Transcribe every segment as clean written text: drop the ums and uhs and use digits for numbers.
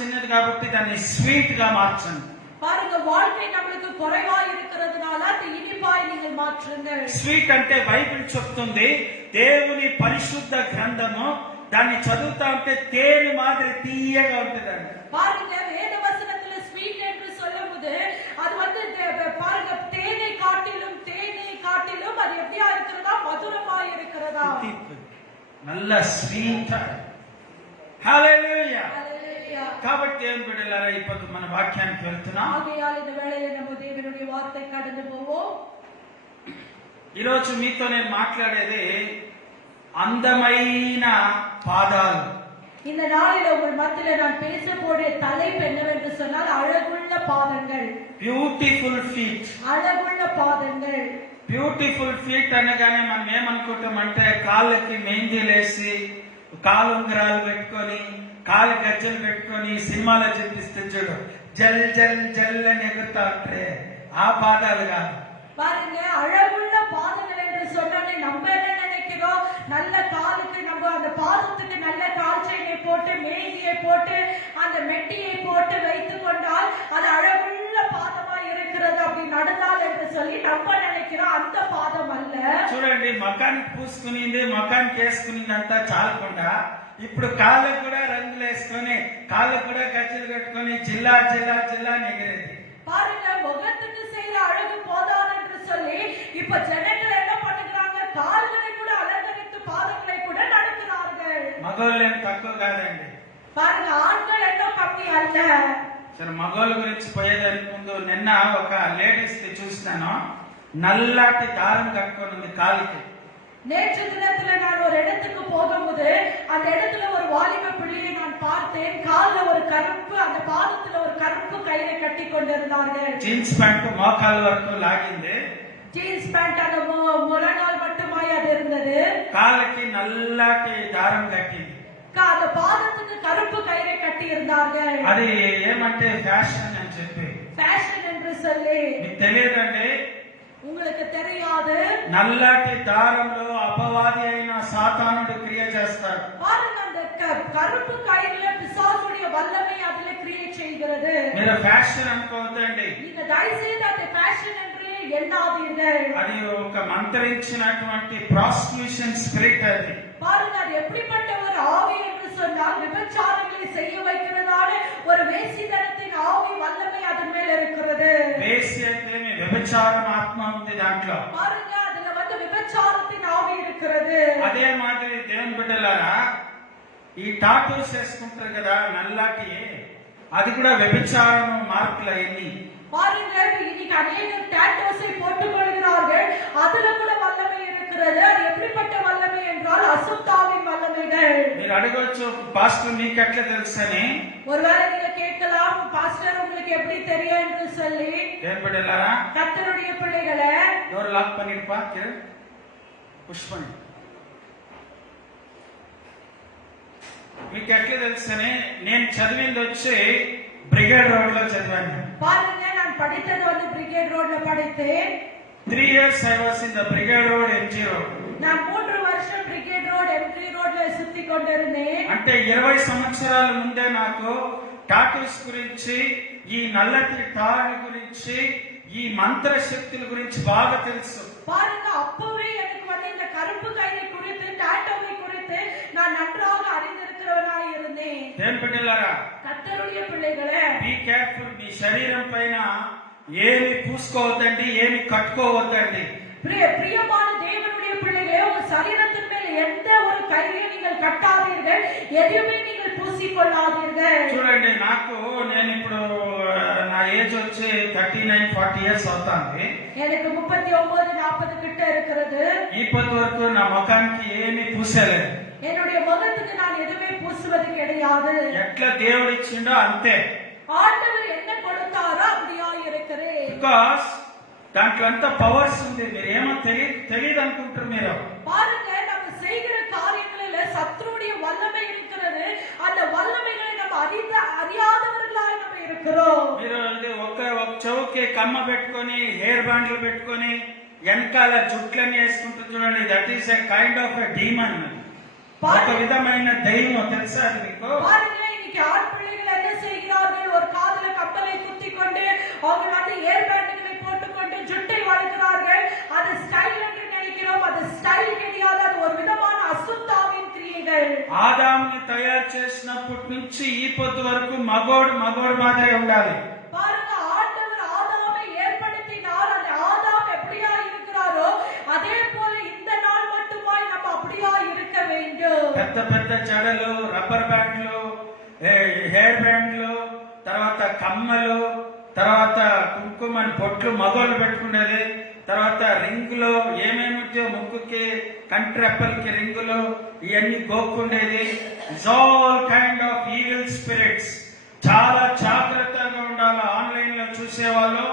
చిన్నది కాబట్టి దాన్ని స్వీట్ గా మార్చండి. பாருங்க, வாழ்க்கை நம்மளுக்கு குறைவா இருக்கிறதுனால அது இனிப்பாய் நீங்கள் மாற்றுங்கள். స్వీట్ అంటే బైబిల్ చెప్తుంది దేవుని పరిశుద్ధ గ్రంథము, దాన్ని చదువుతా ఉంటే తేనె మాదిరి తీయగా ఉంటుందండి. பாருங்க, வேத வசனத்துல ஸ்வீட் என்று சொல்லும்போது அது வந்து பாருங்க தேனை காட்டிலும் அது எப்படியா இருக்கிறதா, மதுரமாய் இருக்கிறதா, நல்ல ஸ்வீட். హల్లెలూయా. హల్లెలూయా. కాబట్టి దేవుని బిడ్డలారా, ఇప్పుడు మన వాక్యానికి వెళ్తున్నాం. ఆగేయాలి இந்த வேளையில நம்ம தேவனுடைய வார்த்தை கடந்து போவோம். ఈ రోజు మీతో నేను మాట్లాడేది అందమైన పాదాలు. இந்த நாளில உங்கள் மத்தியில நான் பேச போற தலைப்பு என்னவென்று சொன்னால் அழகுள்ள பாதங்கள். Beautiful feet. అழగుள்ள పాదங்கள். బ్యూటిఫుల్ ఫీట్ అనగానే మనం ఏమనుకుంటామంటే కాళ్ళకి మెందీలేసి కాలుంగరాలు పెట్టుకొని కాలు గజ్జలు పెట్టుకొని సినిమాలో చూపిస్తే చూడు జల్ జల్ జల్ అని ఎగురుతా ఉంటే ఆ పాదాలు కాదు. பாருங்க, அழகுள்ள பாதங்கள் என்று சொன்னாலே நம்ம என்ன நினைக்கிறோம், நல்ல காலுக்கு நம்ம அந்த பாதத்துக்கு நல்ல கால் செயினை போட்டு மேகியை போட்டு அந்த மெட்டியை போட்டு வைத்துக் கொண்டால் அது அழகுள்ள பாதமா இருக்கிறது, அப்படி நடந்தால் என்று சொல்லி நம்ம நினைக்கிறோம். அந்த பாதம் அல்ல. చూడండి, మకానికి పూసుకునింది మకానికి వేసుకునింది అంతా చాలకుండా ఇప్పుడు కాళ్ళకు కూడా రంగులు వేసుకొని కాళ్ళకు కూడా గజ్జలు కట్టుకొని జిల్లా జిల్లా జిల్లా ఎగిరేది. பாருங்க, முகத்துக்கு செய்யற அழகு போதாது என்று சொல்லி இப்ப ஜனங்கள் என்ன பண்ணுகிறாங்க, கால்களை கூட அலங்கரித்து பாதங்களை கூட நடக்கிறார்கள். మగవాళ్ళు ఏం తక్కువ కాదండి. பாருங்க, ஆண்கள் என்ன கம்மி அல்ல. సరే, మగవాళ్ళ గురించి పోయేదానికి ముందు నిన్న ఒక లేడీస్ ని చూసినాను, నల్లటి దారం కట్టుకొని ఉంది కాలుకి. நேற்று தினத்துல நான் ஒரு இடத்துக்கு போகும்போது அந்த இடத்துல ஒரு வாலிப பிள்ளையை நான் பார்த்தேன். கால்ல ஒரு கருப்பு, அந்த பாதத்துல ஒரு கருப்பு கயிறை கட்டி கொண்டிருந்தார்கள். జీన్స్ ప్యాంట్ మోకాల వరకు లాగింది. ஜீன்ஸ் பேண்ட் அந்த முழங்கால் மட்டுமாய் அது இருந்தது. కాళ్ళకి నల్లటి దారం కట్టింది. அந்த பாதத்துக்கு கருப்பு கயிறை கட்டி இருந்தார்கள். అది ఏమంటే ఫ్యాషన్ అని చెప్పి, ஃபேஷன் என்று சொல்லி. మీకు తెలియదండి, உங்களுக்கு தெரியாது, నల్లటి దారంలో అపవాది అయిన సాతానుడు క్రియ చేస్తాడు. பாருங்க, அந்த கருப்பு கயிறுல பிசாசுடைய வல்லமை அதுல கிரியேட் செய்கிறது. మీరు ఫ్యాషన్ అనుకోవద్దండి. நீங்க தயவுசெய்து அந்த ஃபேஷன் என்று எண்ணாதீர்கள். అది ఒక మంత్రించినటువంటి ప్రాస్టిట్యూషన్ స్పిరిట్. అది பாருங்க, அது எப்படிப்பட்ட ஒரு ஆவி என்று சொன்னால் விபச்சாரங்களை செய்ய வைக்கிறதான ஒரு வேசித்தனத்தின் ஆவி வல்லமை அதன் மேல் இருக்கிறது. వేసి అంటే వ్యభిచారం ఆత్మ ఉంది దాంట్లో. பாருங்க, அதுல வந்து விபச்சாரத்தின் ஆவி இருக்கிறது. అదే మాదిరి దేవుని బిడ్డలారా, ఈ టాటూస్ వేసుకుంటారు కదా నల్లటి, అది కూడా వ్యభిచారం మార్కులు అయింది. பாருங்க, இன்னைக்கு அநேகர் டாட்டூஸை போட்டுக் கொள்கிறார்கள், அதுல கூட வல்லமை இருக்கிறது. அது எப்படிப்பட்ட வல்லமை என்றால் அசுத்தாவின் வல்லமைகள். మీరు అడగొచ్చు, పాస్టర్ మీకు ఎట్లా తెలుసని. ஒருவேளை நீங்க கேட்கலாம், பாஸ்டர் உங்களுக்கு எப்படி தெரியும் என்று சொல்லி. దేవుని బిడ్డలారా, கர்த்தருடைய பிள்ளைகளே, ఎవరు లాక్ பண்ணிருப்பா పుష్పని మీకు ఎట్లా తెలుసని. నేను చదివింది వచ్చి బ్రిగేడ్ రోడ్ లో చదివాను. பாருங்க, நான் படித்தது வந்து பிரிகேட் ரோட்ல படித்தேன். 3 years I was in the Brigade Road, MG Road. நான் 3 வருஷம் பிரிகேட் ரோட் எம்ஜி ரோட்ல சுத்தி கொண்டிருந்தேன். అంటే 20 సంవత్సరాల ముందే నాకు టాటూస్ గురించి, ఈ నల్లటి తాడు గురించి, ఈ మంత్ర శక్తుల గురించి బాగా తెలుసు. பாருங்க, அப்பவே எனக்கு வந்து இந்த கருப்பு கயிறை குறித்து, டாட்டோவை குறித்து நான் நன்றாக அறிந்திருக்கிறவனாய் இருந்தேன். దేవుని బిడ్డలారా, கர்த்தருடைய பிள்ளைகளே, బీ కేర్ఫుల్. మీ శరీరం పైన ఏమి పూసుకోవద్దండి, ఏమి కట్టుకోవద్దండి. பிரியமான தேவனுடைய பிள்ளைகளே, உங்க சரீரத்தின் மேல் எந்த ஒரு கயிறையும் நீங்கள் கட்டாதீர்கள், எதையுமே நீங்கள் பூசிக்கொள்ளாதீர்கள். చూడండి, నేను ఇప్పుడు నా ఏజ్ వచ్చి 39-40 years అవుతుంది. எனக்கு 39-40 கிட்ட இருக்கிறது. ఇప్పటి వరకు నా ముఖానికి ఏమి పూసలేదు. என்னுடைய முகத்துக்கு நான் எதுவுமே பூசுவது கிடையாது. ఎట్లా దేవుడు ఇచ్చిండో అంతే. ஆண்டவர் என்ன கொடுத்தாரோ அப்படியா இருக்கிறேன். బికాస్ దాంట్లో అంత పవర్స్ ఉంది. మీరు ఏమో తెలియదు అనుకుంటారు మీరు. பாருங்க, நம்ம செய்கிற காரியங்களில சத்துருடைய வல்லமை இருக்கிறது. அந்த வல்லமைகளை நம்ம அறியாதவர்களாய் நம்ம இருக்கிறோம். మీరు ఒక చెవుకి కమ్మ పెట్టుకొని, హెయిర్ బ్యాండ్లు పెట్టుకొని, వెనకాల జుట్లని వేసుకుంటూ చూడండి. That is a kind of a demon. ఒక విధమైన దైవం తెలుసా మీకు? பாருங்க, இன்னைக்கு ஆண் பிள்ளைகள் என்ன கவனியுங்கள். ఆదాముని తయారు చేసినప్పటి నుంచి ఈ పొద్దు వరకు మగోడు మాదిరే ఉండాలి. பாருங்க, ஆண்டவர் ஆதாமை ஏற்படுத்தினார். அந்த ஆதாம் எப்படியா இருக்கிறாரோ அதே போல இந்த நாள் மட்டுமாய் நம்ம அப்படியா இருக்க வேண்டும். పెద్ద పెద్ద జడలు, రబ్బర్ బ్యాండ్లు, హెయిర్ బ్యాండ్లు, తర్వాత కమ్మలు, తర్వాత కుంకుమని బొట్లు మగోళ్ళు పెట్టుకునేది, తర్వాత రింగులు ఏమేమిటో ముక్కుకి కంట్రెప్పలకి రింగులు ఇవన్నీ గోక్కుండేది. It's all kind of evil spirits. చాలా జాగ్రత్తగా ఉండాలి. ఆన్లైన్ లో చూసేవాళ్ళు,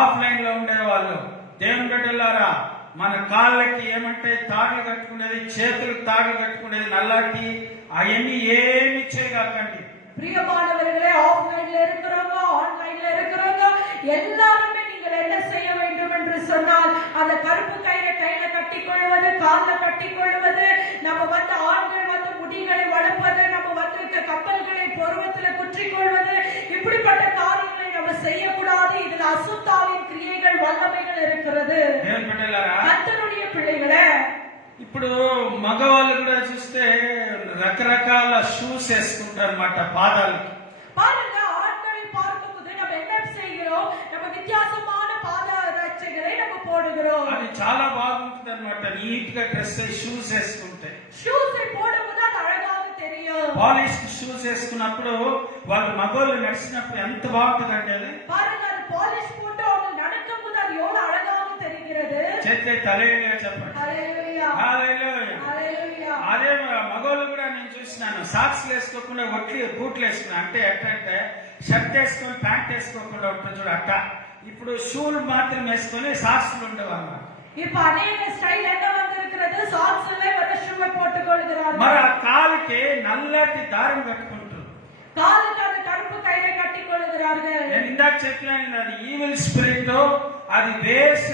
ఆఫ్లైన్ లో ఉండేవాళ్ళు. దేవుని బిడ్డలారా, మన కాళ్ళకి ఏమంటే తాడులు కట్టుకునేది, చేతులకు తాడులు కట్టుకునేది, నల్లాటి అవన్నీ ఏమి చేయగలకండి. பிரியமானவர்களே, ஆஃப்லைன்ல இருக்கிறவங்க, ஆன்லைன்ல இருக்கிறவங்க எல்லாருமே நீங்கள் என்ன செய்ய வேண்டும் என்று சொன்னால், அந்த கருப்பு கயிறை கையில கட்டிக்கொள்வது, காலில் கட்டிக்கொள்வது, நம்ம வந்து ஆண்கள் வந்து முடிகளை வளர்ப்பது, நம்ம வந்து கப்பல்களை பருவத்தில் குற்றிக்கொள்வது, இப்படிப்பட்ட காரியங்களை நம்ம செய்யக்கூடாது. இதில் அசுத்தாவின் கிரியைகள், வல்லமைகள் இருக்கிறது. கர்த்தருடைய பிள்ளைகளே, ఇప్పుడు మగవాళ్ళు కూడా చూస్తే రకరకాల షూస్ వేసుకుంటారు అన్నమాట పాదాలకి. பாருங்க, ஆண்களை பார்க்கும்போது நம்ம என்ன செய்கிறோம்? நம்ம வித்தியாசமான பாத ரட்சைகளை நம்ம போடுகிறோம். అది చాలా బాగుంటుంది అన్నమాట. నీట్ గా డ్రెస్ షూస్ వేసుకుంటే, షూస్ போடும்போது அது அழகாக தெரியும். పాలిష్ షూస్ వేసుకున్నప్పుడు వాళ్ళు మగవాళ్ళు నడిచినప్పుడు ఎంత బాగుంటుందంటే అది. பாருங்க, அது பாலிஷ் போட்டு அவங்க நடக்கும்போது அது எவ்வளவு அழகாக தெரிகிறது. చేస్తే తలైనా చెప్పండి. హల్లెలూయా, హల్లెలూయా. హల్లెలూయా. అదే మగవాళ్ళు కూడా నేను చూసినాను, సాక్స్ వేసుకోకుండా బూట్లు వేసుకున్నా. అంటే ఎట్లంటే షర్ట్ వేసుకొని ప్యాంట్ వేసుకోకుండా ఉంటుంది చూడు అట్ట. ఇప్పుడు షూలు మాత్రం వేసుకొని సాక్స్లు ఉండవు అన్నమాట. இப்ப அநேக ஸ்டைல் என்ன வந்திருக்கிறது? சாக்ஸ்ல ஒரு ஷூவை போட்டுக் கொள்கிறார்கள். మరి ఆ కాలికి నల్లటి దారం కట్టుకుంటారు, காலுக்கு அந்த கருப்பு கயிறை கட்டிக் கொள்கிறார்கள். నేను ఇందాక చెప్పినాను, అది ఈవిల్ స్పిరిట్, అది వేష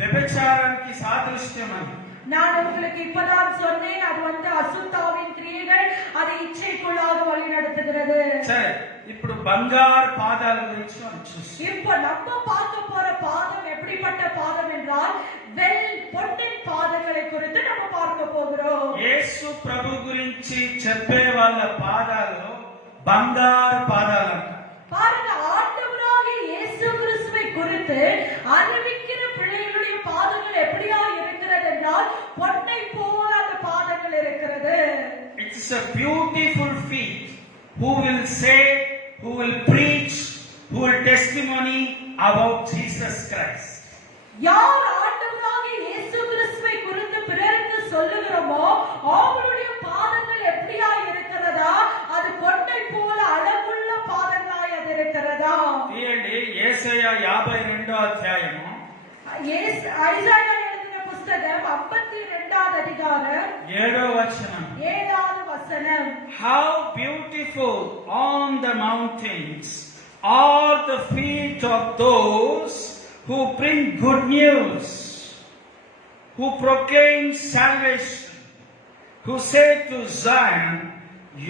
వ్యభిచారానికి సాదృశ్యం అని. நான் உங்களுக்கு இப்பதான் சொன்னேன், அது வந்து அசுத்தாவின் கிரியைகள், அது இச்சைக்குள்ளாக வழி நடத்துகிறது. సరే, ఇప్పుడు బంగారు పాదాల గురించి మనం చూస్తాం. இப்ப நம்ம பார்க்க போற பாதம் எப்படிப்பட்ட பாதம் என்றால், பொன்னின் பாதங்களை குறித்து நம்ம பார்க்க போகிறோம். యేసు ప్రభు గురించి చెప్పే వాళ్ళ పాదాలు బంగారు పాదాలంట. பாருங்க, ஆண்டவராகிய இயேசு கிறிஸ்துவை குறித்து அறிவிக்கிற பிள்ளைகளுடைய பாதங்கள் எப்படியா இருக்கிறது என்றால், பொன்னை போல அந்த பாதங்கள் இருக்கிறது. It's a beautiful feet. Who will say, who will preach, who will testimony about Jesus Christ. யார் ஆண்டவராகிய இயேசு கிறிஸ்துவை குறித்து பிறருக்கு சொல்லுகிறோமோ அவருடைய பாதங்கள் எப்படியா இருக்கிறதா? அது பொன்னை போல அழகுள்ள பாதங்களாய் அது இருக்கிறதா? తీయండి యేసయ్య 52వ అధ్యాయము, ஐசாயா எழுதின புத்தகம் 52வது அதிகாரம் 7వ వచనం. 7வது வசனம். How beautiful on the mountains are the feet of those who bring good news, who proclaim salvation, who say to Zion,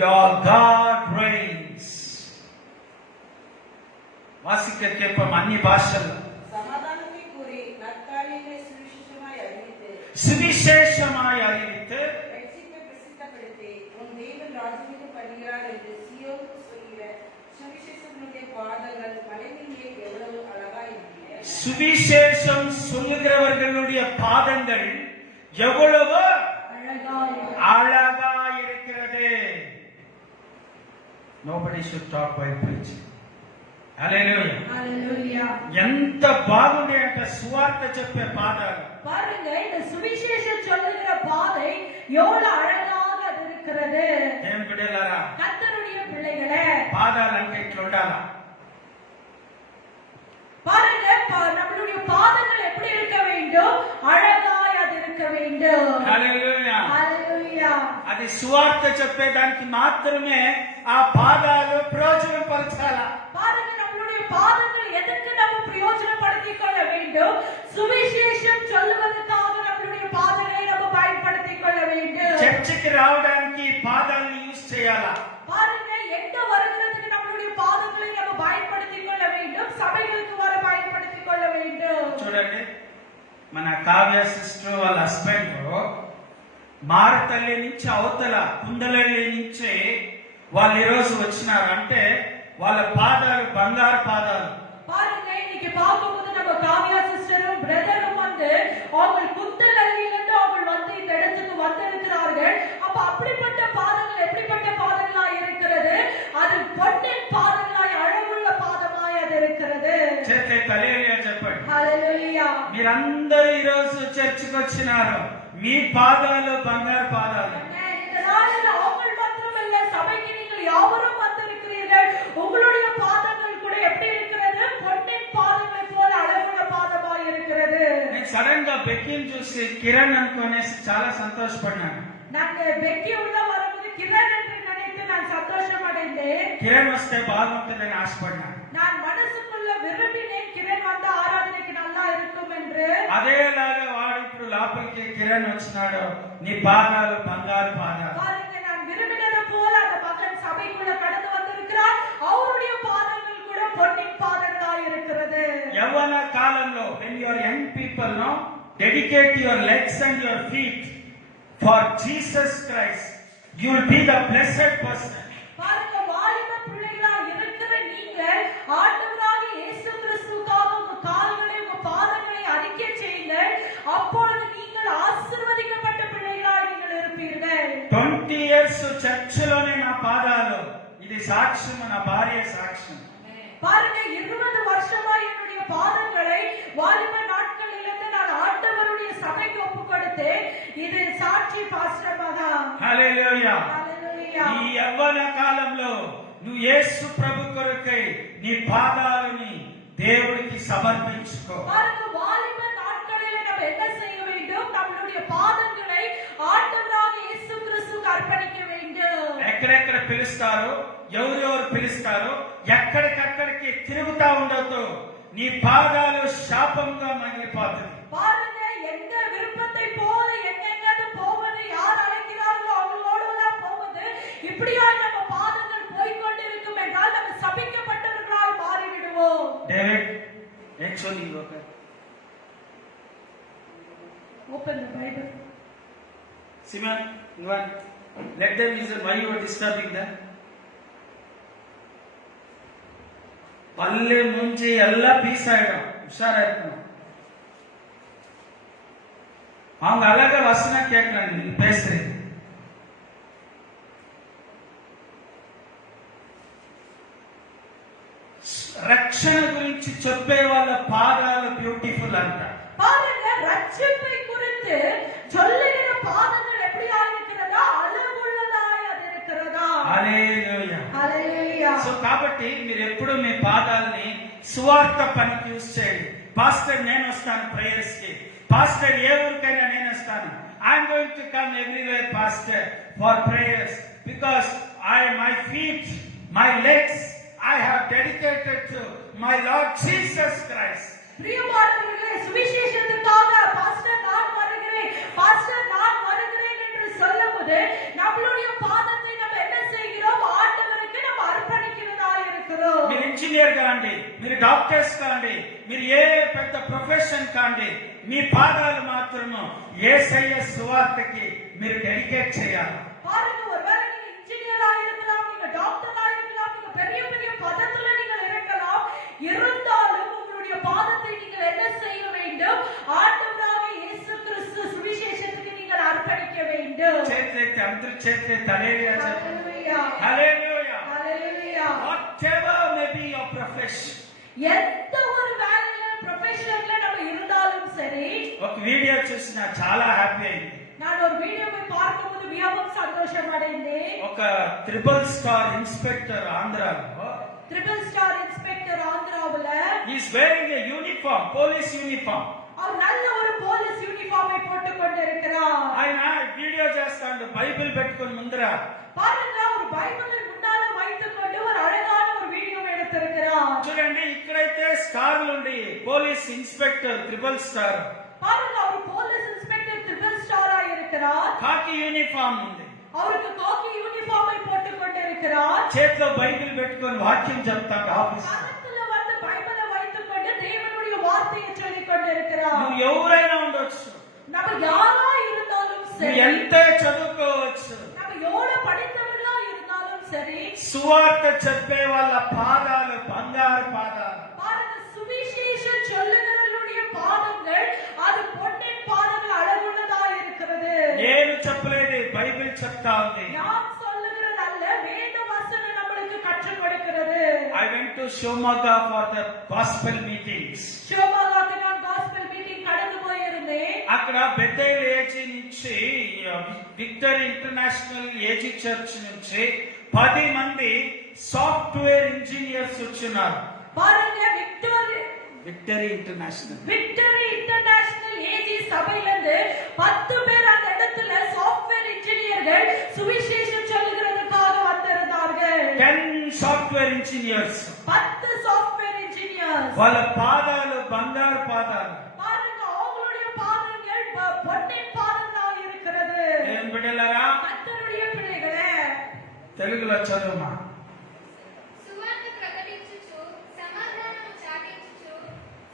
your God reigns. వాసిక కేపం అన్ని భాషల్లో సమాధానమే కోరి నత్కార్యమే சுவிசேஷமாய் அறிவித்து ரட்சிப்பை பிரசித்தப்படுத்தி உன் தேவன் ராஜ்யத்துக்கு பண்ணுகிறார் என்று சீயோனுக்கு சொல்கிற சுவிசேஷத்தினுடைய பாதங்கள் மலையிலே எவ்வளவு அழகா இருக்கிறது. சுவிசேஷம் சொல்லுகிறவர்களுடைய பாதங்கள் எவ்வளவு அழகா இருக்கிறது. Nobody should talk while preaching. Hallelujah. Hallelujah. ఎంత బాగుంది అంటే సువార్త చెప్పే పాదాలు. பாருங்க, இந்த சுவிசேஷம் சொல்லுகிற பாதை எவ்வளவு அழகாக அது இருக்கிறது. దేవుని బిడ్డలారా, கர்த்தருடைய பிள்ளைகளே, పాదాలంటే ఇట్లా ఉండాలా? பாருங்க, நம்மளுடைய பாதங்கள் எப்படி இருக்க வேண்டும்? அழகாய் அது இருக்க வேண்டும். హల్లెలూయా. హల్లెలూయా. అది సువార్త చెప్పేదానికి మాత్రమే ఆ పాదాలు ప్రయోజనపరచాలా? பாருங்க, நம்மளுடைய பாதங்கள் எதற்கு நம்ம பிரயோஜனப்படுத்திக் கொள்ள வேண்டும்? சுவிசேஷம் சொல்லுவதற்காக நம்மளுடைய பாதங்களை நம்ம பயன்படுத்திக் கொள்ள வேண்டும். చర్చికి రావడానికి పాదాలను యూజ్ చేయాలా? பாருங்க, எங்க வருகிறதுக்கு நம்மளுடைய பாதங்களை நம்ம பயன்படுத்திக் கொள்ள வேண்டும். சபைகளுக்கு வர பயன்படுத்திக் கொள்ள வேண்டும். చూడండి, మన కావ్య సిస్టర్ వాళ్ళ హస్బెండ్ మారతల్లి నుంచి అవతల కుందలల్లి నుంచి వాళ్ళు ఈరోజు వచ్చినారు. అంటే వాళ్ళ పాదాలు బంగారు పాదాలు. பாருங்க, இன்னைக்கு பார்க்கும்போது நம்ம காவியா சிஸ்டரும் பிரதரும் வந்து அவங்க குந்தலல்லியிலிருந்து அவங்க வந்து இந்த இடத்துக்கு வந்திருக்கிறார்கள். அப்ப அப்படிப்பட்ட பாதங்கள் எப்படிப்பட்ட பாதங்களா இருக்கிறது? அது பொன்னின் பாதங்களாய் அழகுள்ள பாதமாய் அது இருக்கிறது. చేతే హల్లెలూయా చెప్పండి. హల్లెలూయా. మీరందరూ ఈ రోజు చర్చికి వచ్చినారు. మీ పాదాలు బంగారు పాదాలు. இந்த நாளில் அவங்க மாத்திரமல்ல, சபைக்கு நீங்கள் யாவரும் வந்திருக்கிறீர்கள். உங்களுடைய பாதங்கள் கூட எப்படி இருக்கிறது? பொன்னின் பாதங்களை போல அழகுள்ள பாதமாய் இருக்கிறது. నేను సడన్ గా బెక్కీని చూసి కిరణ్ అనుకునేసి చాలా సంతోషపడినాను. நான் பெக்கி உள்ள வரும்போது கிரண் என்று நினைத்து நான் சந்தோஷம் அடைந்தேன். కిరణ్ వస్తే బాగుంటుందని ఆశపడినాను. நான் மனசுக்குள்ள விரும்பினேன் கிரண் வந்த ஆராதனைக்கு நல்லா இருக்கும் என்று. అదేలాగా వాడు ఇప్పుడు లోపలికి కిరణ్ వచ్చినాడు. నీ పాదాలు బంగారు పాదాలు. பாருங்க, நான் விரும்பினது போல அந்த மகன் சபைக்குள்ள கடந்து வந்திருக்கிறார். அவருடைய பாதங்கள் கூட பொன்னின் பாதங்களாய் இருக்கிறது. యవ్వన కాలంలో when you are young people, no, dedicate your legs and your feet for Jesus Christ, you will be the blessed person. பாருங்க, வாலிப பிள்ளைகளா இருக்கிற நீங்கள் ஆண்டவராகிய இயேசு கிறிஸ்துவுக்காக உங்க கால்களை உங்க பாதங்களை அறிக்கை செய்யுங்கள். அப்பொழுது நீங்கள் ஆசீர்வதிக்கப்பட்ட பிள்ளைகளா நீங்கள் இருப்பீர்கள். 20 years చర్చిలోనే నా పాదాలు. ఇది సాక్ష్యం, నా భార్య సాక్ష్యం. பாருங்க, 20 வருஷமா என்னுடைய பாதங்களை வாலிப நாட்களிலிருந்து நான் ஆண்டவருடைய சபைக்கு ஒப்பு கொடுத்தேன். இது சாட்சி பாஸ்டர் மகா. హల్లెలూయా. హల్లెలూయా. ఈ యవ్వన కాలంలో నువ్వు యేసు ప్రభు కొరకై నీ పాదాలని దేవుడికి సమర్పించుకో. பாருங்க, வாலிப நாட்களில் நம்ம என்ன செய்ய வேண்டும்? நம்மளுடைய பாதங்களை ஆண்டவராகிய இயேசு கிறிஸ்துவுக்கு அர்ப்பணிக்க வேண்டும். ఎక్కడెక్కడ పిలుస్తారో, ఎవరెవరు పిలుస్తారో ఎక్కడికక్కడికి తిరుగుతా ఉండొద్దు. నీ పాదాలు శాపంగా మగిలిపోతుంది. பாருங்க, எந்த விருப்பத்தை போல எங்கெங்காவது போவது, யார் அழைக்கிறார்களோ அவங்களோடலாம் போவது, இப்படியா நம்ம பாதங்கள் போய்கொண்டிருக்கும் என்றால் நம்ம சபிக்கப்பட்டவர்களாய் மாறிவிடுவோம். David actually open the Bible. Simon, let them listen why you are disturbing them. பல்லே மூஞ்சி எல்லாம் பீஸ் ஆயிடும். உஷாரா இருக்கணும். அவங்க அழகா வசனம் கேட்கறாங்க, நீங்க பேசுறீங்க. రక్షణ గురించి చెప్పే వాళ్ళ పాదాలు బ్యూటిఫుల్ అంట. பாருங்க, ரட்சிப்பை குறித்து சொல்லுகிற பாதங்கள் எப்படியா இருக்கிறதா? அழகுள்ளதாய் அது இருக்கிறதா? హల్లెలూయా. హల్లెలూయా. సో కాబట్టి మీరు ఎప్పుడు మీ పాదాలని సువార్త పనికి యూస్ చేయండి. పాస్టర్ నేను వస్తాను ప్రేయర్స్ కి, పాస్టర్ ఏ ఊరికైనా నేను వస్తాను. I'm going to come everywhere pastor for prayers because my feet, my legs I have dedicated to my Lord Jesus Christ. பிரியமானவர்களே, சுவிசேஷத்துக்காக பாஸ்டர் நான் வருகிறேன், பாஸ்டர் நான் வருகிறேன் என்று சொல்லும்போது நம்மளுடைய பாதத்தை நம்ம என்ன செய்கிறோம்? ஆண்டவருக்கு நம்ம அர்ப்பணிக்கிறதா இருக்கிறோம். మీరు ఇంజనీర్ కాండి, మీరు డాక్టర్స్ కాండి, మీరు ఏ పెద్ద ప్రొఫెషన్ కాండి, మీ పాదాలు మాత్రము యేసయ్య సువార్తకి మీరు డెడికేట్ చేయాలి. பாருங்க, ஒருவேளை நீங்க இன்ஜினியரா இருக்கலாம், நீங்க டாக்டரா இருக்கலாம், நீங்க பெரிய பெரிய பதத்துல நீங்கள் இருக்கலாம். இருந்தாலும் உங்களுடைய பாதத்தை நீங்கள் என்ன செய்ய வேண்டும்? ஆண்டவராகிய இயேசு கிறிஸ்து சுவிசேஷத்துக்கு நீங்கள் அர்ப்பணிக்க வேண்டும். చేతులెత్తి అందరూ చేతులెత్తి హల్లెలూయా చెప్పండి. ஹalleluya. హల్లెలూయా. ஹalleluya. Whatever may be your profession. எந்த ஒரு வேலையில ப்ரொஃபஷனல்ல நம்ம இருந்தாலும் சரி. ఒక వీడియో చూసినా చాలా హ్యాపీ అయింది. நான் ஒரு வீடியோவை பார்க்கும்போது மிகவும் சந்தோஷம் அடைந்தேன். ఒక ట్రిపుల్ స్టార్ ఇన్స్పెక్టర్ ఆంధ్రాలో, ட்ரிபிள் ஸ்டார் இன்ஸ்பெக்டர் ஆந்திராவுல he is wearing a uniform, police uniform. அவர் நல்ல ஒரு போலீஸ் யூனிஃபார்மை போட்டுக் கொண்டிருக்கிறார். ఆయన వీడియో చేస్తాడు బైబిల్ పెట్టుకొని ముందర. பாருங்க, ஒரு பைபிளை முன்னால வைத்துக் கொண்டு ஒரு அழகான ஒரு வீடியோ எடுத்திருக்கிறார். చూడండి, ఇక్కడైతే స్టార్లు ఉండి పోలీస్ ఇన్స్పెక్టర్ ట్రిపుల్ స్టార్. பாருங்க, அவர் போலீஸ் இன்ஸ்பெக்டர் ட்ரிபிள் ஸ்டாரா இருக்கிறார். కాకి యూనిఫామ్ ఉంది. அவருக்கு காக்கி யூனிஃபார்மை போட்டுக் கொண்டிருக்கிறார். చేతిలో బైబిల్ పెట్టుకొని వాక్యం చెప్తాడు ఆఫీస్. கரத்துல வந்து பைபிளை வைத்துக் கொண்டு தேவனுடைய வார்த்தையை சொல்லிக் கொண்டிருக்கிறார். నువ్వు ఎవరైనా ఉండొచ్చు. நம்ம யாரா இருந்தாலும் சரி, ఎంత చదువుకోవచ్చు, நம்ம எவ்வளவு படித்தவர்களா இருந்தாலும் சரி, సువార్త చెప్పే వాళ్ళ పాదాలు బంగారు పాదాలు. பாருங்க, சுவிசேஷம் சொல்லுகிறவர்களுடைய பாதங்கள் அது பொன்னின் பாதங்கள் அழகுள்ளதா இருக்கிறது. నేను చెప్పలేదు, బైబిల్ చెప్తా ఉంది. நான் சொல்லுகிறது அல்ல, வேத வசனம் நம்மளுக்கு கற்றுக் கொடுக்கிறது. I went to Shimoga for the gospel meetings. ஷோபாகாக்கு நான் காஸ்பல் மீட்டிங் கடந்து போயிருந்தேன். అక్కడ బెతేల్ ఏజీ నుంచి విక్టరీ ఇంటర్నేషనల్ ఏజీ చర్చ్ నుంచి 10 మంది సాఫ్ట్వేర్ ఇంజనీర్స్ వచ్చినారు. பாருங்க, Victory International Victory International AG சபையில இருந்து 10 பேர் அந்த இடத்துல சாஃப்ட்வேர் இன்ஜினியர்கள் சுவிசேஷம் சொல்லுகிறதுக்காக வந்திருந்தார்கள். 10 సాఫ్ట్వేర్ ఇంజనీర్స్. 10 software engineers. వాళ్ళ పాదాలు బంగారు పాదాలు. பாருங்க, அவங்களுடைய பாதங்கள் பொன்னின் பாதங்களா இருக்கிறது. ఏం బిడ్డలారా, கர்த்தருடைய பிள்ளைகளே, తెలుగులో చదువుమా. సువార్త ప్రకటించుచు సమాధానము చాటించుచు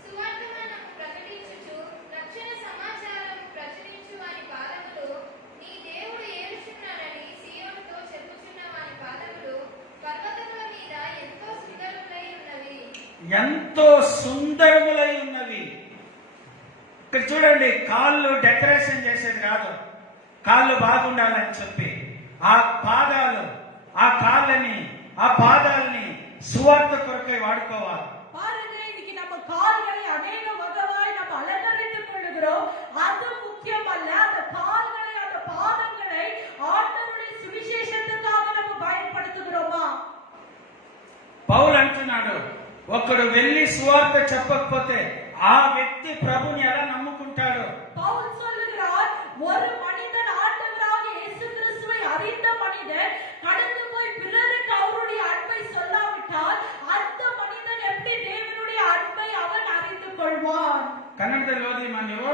సువర్తమానము ప్రకటించుచు రక్షణ సమాచారము ప్రచురించు వాని పాదములు నీ దేవుడు ఏలుచున్నాడని సీయోనుతో చెప్పుచున్న వాని పాదములు పర్వతముల మీద ఎంతో సుందరములై ఉన్నవి. ఎంతో సుందరములై ఉన్నవి. ఇక్కడ చూడండి, కాళ్ళు డెకరేషన్ చేసేది కాదు, కాళ్ళు బాగుండాలని చెప్పి ఆ పాదాలు, ఆ కాళ్ళని, ఆ పాదాలని సువార్త కొరకై వాడుకోవాలి. பாருங்க, இன்னைக்கு நம்ம கால்களை அநேக வகையாய் நம்ம அலங்கரித்துக் கொள்கிறோம். அது முக்கியம் அல்ல, அந்த கால்களை, அந்த பாதங்களை ஆண்டவருடைய சுவிசேஷத்துக்காக நம்ம பயன்படுத்துகிறோமா? పౌలు అంటున్నాడు, ఒకడు వెళ్ళి సువార్త చెప్పకపోతే ఆ వ్యక్తి ప్రభుని ఎలా నమ్ముకుంటాడు? பவுல் சொல்லுகிறார், ஒரு மனிதன் ஆண்டவராகிய இயேசு கிறிஸ்துவை அறிந்த மனிதன் கடந்து போய் பிறருக்கு அவருடைய அன்பை சொல்லாவிட்டால் அந்த மனிதன் எப்படி தேவனுடைய அன்பை அவன் அறிந்து கொள்வான்? ಕನ್ನಡದಲ್ಲಿ ಓದಿ ನೀವು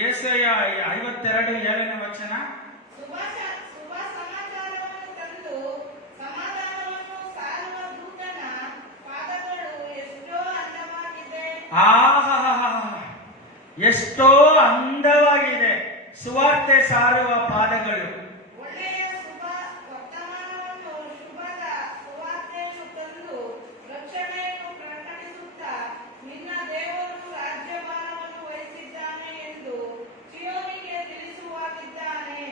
ಯೆಶಾಯ 52:7 ವಚನ. ಶುಭ ಸಮಾಚಾರವನ್ನು ತಂದು ಸಮಾಧಾನವನ್ನು ಸಾರುವ ದೂತನ ಪಾದಗಳು ಎಷ್ಟೋ ಅಂದವಾಗಿದೆ. ಆಹಾ, ಎಷ್ಟೋ ಅಂದವಾಗಿದೆ ಸುವಾರ್ತೆ ಸಾರುವ ಪಾದಗಳು. ಒಳ್ಳೆಯ ಶುಭ ವರ್ತಮಾನವನ್ನು, ಶುಭದ ಸುವಾರ್ತೆಯನ್ನು ತಂದು ರಕ್ಷಣೆಯನ್ನು ಪ್ರಕಟಿಸುತ್ತಾ ನಿನ್ನ ದೇವರು ರಾಜ್ಯಭಾರವನ್ನು ವಹಿಸಿದ್ದಾನೆ ಎಂದು ಚೀಯೋನಿಗೆ ತಿಳಿಸುವಾಗಿದ್ದಾನೆ.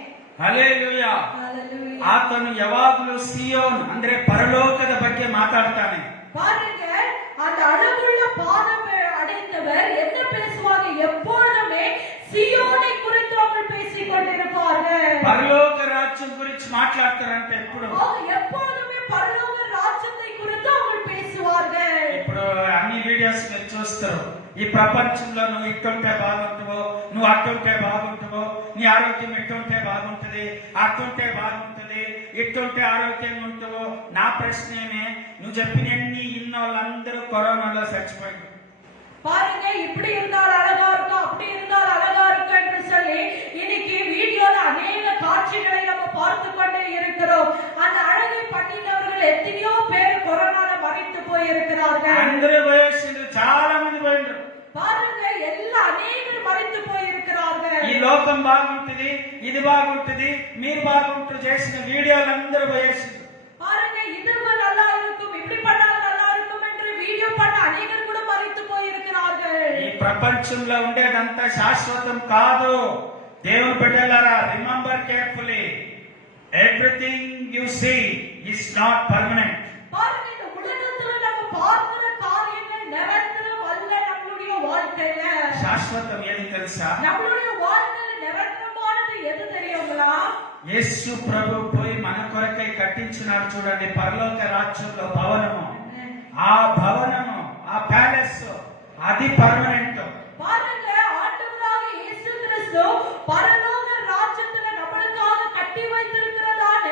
ಹಲ್ಲೆಲೂಯಾ. ஹalleluya. ಆತನು ಯಾವಾಗಲೂ ಸಿಯೋನ್ ಅಂದ್ರೆ ಪರಲೋಕದ ಬಗ್ಗೆ ಮಾತಾಡ್ತಾನೆ. பாருங்க, அந்த அழகுள்ள பாதம் அடைந்தவர் என்ன பேசுவாங்க? எப்பொழுதுமே சியோனை குறித்து அவர்கள் பேசிக் கொண்டிருப்பார்கள். పరలోక రాజ్యం గురించి మాట్లాడతారంటే ఎప్పుడు? அவங்க எப்பொழுதுமே பரலோக ராஜ்யத்தை குறித்து அவர்கள் பேசுவார்கள். ఇప్పుడు అన్ని వీడియోస్ మీరు చూస్తారు. ఈ ప్రపంచంలో నువ్వు ఇట్టుంటే బాగుంటావో, నువ్వు అట్టుంటే బాగుంటావో, నీ ఆరోగ్యం ఇట్టుంటే బాగుంటది, అట్టుంటే బాగుంటది, ఇట్టుంటే ఆరోగ్యంగా ఉంటావో. నా ప్రశ్న ఏమే, నువ్వు చెప్పినన్ని ఇన్న వాళ్ళందరూ కరోనాలో చచ్చిపోయారు. பாருங்க, இப்படி இருந்தால் அழகா இருக்கும், அப்படி இருந்தால் அழகா இருக்கும் என்று சொல்லி இன்னைக்கு வீடியோல அநேக காட்சிகளை நம்ம பார்த்து கொண்டே இருக்கிறோம். அந்த அழகை பண்ணினவர்கள் எத்தனையோ பேர் கொரோனால மறித்து போயிருக்கிறார்கள். అందరూ పోయేసిండ్రు, చాలా మంది పోయిండ్రు. பாருங்க, எல்லா அநேகர் மறித்து போயிருக்கிறார்கள். ఈ లోకం బాగుంటది, ఇది బాగుంటది, మీరు బాగుంటారు చేసిన వీడియోలు అందరూ పోయేసిండ్రు. பாருங்க, இது நல்லா இருக்கும், இப்படி பண்ணால் நல்லா இருக்கும் என்று வீடியோ பண்ண அநேகர் கூட மறித்து போயிருக்கிறார்கள். ఈ ప్రపంచంలో ఉండేదంతా శాశ్వతం కాదు. దేవుని బిడ్డలారా, remember carefully, everything you see is not permanent. பாருங்க, இந்த உலகத்துல நம்ம பார்க்கிற காரியங்கள் நிரந்தரம் அல்ல. நம்மளுடைய வாழ்க்கையில శాశ్వతం ఏది తెలుసా? நம்மளுடைய வாழ்க்கையில நிரந்தரமானது எது தெரியுங்களா? యేసు ప్రభు పోయి మన కొరకై కట్టించినాడు చూడండి, పరలోక రాజ్యంలో భవనము. ఆ భవనము, ఆ ప్యాలెస్, అది పర్మనెంట్. பாருங்க, ஆண்டவராகிய இயேசு கிறிஸ்து பரலோக ராஜ்யத்துல நம்மளுக்காக கட்டி வைத்திருக்கிறதான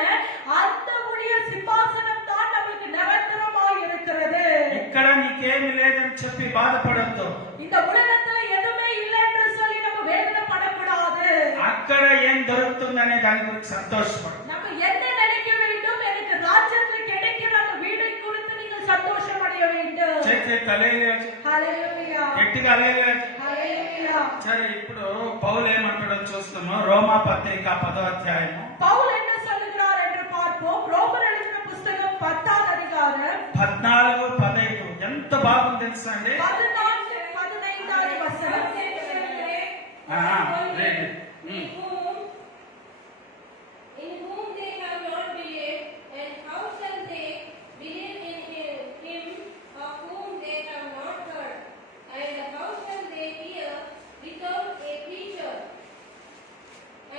அந்த உடைய சிம்மாசனம் தான் நமக்கு நிரந்தரமாக இருக்கிறது. ఇక్కడ నీకేమి లేదని చెప్పి బాధపడద్దు. இந்த உலகத்துல எதுவுமே இல்லை என்று சொல்லி நம்ம வேதனைப்படக்கூடாது. అక్కడ ఏం దొరుకుతుందనే దాని గురించి సంతోషపడు. நம்ம என்ன நினைக்க வேண்டும்? எனக்கு ராஜ்யத்துல கிடைக்கிற அந்த வீடை குறித்து நீங்கள் சந்தோஷம் அடைய வேண்டும். చెక్ చేతి హల్లెలూయా. హల్లెలూయా. గట్టిగా హల్లెలూయా. హల్లెలూయా. సరే, ఇప్పుడు పౌలు ఏమంటాడో చూస్తున్నాం. రోమా పత్రిక 10వ అధ్యాయము பவுல் என்ன சொல்லுகிறார் என்று பார்ப்போம். ரோமர் எழுதின புஸ்தகம் 10ஆம் அதிகாரம் 14, 15 ఎంత బాగుంది తెలుసా అండి? 14, 15 வசனம். రేడి. In whom they have not believed, and how shall they believe in him of whom they have not heard? And how shall they hear without a preacher?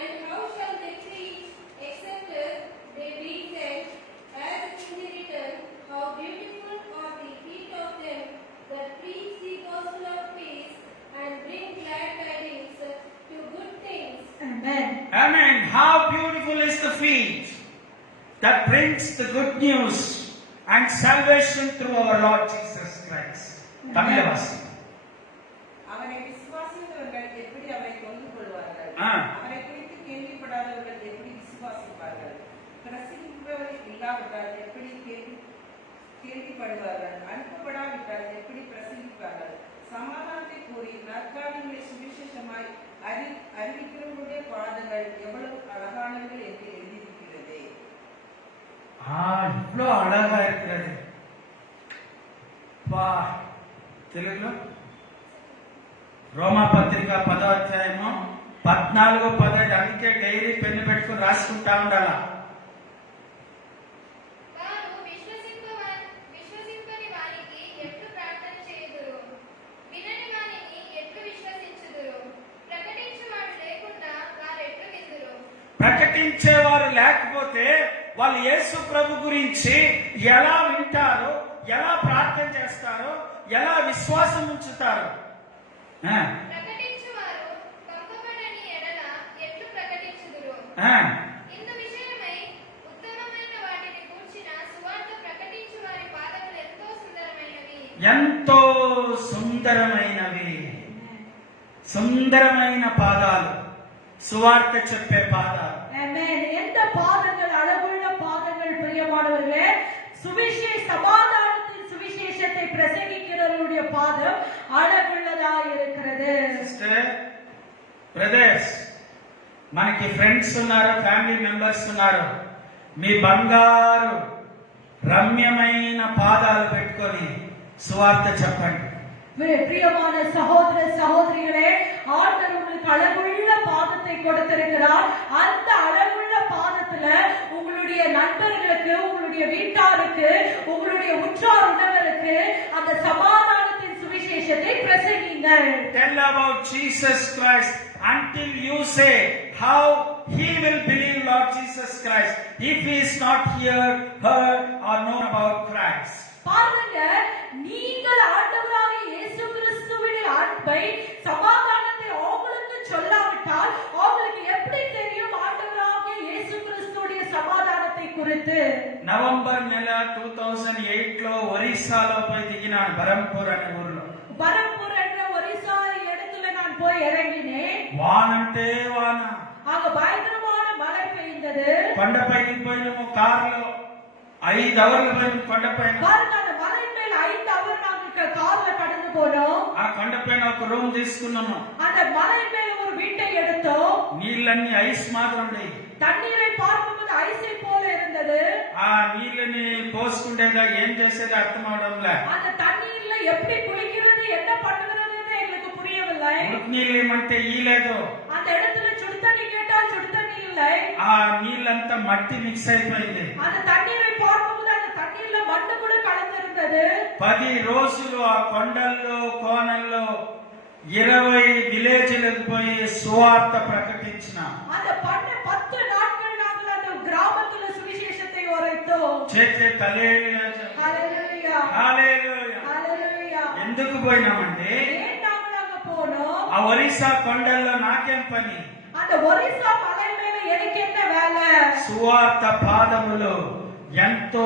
And how shall they preach except they be sent? As it is written, how beautiful are the feet of them that preach the gospel of peace and bring glad tidings to good things. Amen. Amen. How beautiful is the feet that brings the good news and salvation through our Lord Jesus Christ. Tamil வாசி. அவனை விசுவாசித்தவர்கள் எப்படி அவரை தொழுது கொள்வார்கள்? ஆ. அவரை குறித்து கேள்விப்படாதவர்கள் எப்படி விசுவாசிப்பார்கள்? பிரசங்கிப்பவர் இல்லாவிட்டால் எப்படி கேள்விப்படுவார்கள்? அனுப்பப்படாவிட்டால் எப்படி பிரசங்கிப்பார்கள்? சமாதானத்தை கூறி நற்காரியங்களை சுவிசேஷமாய் அறிவிக்கிறவர்களுடைய பாதங்கள் எவ்வளவு அழகானவர்கள் என்று எழுதியிருக்கிறது. இவ்வளோ அழகா இருக்கிறது. తెలుగులో రోమా పత్రిక 10వ అధ్యాయము 14, 15 అందుకే డైరీ పెన్ను పెట్టుకుని రాసుకుంటా ఉండాలా. వారు విశ్వసింపని వారికి ఎట్లు ప్రార్థన చేయుదురు? వినని వారిని ఎట్లు విశ్వసించుదురు? ప్రకటించువాడు లేకుండా వారెట్లు విందురు? ప్రకటించేవారు లేకపోతే వాళ్ళు యేసు ప్రభు గురించి ఎలా వింటారు, ఎలా ప్రార్థన చేస్తారు, ఎలా విశ్వాసం ఉంచుతారు? ప్రకటించువారు పంపబడని ఎడల ఎట్లు ప్రకటించుదురు? ఇందు విషయమై ఉత్తమమైన వాటిని గూర్చిన సువార్త ప్రకటించు వారి పాదములు ఎంతో సుందరమైనవి. ఎంతో సుందరమైనవి. సుందరమైన పాదాలు, సువార్త చెప్పే పాదాలు. Amen. எந்த பாதங்கள் அழகுள்ள பாதங்கள் பிரியமானவர்களே. சமாதானத்தின் சுவிசேஷத்தை பிரசங்கிக்கிறவருடைய பாதம் அழகுள்ளதா இருக்கிறது. సిస్టర్, బ్రదర్స్, మనకి ఫ్రెండ్స్ ఉన్నారు, ఫ్యామిలీ మెంబర్స్ ఉన్నారు. మీ బంగారు రమ్యమైన పాదాలు పెట్టుకొని సువార్త చెప్పండి. பிரியமான சகோதர சகோதரிகளே, ஆண்டவர் உங்களுக்கு அழகுள்ள பாதத்தை கொடுத்திருக்கிறார். அந்த அழகுள்ள பாதத்துல உங்களுடைய நண்பர்களுக்கு, உங்களுடைய வீட்டாருக்கு, உங்களுடைய உற்றார் உறவினருக்கு அந்த சமாதானத்தின் சுவிசேஷத்தை பிரசங்கிங்கள். Tell about Jesus Christ until you say how he will believe Lord Jesus Christ if he is not heard or known about Christ. பாருங்க, நீங்கள் ஆண்டவராகிய இயேசு கிறிஸ்துவின் அன்பை, சமாதானத்தை அவங்களுக்கு சொல்லாவிட்டால் அவங்களுக்கு எப்படி தெரியும் ஆண்டவராகிய இயேசு கிறிஸ்துவுடைய சமாதானத்தை குறித்து? నవంబర్ నెల 2008లో ఒరిస్సాలో పోయి దిగినాను, బరంపూర్ అనే ఊర్లో. பரம்பூர் என்ற ஒரிசா இடத்துல நான் போய் இறங்கினேன். వానంటే వాన. அங்க பயங்கரமான மழை பெய்ந்தது. కొండపైకి పోయినాము కారులో. 5 అవర్లు పోయిన కొండపైన. பாருங்க, அந்த மலை மேல 5 அவர் நாங்க கார்ல கடந்து போனோம். ఆ కొండపైన ఒక రూమ్ తీసుకున్నాము. அந்த மலை மேல ஒரு வீட்டை எடுத்தோம். నీళ్ళన్నీ ఐస్ మాత్రం ఉండేవి. தண்ணீரை பார்க்கும்போது ஐஸை போல இருந்தது. ఆ నీళ్ళని పోసుకుంటేగా ఏం చేసేది అర్థం అవడంలే. அந்த தண்ணீர்ல எப்படி குளிக்கிறது, என்ன பண்ணுகிறதுன்னு எங்களுக்கு புரியவில்லை. ఉడుకు నీళ్ళు ఏమంటే ఈలేదు. அந்த இடத்துல சுடு தண்ணி கேட்டால் சுடு தண்ணி இல்லை. ఆ నీళ్ళంతా మట్టి మిక్స్ అయిపోయింది. அந்த தண்ணீரை பார்க்கும்போது அந்த தண்ணீர்ல மண்ணு கூட கலந்திருந்தது. 10 రోజులు ఆ కొండల్లో కోనల్లో 20 విలేజ్లకు పోయి సువార్త ప్రకటించిన. அந்த 10 நாட்கள் நாங்கள் அந்த கிராமத்துல சுவிசேஷத்தை உரைத்தோம். చేతే హల్లెలూయా. ஹalleluya. హల్లెలూయా. ஹalleluya. ఎందుకు పోయినామంటే ஏன் நாங்க போனோம்? ఆ ఒరిస్సా కొండల్లో నాకేం పని? அந்த ஒரிசா மலை மேல எனக்கு என்ன வேலை? సువార్త పాదములు ఎంతో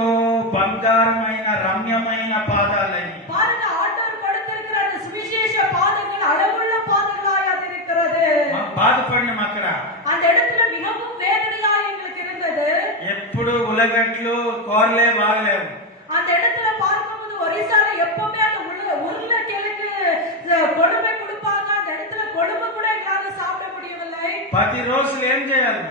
బంగారమైన రమ్యమైన పాదాలని. பாருங்க, ஆண்டவர் கொடுத்திருக்கிற அந்த சுவிசேஷ பாதங்கள் அழகுள்ள பாதங்களாக இருக்கிறது. బాధపడినాం అక్కడ. அந்த இடத்துல மிகவும் வேதனையா எங்களுக்கு இருந்தது. ఎప్పుడు ఉలగడ్లు కోర్లే వాడలేము. அந்த இடத்துல பார்க்கும்போது ஒரிசால எப்பவுமே அந்த கொடுமை கொடுப்பாங்க. அந்த இடத்துல கொடுமை கூட எங்களால சாப்பிட முடியவில்லை. 10 రోజులు ఏం చేయాలి?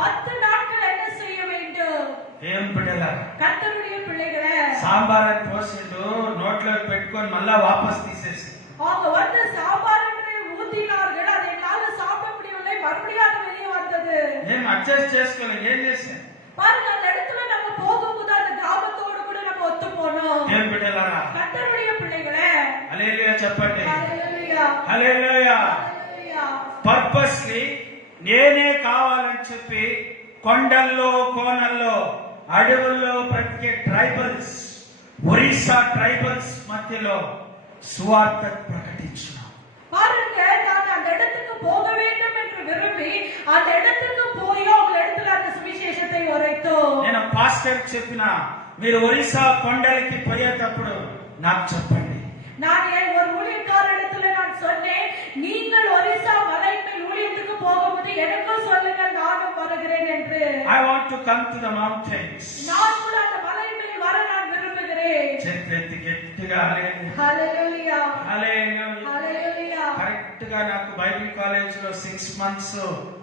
10 நாட்கள் என்ன செய்ய வேண்டும்? ఏం బిడ్డలారా, கர்த்தருடைய பிள்ளைகளே, సాంబార్ అని పోసిండు, నోట్లోకి పెట్టుకొని మళ్ళా వాపస్ తీసేసి, அவங்க வந்து சாம்பார் என்று ஊத்தினார்கள். அதை எங்களால சாப்பிட முடியவில்லை. மறுபடியும் அது வெளியே வந்தது. నేను అడ్జస్ట్ చేసుకోలేదు. ఏం చేశాను? பாருங்க, அந்த இடத்துல நம்ம போகும்போது அந்த கிராமத்தோடு கூட நம்ம ஒத்து போனோம். ఏం బిడ్డలారా, கர்த்தருடைய பிள்ளைகளே, హల్లెలూయా చెప్పండి. హల్లెలూయా, హల్లెలూయా. హల్లెలూయా. పర్పస్లీ నేనే కావాలని చెప్పి కొండల్లో కోనల్లో అడవుల్లో బ్రతికే ట్రైబల్స్, ఒరిస్సా ట్రైబల్స్ మధ్యలో సువార్త ప్రకటించున్నాం. பாருங்க, நான் அந்த இடத்துக்கு போக வேண்டும் என்று விரும்பி அந்த இடத்துக்கு போய் அவங்க இடத்துல அந்த சுவிசேஷத்தை உரைத்தோம். నేను పాస్టర్ చెప్పిన మీరు ఒరిస్సా కొండలకి పోయేటప్పుడు నాకు చెప్పండి. நான் என் ஒரு ஊழியக்காரரிடத்துல நான் சொன்னேன், நீங்கள் ஒரிசா மலைகள் ஊழியத்துக்கு போகும்போது எனக்கும் சொல்லுங்கள், நானும் வருகிறேன் என்று. I want to come to the mountains. நான் கூட அந்த மலைகளில் வர நான் விரும்புகிறேன். చేతులెత్తి గట్టిగా హల్లెలూయా, హల్లెలూయా. హల్లెలూయా. కరెక్ట్ గా నాకు బైబిల్ కాలేజ్ లో 6 months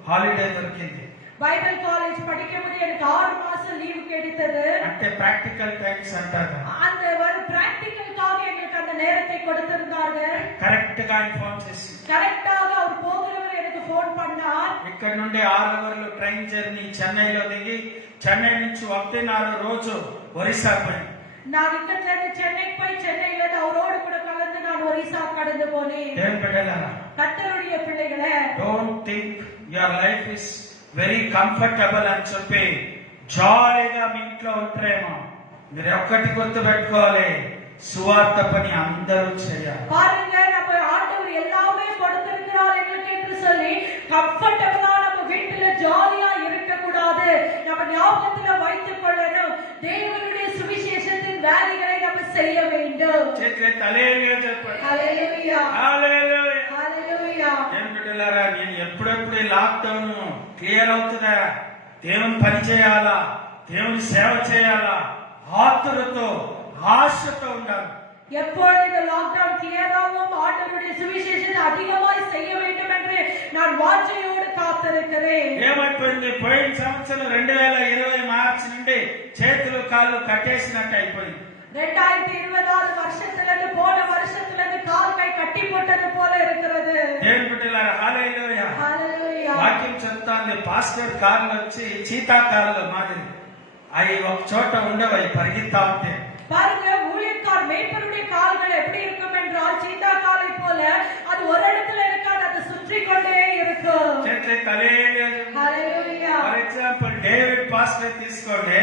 హాలిడే దొరికింది. பைபிள் காலேஜ் படிக்கும்போது எனக்கு 6 மாசம் லீவு கிடைத்தது. అంటే ప్రాక్టికల్ టైమ్స్ అంటారు. அந்த ஒரு பிராக்டிகல்காக எங்களுக்கு அந்த நேரத்தை கொடுத்திருந்தார்கள். కరెక్ట్ గా ఇన్ఫార్మ్ చేసి கரெக்டாக அவர் போகிறவர் எனக்கு போன் பண்ணார். ఇక్కడ నుండి 6 అవర్లు ట్రైన్ జర్నీ చెన్నైలో దిగి చెన్నై నుంచి 1.5 రోజు ఒరిస్సా పోయి நான் இங்க சென்னைக்கு போய் சென்னையில இருந்து அவரோடு கூட கலந்து நான் ஒரிசா கடந்து போனேன். దేవుని బిడ్డలారా, கர்த்தருடைய பிள்ளைகளே, don't think your life is very comfortable అని చెప్పి జాలీగా మీ ఇంట్లో ఉంటారేమో. మీరు ఒక్కటి గుర్తు పెట్టుకోవాలి, సువార్త పని అందరూ చేయాలి. பாருங்க, நம்ம ஆண்டவர் எல்லாமே கொடுத்திருக்கிறார் எங்களுக்கு என்று சொல்லி கம்ஃபர்டபிளா நம்ம வீட்டுல ஜாலியா இருக்க கூடாது. நம்ம ஞாபகத்துல வைத்துக் கொள்ளணும், தேவனுடைய சுவிசேஷத்தின் வேலைகளை நம்ம செய்ய வேண்டும். చేతులెత్తి హల్లెలూయా చెప్పండి. హల్లెలూయా, హల్లెలూయా. హల్లెలూయా. ఏం బిడ్డలారా, నేను ఎప్పుడెప్పుడు ఈ లాక్డౌన్ క్లియర్ అవుతుందా, దేవుని పని చేయాలా, దేవుని సేవ చేయాలా, ఆతురతో ఆశతో ఉండాలి. எப்பொழுது இந்த லாக்டவுன் கிளியர் ஆகும், ஆண்டவருடைய சுவிசேஷத்தை அதிகமாய் செய்ய வேண்டும் என்று நான் வாஞ்சையோடு காத்திருக்கிறேன். ఏమైపోయింది? పోయిన సంవత్సరం 2020 మార్చి నుండి చేతులు కాళ్ళు కట్టేసినట్టు అయిపోయింది. 2020 வருஷத்திலிருந்து போன வருஷத்திலிருந்து கால் கை கட்டி போட்டது போல இருக்கிறது. దేవుని బిడ్డలారా, హల్లెలూయా. హల్లెలూయా. వాక్యం చెప్తాంది, పాస్టర్ కార్లు వచ్చి చీతా కార్లు మాదిరి అవి ఒక చోట ఉండవు, అవి పరిగెత్తా ఉంటాయి. பாருங்க, ஊழியக்கார் மேய்ப்பருடைய கால்கள் எப்படி இருக்கும் என்றால் சீதா காலை போல அது ஒரு இடத்துல இருக்காது, அது சுற்றி கொண்டே இருக்கும். హల్లెలూయా. ఫర్ ఎగ్జాంపుల్ డేవిడ్ పాస్టర్ తీసుకోండి,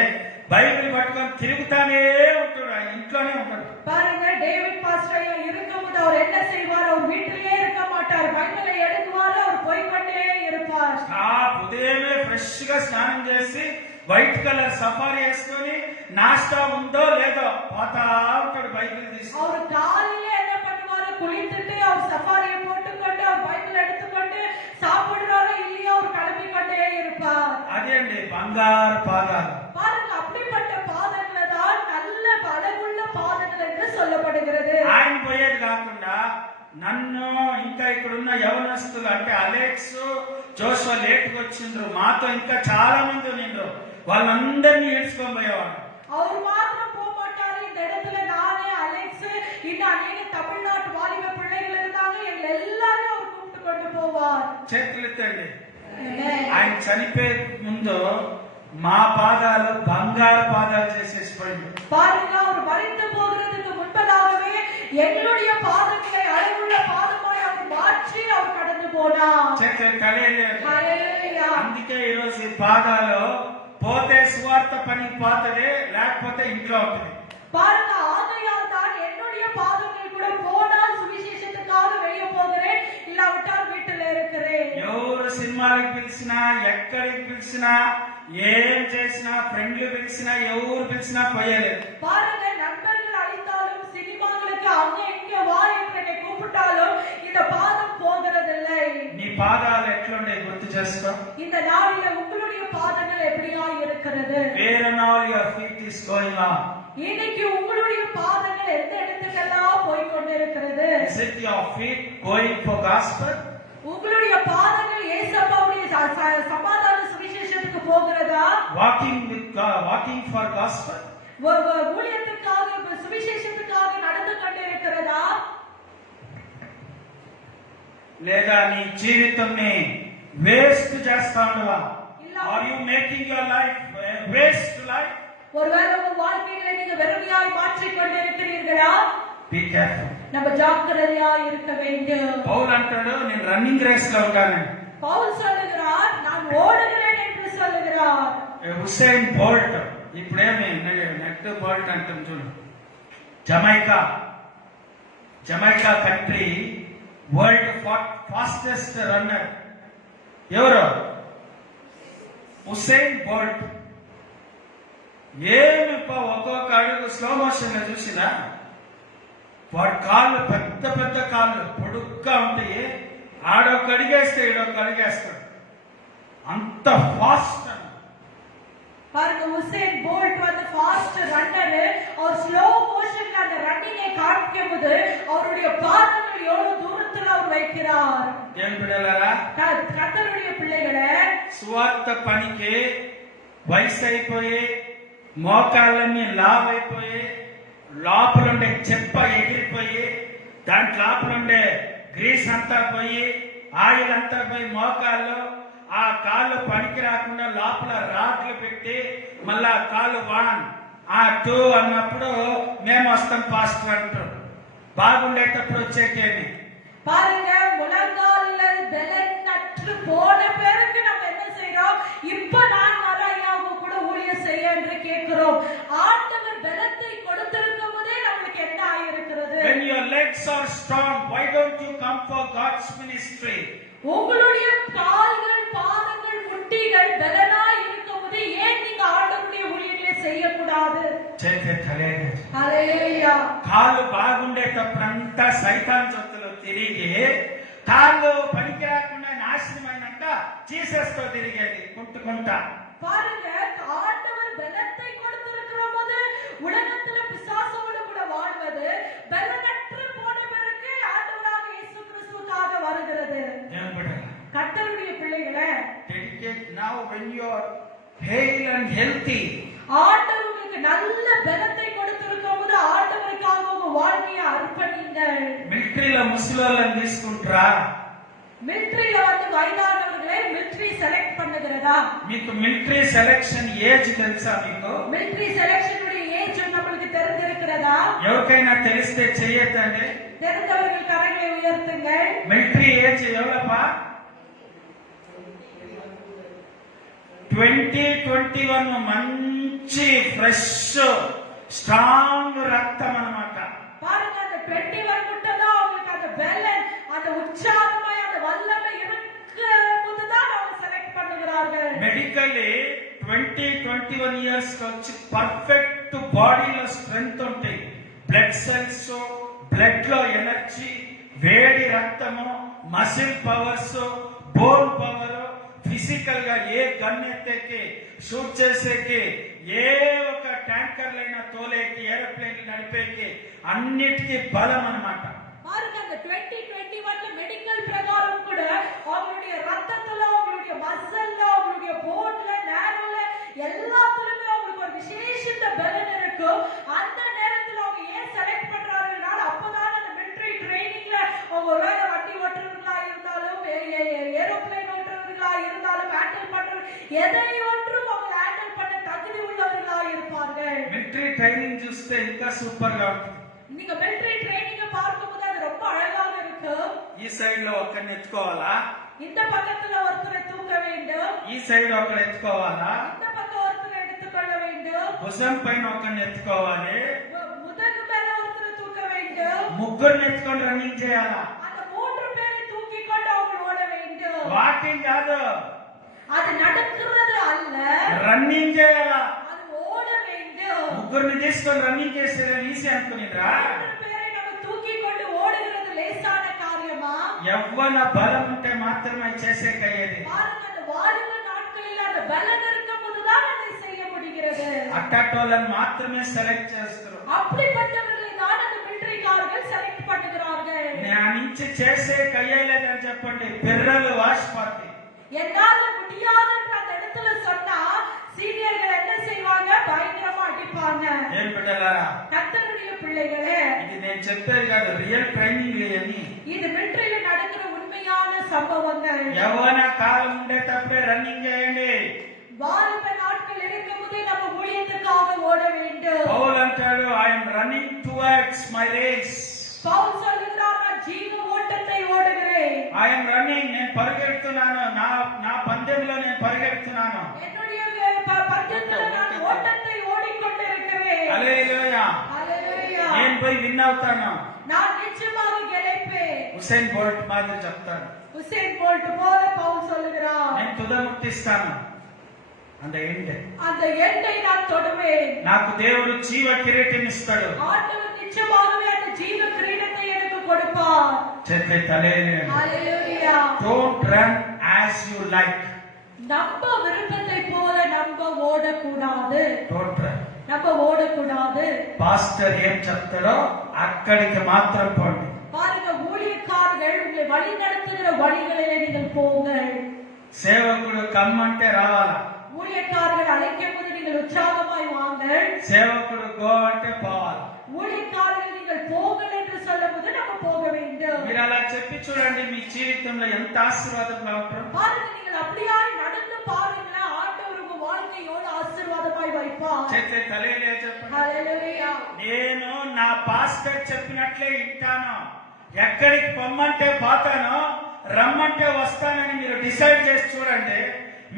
బైబిల్ పట్టుకొని తిరుగుతానే ఉంటాడు, ఆయన ఇంట్లోనే ఉంటాడు. பாருங்க, டேவிட் பாஸ்டர் இருக்கும்போது அவர் என்ன செய்வார்? அவர் வீட்டிலேயே இருக்க மாட்டார், பைபிளை எடுக்குவார், அவர் போய்கொண்டே இருப்பார். ఉదయమే ఫ్రెష్ గా స్నానం చేసి వైట్ కలర్ సఫారీ వేసుకొని నాస్టా ఉందో లేదో పోతా ఉంటాడు బైబిల్ తీసుకొని. அவர் காலையில என்ன பண்ணுவாரு? குளித்துட்டு அவர் சஃபாரியை போட்டுக்கொண்டு அவர் பைபிள் எடுத்துக்கொண்டு சாப்பிடுறாரோ இல்லையோ அவர் கிளம்பி கொண்டே இருப்பார். అదే అండి బంగారు పాదాలు. பாருங்க, அப்படிப்பட்ட பாதங்களை தான் நல்ல பலமுள்ள பாதங்கள் என்று சொல்லப்படுகிறது. ఆయన పోయేది కాకుండా నన్ను ఇంకా ఇక్కడున్న యవనస్తులు అంటే అలెక్స్, జోషువా లేట్కి వచ్చిండ్రు, మాతో ఇంకా చాలా మంది ఉన్నారు, వాళ్ళందరినీ ఈడ్చుకొని పోయేవాడు. அவர் மாத்திரம் போக மாட்டாரு. இந்த இடத்துல நானே, அலெக்ஸ், இன்னும் அநேக தமிழ்நாட்டு வாலிப பிள்ளைகள் இருந்தாங்க, எங்களை எல்லாரும் அவர் கூப்பிட்டு கொண்டு போவார். చేతులెత్తండి. ఆయన చనిపోయే ముందు మా పాదాలు బంగారు పాదాలు చేసేసిపోయింది. பாருங்க, அவர் மறைந்து போகிறதுக்கு முன்பதாகவே எங்களுடைய பாதங்களை அழகுள்ள பாதமாய் அவர் மாற்றி அவர் கடந்து போனார். హల్లెలూయా. అందుకే ఈరోజు ఈ పాదాలు పోతే సువార్త పని పోతది, లేకపోతే ఇంట్లో ఉంటుంది. பாருங்க, ஆகையால் தான் என்னுடைய பாதங்கள் கூட போனால் சுவிசேஷத்துக்காக வெளியே போகிறேன், இல்லாவிட்டால் வீட்டில் இருக்கிறேன். ఎవరు సినిమాలకు పిలిచినా, ఎక్కడికి పిలిచినా, ఏం చేసినా, ఫ్రెండ్లు పిలిచినా, ఎవరు పిలిచినా పోయేలేదు. பாருங்க, நண்பர்கள் அழைத்தாலும் சினிமாங்களுக்கு அங்க இங்க வா என்று என்னை கூப்பிட்டாலும் இந்த பாதம் போகிறதில்லை. నీ పాదాలు ఎట్లుండే గుర్తు చేసుకో. இந்த நாளில உங்களுடைய பாதங்கள் எப்படியா இருக்கிறது? Where and all your feet is going on. இன்னைக்கு உங்களுடைய பாதங்கள் எந்த இடத்துக்கெல்லாம் போய் கொண்டிருக்கிறது? it your feet going for gospel? உங்களுடைய பாதங்கள் இயேசுவுடைய சமாதான சுவிசேஷத்துக்கு போகிறதா? Walking for gospel? ஊழியத்துக்காக சுவிசேஷத்துக்காக நடந்து கொண்டிருக்கிறதா? లేదా నీ జీవితాన్ని వేస్ట్ చేస్తా ఉండవా? Are you making your life a waste life? ஒருவேளை உங்க வாழ்க்கையை நீங்க வெறுமையாய் மாற்றிக் கொண்டிருக்கிறீர்களா? Be careful. நம்ம ஜாக்கிரதையா இருக்க வேண்டும். பவுல் అంటాడు నేను రన్నింగ్ రేస్ లో ఉంటాను. பவுல் சொல்லுகிறார் நான் ఓడుகிறேன் என்று சொல்லுகிறார். హుసేన్ బోల్ట్ ఇప్పుడేమి నెట్ బోల్ట్ అంటాం చూడు. Jamaica country world fastest runner ఎవరు? Usain Bolt. ఏమి ఒక్కొక్క అడుగు స్లో మోషన్ లో చూసినా వాడి కాళ్ళు పెద్ద పెద్ద కాళ్ళు పొడుగ్గా ఉంటాయి. ఆడొక్క అడిగేస్తే ఈడొక్క అడిగేస్తాడు, అంత ఫాస్ట్. பாருங்க, உசேன் போல்ட் வந்து ஃபாஸ்ட் ரன்னர். அவர் ஸ்லோ மோஷன்ல அந்த ரன்னிங்கை காண்பிக்கும்போது அவருடைய பாதங்கள் எவ்வளவு தூரத்துல அவர் வைக்கிறார். ఏం బిడ్డలారా, கர்த்தருடைய பிள்ளைகளே, సువార్త పనికి వయసు అయిపోయి మోకాళ్ళన్నీ లావ్ అయిపోయి లోపలుండే చెప్ప ఎగిరిపోయి దాని లోపలుండే గ్రీస్ అంతా పోయి ఆయిల్ అంతా పోయి మోకాళ్ళు ఆ కాళ్ళు పనికి రాకుండా లోపల రాడ్లు పెట్టి మళ్ళా కాళ్ళు 1 2 అన్నప్పుడు మేము వస్తాం పాస్టర్ అంటారు. బాగుండేటప్పుడు వచ్చేకేమి பாருங்க, முழங்கால்ல பெலனற்று போன பிறகு நம்ம என்ன செய்றோம்? இப்ப நான் வர ஐயா உங்க கூட ஊழியம் செய்ய என்று கேட்கிறோம். ஆண்டவர் பலத்தை கொடுத்திருக்கும் போதே நமக்கு என்ன ஆயிருக்கிறது? When your legs are strong, why don't you come for God's ministry? உங்களுடைய கால்கள், பாதங்கள், முட்டிகள் பலனாய் இருக்கும்போது ஏன் நீங்க ஆண்டவருடைய ஊழியங்களை செய்யக்கூடாது? హల్లెలూయా. కాళ్ళు బాగుండేటప్పుడంతా సైతాన్ చొత్తులో తిరిగి కాళ్ళు పనికి రాకుండా నాశనమైనాక జీసస్తో తిరిగేది కుంటుకుంటా. பாருங்க, ஆண்டவர் பலத்தை கொடுத்திருக்கிற போது உலகத்துல பிசாசோடு கூட வாழ்வது, பலனற்று போன பிறகு ஆண்டவராக இயேசு கிறிஸ்துவுக்காக வருகிறது. கர்த்தருடைய பிள்ளைகளே, dedicate now when you are hale and healthy. ஆண்டவர் உங்களுக்கு நல்ல பலத்தை கொடுத்திருக்கும் போது ஆண்டவருக்காக உங்க வாழ்க்கையை அர்ப்பணிங்கள். మిలిటరీలో ముసలోళ్ళని తీసుకుంటారా? மிலிட்டரியில வந்து வயதானவர்களை மிலிட்டரி செலக்ட் பண்ணுகிறதா? మీకు మిలిటరీ సెలక్షన్ ఏజ్ తెలుసా? మీకు மிலிட்டரி செலக்ஷன் உடைய ஏஜ் உங்களுக்கு தெரிந்திருக்கிறதா? ఎవరికైనా తెలిస్తే చెయ్యొద్దండి. தெரிந்தவர்கள் கரங்களை உயர்த்துங்கள். Military age ఎవరப்பா? 2021 మంచి ఫ్రెష్ స్ట్రాంగ్ రక్తం అన్నమాట. பாருங்க, அந்த 21 மட்டும்தான் அவங்களுக்கு அந்த பலன், அந்த உற்சாகமாய் அந்த வல்லமை இருக்கும்போது தான் அவங்க செலக்ட் பண்ணுகிறார்கள். మెడికల్లీ 20-21 ఇయర్స్ వచ్చి పర్ఫెక్ట్ బాడీలో స్ట్రెంగ్త్ ఉంటాయి. బ్లడ్ సెల్స్, బ్లడ్ లో ఎనర్జీ, వేడి రక్తము, muscle powers, bone power, physical గా ఏ గన్ ఎత్తేకి, షూట్ చేసేకి, ఏ ఒక ట్యాంకర్లైనా తోలేకి, ఏరోప్లేన్ నడిపేకి అన్నిటికీ బలం అన్నమాట. பாருங்க, அந்த 2021 மெடிக்கல் பிரகாரம் கூட அவங்களுடைய ரத்தத்துல, அவங்களுடைய மசில்ல, அவங்களுடைய போன்ல, நேரோல எல்லாத்துலயுமே அவங்களுக்கு ஒரு விசேஷித்த பலன் இருக்கும். அந்த நேரத்துல அவங்க ஏன் செலக்ட் பண்றாங்கன்னா, அப்பதான் அந்த மிலிட்டரி ட்ரைனிங்ல அவங்க ஒருவேளை வண்டி ஓட்டுறவங்களா இருந்தாலும், ஏரோப்ளேன் ஓட்டுறவங்களா இருந்தாலும், ஹேண்டில் பண்ற எதை ஒன்றும் அவங்க ஹேண்டில் பண்ண தகுதி உள்ளவர்களா இருப்பார்கள். మిలిటరీ ట్రైనింగ్ చూస్తే ఇంకా సూపర్ గా ఉంటుంది. நீங்க மிலிட்டரி ட்ரைனிங்க பார்க்கும்போது அது ரொம்ப அழகாக இருக்கு. ఈ సైడ్ లో ఒకరిని ఎత్తుకోవాలా? இந்த பக்கத்துல ஒருத்தரை தூக்க வேண்டும். ఈ సైడ్ ఒకరు ఎత్తుకోవాలా? இந்த பக்கம் ஒருத்தரை எடுத்துக்கொள்ள வேண்டும். భుజం పైన ఒకరిని ఎత్తుకోవాలి. முதுகு மேல ஒருத்தரை தூக்க வேண்டும். ముగ్గురిని ఎత్తుకొని రన్నింగ్ చేయాలా? அந்த 3 பேரை தூக்கி கொண்டு அவங்க ஓட வேண்டும். వాకింగ్ కాదు, அது நடக்கிறது அல்ல, రన్నింగ్ చేయాలా? அது ஓட வேண்டும். ముగ్గురిని తీసుకొని రన్నింగ్ చేసేది ఈజీ అనుకునిరా? 3 பேரை நம்ம தூக்கி கொண்டு ஓடுகிறது லேசான காரியமா? యవ్వన బలం ఉంటే మాత్రమే చేసేకయ్యేది. பாருங்க, அந்த வாலிப நாட்களில் அந்த பலன் இருக்கும்போதுதான் அதை செய்ய முடிகிறது. అట్టటోళ్ళని మాత్రమే సెలెక్ట్ చేస్తారు. அப்படிப்பட்டவர்களை தான் அந்த மிலிட்டரிக்காரர்கள் செலக்ட் பண்ணுகிறார்கள். నేను నుంచి చేసే కయ్యలేదని చెప్పండి, పిర్రలు వాసిపోతాయి. என்னால முடியாதுன்ற அந்த இடத்துல சொன்னா சீனியர்கள் என்ன செய்வாங்க? பயங்கரமா அடிப்பாங்க. ఏం బిడ్డలారా, கர்த்தருடைய பிள்ளைகளே, ఇది నేను చెప్పేది కాదు, రియల్ ట్రైనింగ్ అని. இது மிலிட்டரியில நடக்கிற உண்மையான சம்பவங்கள். యవ్వన కాలం ఉండేటప్పుడే రన్నింగ్ చేయండి. வாலிப நாட்கள் இருக்கும்போதே நம்ம ஊழியத்துக்காக ஓட வேண்டும். పౌలు అంటాడు, I'm running towards my race. பவுல் சொல்லுகிறார், நான் ஜீவ ஓட்டத்தை ஓடுகிறேன். ఐఎమ్ రన్నింగ్, నేను పరిగెడుతున్నాను, నా పందెంలో నేను పరిగెడుతున్నాను. என்னுடைய பந்தயத்துல நான் ஓட்டத்தை ஓடிக்கொண்டிருக்கிறேன். హల్లెలూయా. హల్లెలూయా. నేను పోయి విన్ అవుతాను. நான் நிச்சயமாக கிடைப்பேன். హుసేన్ బోల్ట్ మాదిరి చెప్తాను. உசேன் போல்ட் போல பவுல் சொல்லுகிறார், నేను తుద ముట్టిస్తాను. அந்த ఎండ్, அந்த எண்டை நான் தொடுவேன். నాకు దేవుడు జీవ కిరీటం ఇస్తాడు. ஆண்டவர் நிச்சயமாகவே அந்த ஜீவ கிரீடத்தை எனக்கு கொடுப்பார். చేతులు తలేనే. ஹalleluya. Don't run as you like. நம்ம விருப்பத்தை போல நம்ம ஓடக்கூடாது. Don't run. நம்ம ஓடக்கூடாது. పాస్టర్ ఏం చెప్తాడో అక్కడికి మాత్రం పోండి. பாருங்க, ஊழியக்காரர்கள் உங்களை வழி நடத்துகிற வழிகளிலே நீங்கள் போங்கள். సేవకుడు కమ్మంటే రావాలా, ஊழியக்காரர்கள் அழைக்கும் போது நீங்கள் உற்சாகமாய் வாங்கள். సేవకుడు గో అంటే పోవాలి. ஊழியக்காரர்கள் நீங்கள் போங்கள் என்று சொல்லும் போது நம்ம போக வேண்டும். మీరు అలా చెప్పి చూడండి, మీ జీవితంలో ఎంత ఆశీర్వాదంగా ఉంటారు. பாருங்க, நீங்கள் அப்படியாய் நடந்து பாருங்களேன், ஆண்டவர் உங்க வாழ்க்கையோடு ஆசீர்வாதமாய் வைப்பார். చేతులు తలేనే చెప్పండి. ஹalleluya. నేను నా పాస్టర్ చెప్పినట్లే వింటాను, ఎక్కడికి పొమ్మంటే పోతానో, రమ్మంటే వస్తానని మీరు డిసైడ్ చేసి చూడండి.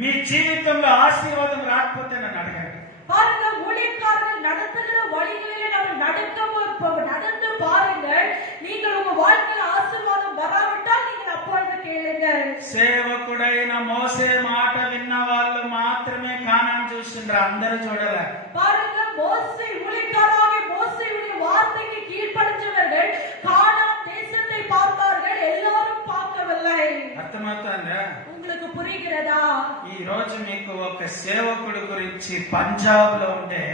మీ జీవితంలో ఆశీర్వాదం రాకపోతే నన్ను అడగండి. பாருங்க, ஊழியக்காரர்கள் நடத்துகிற வழிகளிலே நம்ம நடந்து பாருங்கள். நீங்கள் உங்க வாழ்க்கையில ஆசீர்வாதம் வராவிட்டால் நீங்கள் அப்பொழுது கேளுங்கள். సేవకుడైన మోసే మాట విన్న వాళ్ళు మాత్రమే కానాను చూసిండ్రు, అందరూ చూడలే. பாருங்க, மோசே ஊழியக்காரராகிய மோசேயுடைய வார்த்தைக்கு கீழ்ப்படிந்தவர்கள் கானான் தேசத்தை பார்த்தார்கள், எல்லாரும் பார்க்கவில்லை. అర్థమవుతుందా? உங்களுக்கு புரிகிறதா? ఈ రోజు మీకు ఒక సేవకుడు గురించి, పంజాబ్ లో ఉండే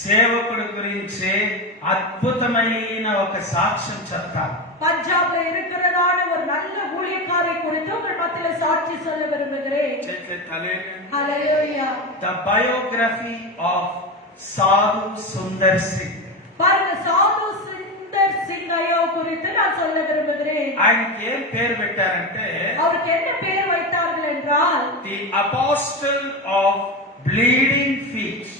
సేవకుడు గురించి అద్భుతమైన ఒక సాక్ష్యం చెప్తాను. பஞ்சாப்ல இருக்கிறதான ஒரு நல்ல ஊழியக்காரை குறித்து உங்கள் மத்தியில சாட்சி சொல்ல விரும்புகிறேன். ஹalleluya. The biography of சாது சுந்தர் சிங். பாருங்க, சாது சுந்தர் சிங் ஐயா குறித்து நான் சொல்ல விரும்புகிறேன். ఆయనకి ఏం పేరు పెట్టారంటే, அவருக்கு என்ன பெயர் வைத்தார்கள் என்றால், the apostle of bleeding feet.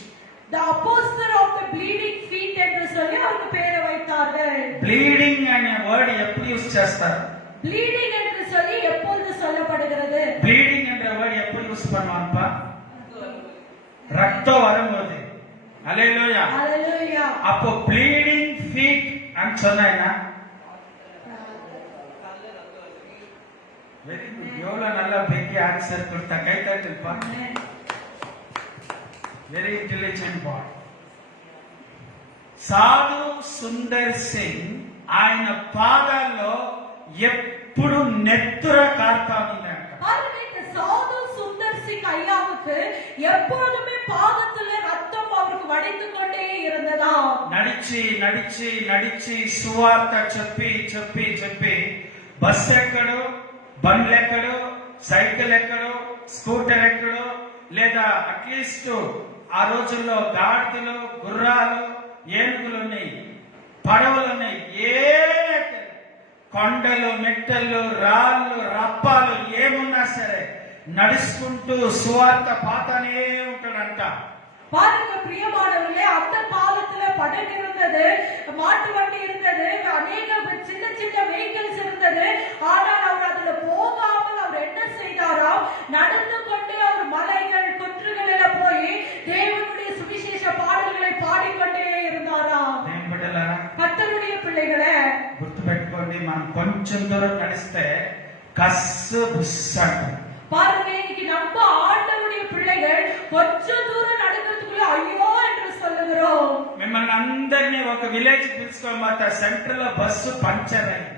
the apostle of the bleeding feet என்று சொல்லி அவருக்கு பெயரை வைத்தார்கள். బ్లీడింగ్ అనే వర్డ్ ఎప్పుడు యూస్ చేస్తారు? bleeding என்று சொல்லி எப்பொழுது சொல்லப்படுகிறது? బ్లీడింగ్ என்ற వర్డ్ ఎప్పుడు యూస్ பண்ணுவாங்கப்பா? ரத்தம் வரும்போது. ஹalleluya. ஹalleluya. அப்போ ப்ளீடிங் ஃபீட் అని சொன்னாங்க. Very good. எவ்வளவு நல்லா பேக்கி ஆன்சர் கொடுத்தா, கை தட்டுப்பா. Very intelligent boy. Sadhu Sundar Singh, ఆయన పాదాల్లో ఎప్పుడు నెత్తుర కారుతా ఉందంట. பாருங்க, இந்த சாது சுந்தர் சிங் ஐயாவுக்கு எப்பொழுதுமே பாதத்துல ரத்தம் அவருக்கு வடிந்து கொண்டே இருந்ததா. నడిచి నడిచి నడిచి సువార్త చెప్పి చెప్పి చెప్పి బస్ ఎక్కడు, బండ్లు ఎక్కడు, సైకిల్ ఎక్కడు, స్కూటర్ ఎక్కడు, లేదా అట్లీస్ట్ ఆ రోజుల్లో గాడిదలు, గుర్రాలు, ఏనుగులు ఉన్నాయి, పడవలు ఉన్నాయి. కొండలు, మెట్టలు, రాళ్ళు, రప్పాలు ఏమున్నా సరే నడుచుకుంటూ సువార్త పాతనే ఉంటాడంట. பாருங்க பிரியமானவர்களே, அந்த காலத்துல படகு இருந்தது, மாட்டு வண்டி இருந்தது, அநேக சின்ன சின்ன வெஹிக்கிள்ஸ் இருந்தது. ஆனால் அவர் அதுல போகாமல் அவர் என்ன செய்தாராம்? நடந்து கொண்டு அவர் மலைகள், குன்றுகளில போய் தேவனுடைய சுவிசேஷ பாடல்களை பாடிக்கொண்டே இருந்தாராம். నేను బిడ్డలారా, கர்த்தருடைய பிள்ளைகளே, గుర్తుపెట్టుకోండి, మనం కొంచెం దూరం నడిస్తే కస్సు బుస్సు అంటాం. பாருங்க, இன்னைக்கு நம்ம ஆண்டவருடைய பிள்ளைகள் கொஞ்சம் தூரம் நடக்கிறதுக்குள்ள ஐயோ என்று சொல்லுகிறோம். మిమ్మల్ని అందరినీ ఒక విలేజ్ తీసుకోమాట, సెంటర్ లో బస్సు పంచర్ అయింది,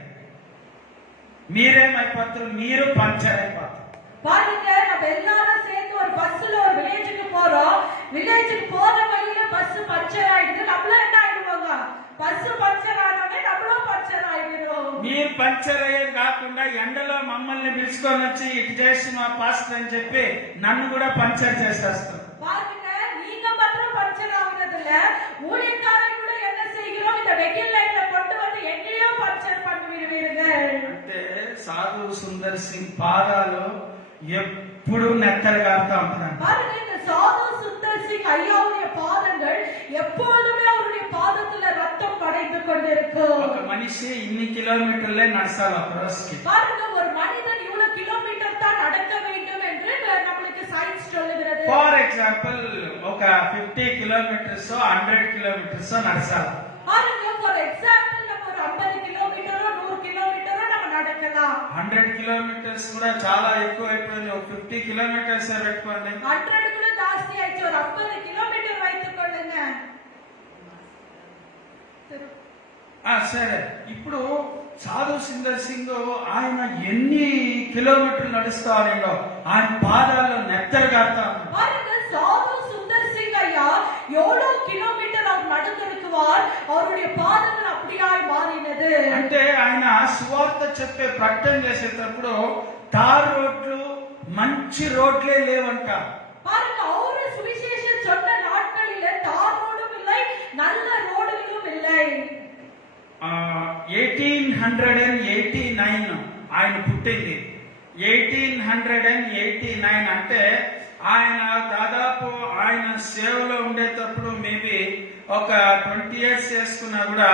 మీరేమైపోతారు? మీరు పంచర్ అయిపోతారు. பாருங்க, நம்ம எல்லாரும் சேர்ந்து ஒரு பஸ்ல ஒரு வில்லேஜுக்கு போறோம். வில்லேஜுக்கு போற வழியில பஸ் பஞ்சர் ஆயிடுது. நம்மளும் என்ன ஆயிடுவாங்க? பஸ் பஞ்சர் ஆனோடனே நம்மளும் பஞ்சர் ஆயிடுறோம். మీరు పంచర్ అయ్యేది కాకుండా ఎండలో మమ్మల్ని పిలుచుకొని వచ్చి ఇటు చేసి మా పాస్టర్ అని చెప్పి నన్ను కూడా పంచర్ చేసేస్తాం. பாருங்க, நீங்க மாத்திரம் பஞ்சர் ஆகுறது இல்ல, ஊழியக்காரன் கூட என்ன செய்கிறோம், இந்த வெயில் லைன்ல கொண்டு வந்து எங்கேயோ பஞ்சர் பண்ணிவிடுவீர்கள். అంటే సాధు సుందర్ సింగ్ పాదాలు ఎప్పుడు నెత్తలు కారుతా ఉంటారు. பாருங்க, இந்த சாது சுந்தர் சிங் ஐயாவுடைய பாதங்கள் எப்பொழுதுமே அவருடைய பாதத்துல ரத்தம் படைந்து கொண்டிருக்கும். ఒక మనిషి ఇన్ని కిలోమీటర్లే నడచాలి ఒక రోజుకి. பாருங்க, ஒரு மனிதன் இவ்வளவு கிலோமீட்டர் தான் நடக்க வேண்டும் என்று நம்மளுக்கு சயின்ஸ் சொல்லுகிறது. ఫర్ ఎగ్జాంపుల్ ఒక 50 కిలోమీటర్స్ 100 కిలోమీటర్స్ నడచాలి. பாருங்க, ஃபார் எக்ஸாம்பிள் நம்ம ஒரு 50 கிலோமீட்டரோ 100 கிலோமீட்டரோ நம்ம நடக்கலாம். 100 కిలోమీటర్స్ కూడా చాలా ఎక్కువ అయిపోయింది. ఒక 50 కిలోమీటర్స్ పెట్టుకోండి. 100 கூட ஜாஸ்தி ஆயிடுச்சு. ஒரு 50 கிலோமீட்டர் வைத்துக் கொள்ளுங்க. సరే, ఇప్పుడు సాధు సుందర్ సింగ్ ఆయన ఎన్ని కిలోమీటర్లు నడుస్తారో ఆయన పాదాలు నెత్తలు కారుతా ఉన్నాయి. பாருங்க, சாது சுந்தர் சிங் ஐயா எவ்வளவு கிலோமீட்டர் அவர் நடந்திருக்குவார், அவருடைய பாதங்கள் அப்படியாய் மாறினது. అంటే ఆయన సువార్త చెప్పే ప్రకటన చేసేటప్పుడు తార్ రోడ్లు మంచి రోడ్లే లేవంట. பாருங்க, அவரு சுவிசேஷம் சொன்ன நாட்களில தார் ரோடும் இல்லை, நல்ல ரோடுகளும் இல்லை. 1889 ఆయన పుట్టింది. 1889 అంటే ఆయన దాదాపు ఆయన సేవలో ఉండేటప్పుడు మేబీ ఒక 20 ఇయర్స్ చేసుకున్నా కూడా,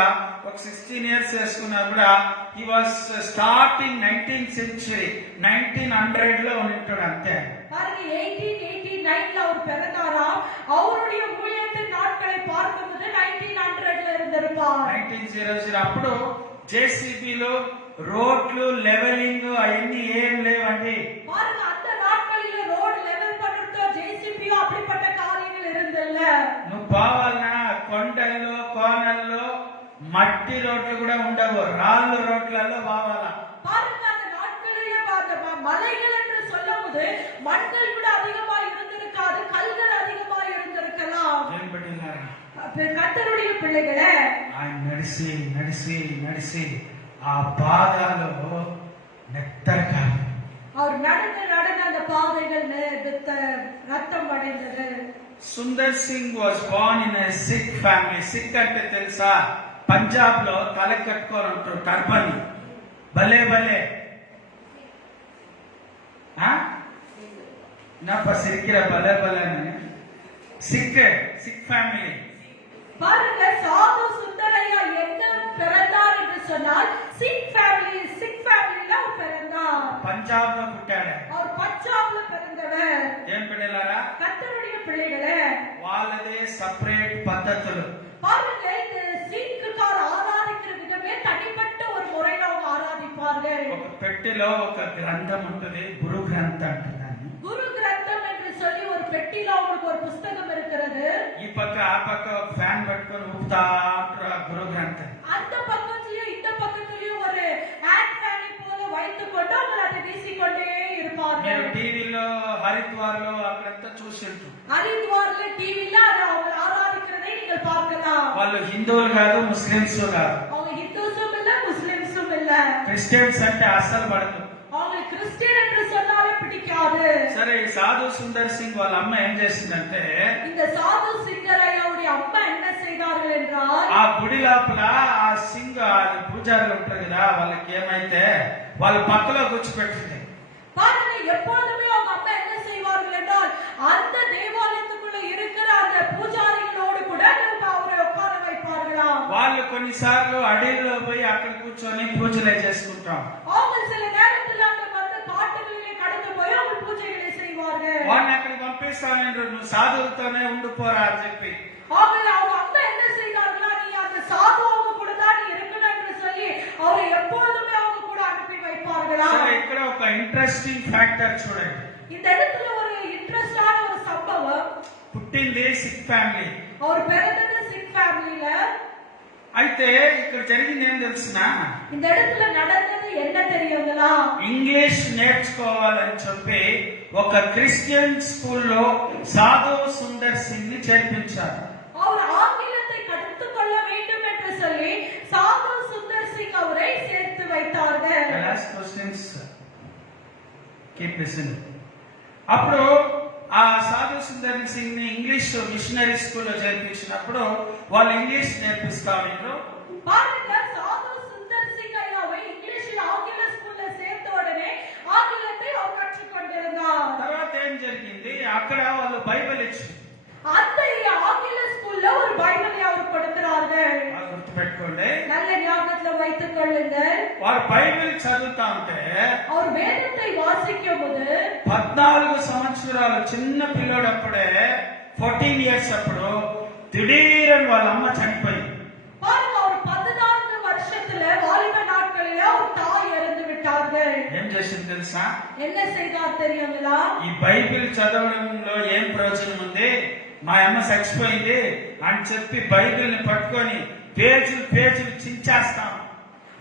ఒక 16 ఇయర్స్ చేసుకున్నా కూడా he was starting 19th century 1900 లో ఉంటాడు అంతే. பாருங்க, 1889ல அவர் பிறந்தாராம். அவருடைய ஊழியத்தின் நாட்களை பார்க்கும்போது 1900ல இருந்திருப்பார். 1900 అప్పుడు జేసీబీలు రోడ్లు లెవెలింగ్ అవన్నీ ఏం లేవండి. பாருங்க, அந்த நாட்களில ரோடு லெவல் பண்றதோ ஜேசிபியோ அப்படிப்பட்ட காரியங்கள் இருந்தல்ல. నువ్వు పోవాలన్నా కొండల్లో కోనల్లో మట్టి రోడ్లు కూడా ఉండవు, రాళ్ళు రోడ్లలో పోవాలా. பாருங்க, அந்த நாட்களில மலைகள் என்று சொல்லும்போது மண்கள் கூட அதிகமா இருந்திருக்காது, கல்கள் அதிகமா இருந்திருக்கலாம். ఏం పడినారా? கர்த்தருடைய பிள்ளைகளே, ఆయన నడిసి నడిసి నడిసి ఆ పాదాలు నెత్తగా. அவர் நடந்து நடந்து அந்த பாதைகள் ரத்தம் அடைந்தது. Sundar Singh was born in a Sikh family. Sikh అంటే తెలుసా? పంజాబ్ లో తల కట్టుకొని ఉంటారు, టర్బన్. భలే భలే నప్ప సిరికిర భలే భలే. సిక్ సిక్ ఫ్యామిలీ. பாருங்க, சாது சுந்தரையா எங்க பிறந்தார் என்று சொன்னால் சிக் ஃபேமிலில அவர் பிறந்தார். పంజాబ్ లో పుట్టాడు. அவர் பஞ்சாப்ல பிறந்தவர். ఏం పిల్లలారా? கர்த்தருடைய பிள்ளைகளே, వాళ్ళదే సపరేట్ పద్ధతులు. பாருங்க, இந்த சிக்குக்கார ஆராதிக்கிற விதமே தனிப்பட்ட ஒரு முறையில அவங்க ஆராதிப்பார்கள். ఒక పెట్టెలో ఒక గ్రంథం ఉంటుంది, గురు గ్రంథ అంటున్నాను. குரு கிரந்தம் என்று சொல்லி ஒரு பெட்டியில அவங்களுக்கு ஒரு புஸ்தகம் இருக்கிறது. ఈ పక్క ఆ పక్క ఒక ఫ్యాన్ పట్టుకొని ఊపుతా ఉంటారు ఆ గురు గ్రంథం. அந்த பக்கத்திலயும் இந்த பக்கத்திலயும் ஒரு ஹேண்ட் ஃபேனை போல வைத்துக் கொண்டு அவங்க அதை வீசிக்கொண்டே இருப்பார்கள். మీరు టీవీలో హరిద్వార్ లో అక్కడంతా చూసింటారు. ஹரித்வார்ல டிவில அதை அவங்க ஆராதிக்கிறதை நீங்கள் பார்க்கலாம். వాళ్ళు హిందువులు కాదు, ముస్లిమ్స్ కాదు. அவங்க ஹிந்துஸும் இல்ல, முஸ்லிம்ஸும் இல்ல. క్రిస్టియన్స్ అంటే అస్సలు పడదు. அவங்க கிறிஸ்டியன் என்று சொன்னாலே பிடிக்காது. సరే, ఈ సాధు సుందర్ సింగ్ వాళ్ళ అమ్మ ఏం చేసిందంటే, இந்த சாது சிங்கரையாவுடைய அம்மா என்ன செய்தார்கள் என்றால், ఆ గుడి లోపల ఆ సింగ్ పూజారులు ఉంటారు కదా, వాళ్ళకి ఏమైతే వాళ్ళ పక్కలో కూర్చోపెట్టింది. பாருங்க, எப்பொழுதுமே அவங்க அம்மா என்ன செய்வார்கள் என்றால் அந்த தேவாலயத்துக்குள்ள இருக்கிற அந்த பூஜாரிகளோடு கூட அவரை உட்கார வைப்பார்களாம். వాళ్ళు కొన్నిసార్లు అడవిలో పోయి అక్కడ కూర్చొని పూజలే చేసుకుంటాం. அவங்க சில நேரத்துல அந்த வந்து காட்டுகளிலே கடந்து போய் அவங்க பூஜைகளை செய்வார்கள். వాళ్ళని అక్కడికి పంపిస్తానంటారు, నువ్వు సాధువులతోనే ఉండిపోరా అని చెప్పి. அவங்க அம்மா என்ன செய்தார்களா, நீ அந்த சாதுவோடு கூட தான் நீ இருக்கணும் என்று சொல்லி அவரை எப்பொழுதுமே அவங்க கூட அனுப்பி வைப்பார்களாம். సరే, ఇక్కడ ఒక ఇంట్రెస్టింగ్ ఫ్యాక్టర్ చూడండి. இந்த இடத்துல ஒரு இன்ட்ரெஸ்டான ஒரு சம்பவம். పుట్టింది సిక్ ఫ్యామిలీ. அவர் பிறந்தது சிக் ஃபேமிலில. అయితే ఇక్కడ జరిగింది ఏం తెలుసునా? இந்த இடத்துல நடந்தது என்ன தெரியுங்களா? ఇంగ్లీష్ నేర్చుకోవాలని చెప్పి ఒక క్రిస్టియన్ స్కూల్లో సాధు సుందర్ సింగ్ ని చేర్పించారు. அவர் ஆங்கிலத்தை கற்றுக்கொள்ள வேண்டும் என்று சொல்லி சாது சுந்தர் சிங் அவரை சேர்த்து வைத்தார். Keep listening. అప్పుడు ఆ సాధు సుందర్ సింగ్ ని ఇంగ్లీష్ మిషనరీ స్కూల్లో చేర్పించినప్పుడు వాళ్ళు ఇంగ్లీష్ నేర్పిస్తా ఉన్నారు. பாருங்க, சாது சுந்தர் சிங் ஐயாவை இங்கிலீஷில் ஆங்கில ஸ்கூல்ல சேர்த்த உடனே ஆங்கிலத்தை அவர் கற்றுக்கொண்டிருந்தார். తర్వాత ఏం జరిగింది, అక్కడ వాళ్ళు బైబిల్ ఇచ్చి அந்த ஆங்கில ஸ்கூல்ல ஒரு பைபிளை அவர் கொடுக்கிறார்கள். అది గుర్తుపెట్టుకోండి. நல்ல ஞாபகத்துல வைத்துக் கொள்ளுங்கள். వారు బైబిల్ చదువుతా ఉంటే அவர் வேதத்தை வாசிக்கும் போது 14 సంవత్సరాలు చిన్న పిల్లోడప్పుడే 14 ఇయర్స్ అప్పుడు దిಢీరని వాళ్ళ అమ్మ చనిపోయింది. பாருங்க, அவர் 14 வருஷத்துல வாலிப நாட்களில ஒரு தாய் இறந்து விட்டார்கள். ఏం చేసింది తెలుసా? என்ன செய்தார் தெரியுங்களா? ఈ బైబిల్ చదవడంలో ఏం ప్రయోజనం ఉంది, మా అమ్మ చచ్చిపోయింది అని చెప్పి బైబిల్ ని పట్టుకొని పేజీలు పేజీలు చించేస్తాం.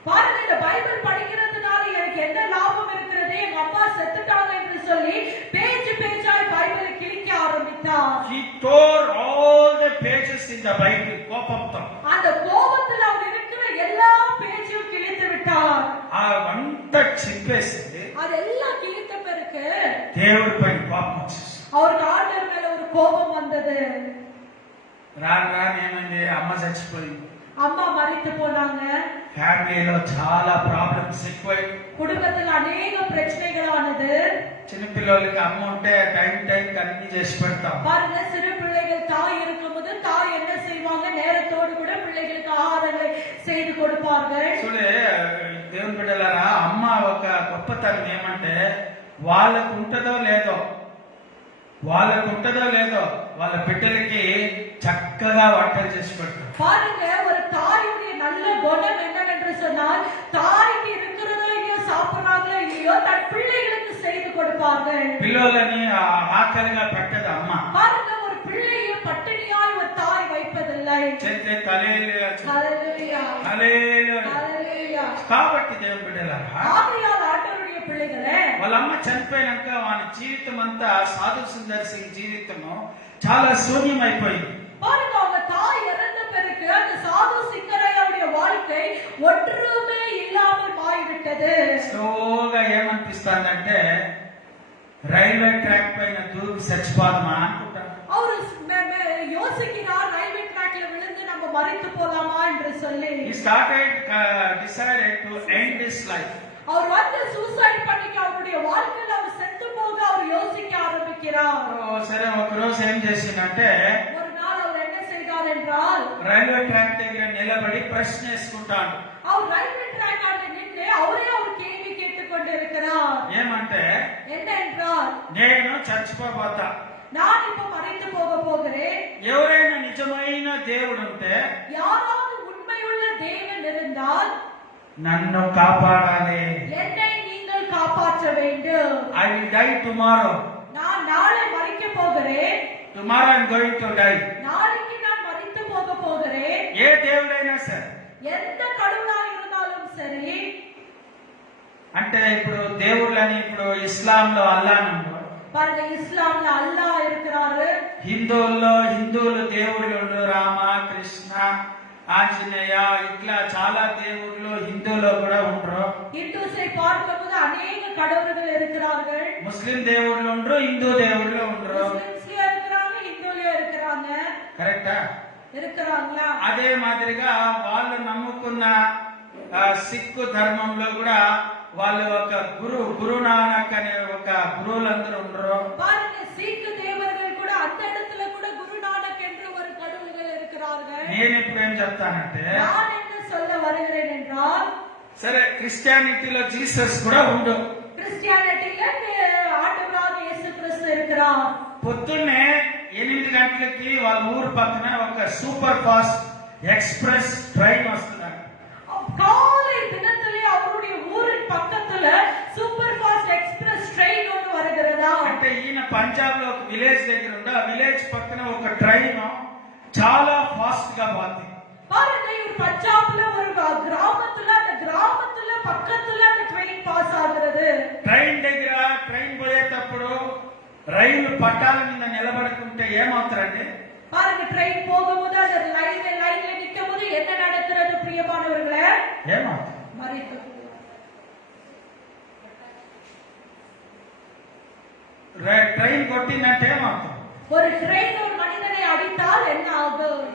பாருங்க, இந்த பைபிள் படிக்கிறதுனால எனக்கு என்ன லாபம் இருக்கிறது, எங்க அப்பா செத்துட்டாங்க என்று சொல்லி பேஜ் பேஜாய் பைபிளை கிழிக்க ஆரம்பித்தார். He tore all the pages in the Bible కోపంతో. அந்த கோபத்தில் அவர் இருக்கிற எல்லா பேஜையும் கிழித்து விட்டார். అవంతా చింపేసి அதெல்லாம் கிழித்த பிறகு దేవుడి పైన కోపం వచ్చేసి அவருக்கு ஆண்டவர் மேல ஒரு கோபம் வந்தது. రాను రాను ఏమైంది, అమ్మ చచ్చిపోయింది. அம்மா மரித்து போனாங்க. ఫ్యామిలీలో చాలా ప్రాబ్లమ్స్ ఎక్కువై, குடும்பத்தில் அநேக பிரச்சனைகளானது. చిన్నపిల్లలకి అమ్మ ఉంటే టైం అన్ని చేసి పెడతాం. பாருங்க, சிறு பிள்ளைகள் தாய் இருக்கும்போது தாய் என்ன செய்வாங்க, நேரத்தோடு கூட பிள்ளைகளுக்கு ஆహాரங்களை செய்து கொடுப்பார்கள். చూడే దేవుని బిడ్డలారా, అమ్మ ఒక గొప్పతనం ఏమంటే వాళ్ళకు ఉంటదో లేదో వాళ్ళ బిడ్డలకి చక్కగా వంటలు చేసి పెడతారు. பாருங்க, ஒரு தாயுடைய நல்ல குணம் என்னவென்று சொன்னால், தாய்க்கு இருக்கிறதோ இல்லையோ, சாப்பிடுறாங்களோ இல்லையோ, தன் பிள்ளைகளுக்கு செய்து கொடுப்பார்கள். పిల్లలని ఆకలిగా పెట్టదు అమ్మ. பாருங்க, ஒரு பிள்ளையை பட்டினியாய் ஒரு தாய் வைப்பதில்லை. చెప్తే తలేలు ஹல்லேலூயா, తలేలు. ஹல்லேலூயா. కాబట్టి దేవుని బిడ్డలారా, ஆகையால் ஆண்டவருடைய பிள்ளைகளே, వాళ్ళ అమ్మ చనిపోయినాక వాని జీవితం అంతా సాధు సుందర్ సింగ్ జీవితము చాలా శూన్యమైపోయింది. பாருங்க, அவங்க தாய் இறந்த பிறகு அந்த சாது சிங்கரையாவுடைய வாழ்க்கை ஒன்றுமே இல்லாமல் மாறிவிட்டது. స్లోగా ఏమనిపిస్తుందంటే రైల్వే ట్రాక్ పైన దూకి చచ్చిపోదామా అనుకుంటాను. அவரு யோசிக்கிறார், ரயில்வே ட்ராக்ல விழுந்து நம்ம மரித்து போலாமா என்று சொல்லி. He decided to end his life. அவர் வந்து சூசைட் பண்ணிக்க, அவருடைய வாழ்க்கையில அவர் செத்து போக அவர் யோசிக்க ஆரம்பிக்கிறார். సరే ఒక రోజు ఏం చేసిందంటే ஒரு நாள் அவர் என்ன செய்தார் என்றால், రైల్వే ట్రాక్ దగ్గర నిలబడి ప్రశ్న వేసుకుంటాడు. அவர் ரயில்வே ட்ராக் ஆண்ட நின்று அவரே ஒரு கேள்வி கேட்டுக் கொண்டிருக்கிறார். ఏమంటే, என்ன என்றால், నేను చచ్చిపోతా, நான் இப்ப மறைத்து போக போகிறேன். ఎవరైనా నిజమైన దేవుడు ఉంటే யாராவது உண்மையுள்ள தேவன் இருந்தால் నన్ను కాపాడాలి. என்னை நீங்கள் காப்பாற்ற வேண்டும். I will die tomorrow. நான் நாளை மறிக்க போகிறேன். Tomorrow I'm going to die. நாளைக்கு நான் மறித்து போக போகிறேன். ఏ దేవుడైనా సరే. எந்த கடவுளா இருந்தாலும் சரி. అంటే ఇప్పుడు దేవుళ్ళని ఇప్పుడు ఇస్లాంలో అల్లాహ్ ఉన్నాడు, பாருங்க, இஸ்லாம்ல அல்லாஹ் இருக்கிறாரு. హిందువులు దేవుళ్ళు ఉన్నారు, రామ కృష్ణ ఆంజనేయ, ఇట్లా చాలా దేవుళ్ళు హిందువులో కూడా ఉండరు. இந்துஸை பார்க்கும்போது அநேக கடவுள்கள் இருக்கிறார்கள். ముస్లిం దేవుళ్ళు ఉండరు, హిందూ దేవుళ్ళు ఉండరు. முஸ்லிம்ஸ்லயும் இருக்கிறாங்க, இந்துலயும் இருக்கிறாங்க. కరెక్టా? இருக்கிறாங்களா? అదే మాదిరిగా వాళ్ళు నమ్ముకున్న సిక్కు ధర్మంలో కూడా వాళ్ళు ఒక గురునానక్ అనే ఒక గురువులందరూ ఉండరు. பாருங்க, சீக்கு தேவர்கள் கூட அந்த இடத்துல கூட குருநானக் என்ற ஒரு கடவுள்கள் இருக்கிறார்கள். నేను ఇప్పుడు ఏం చెప్తానంటే, நான் என்ன சொல்ல வருகிறேன் என்றால், సరే క్రిస్టియానిటీలో జీసస్ కూడా ఉండు, கிறிஸ்டியானிட்டில ஆண்டவராக இயேசு கிறிஸ்து இருக்கிறார். పొద్దున్నే 8 గంటలకి వాళ్ళ ఊరు పక్కన ఒక సూపర్ ఫాస్ట్ ఎక్స్ప్రెస్ ట్రైన్ వస్తుందంట. காலை தினத்திலே அவருடைய ஊரின் பக்கத்துல சூப்பர் ஃபாஸ்ட் எக்ஸ்பிரஸ் ட்ரெயின் ஒன்று வருகிறதா? అంటే ఈయన పంజాబ్ లో ఒక విలేజ్ దగ్గర ఉండే, ఆ విలేజ్ పక్కన ఒక ట్రైన్ చాలా ఫాస్ట్ గా పోతుంది. பாருங்க, இவர் பஞ்சாப்ல ஒரு கிராமத்துல, அந்த கிராமத்துல பக்கத்துல அந்த ட்ரெயின் பாஸ் ஆகிறது. ట్రైన్ దగ్గర ట్రైన్ పోయేటప్పుడు రైలు పట్టాల మీద నిలబడుకుంటే ఏమవుతారండి? பாருங்க, ட்ரெயின் போகும்போது அந்த லைன்ல நிக்கும்போது என்ன நடக்கிறது பிரியமானவர்களே? ఏమవుతుంది? மரித்து ట్రైన్ కొట్టిందంటే ఏమవుతుంది? ஒரு ட்ரெயின் ஒரு மனிதனை அடித்தால் என்ன ஆகும்?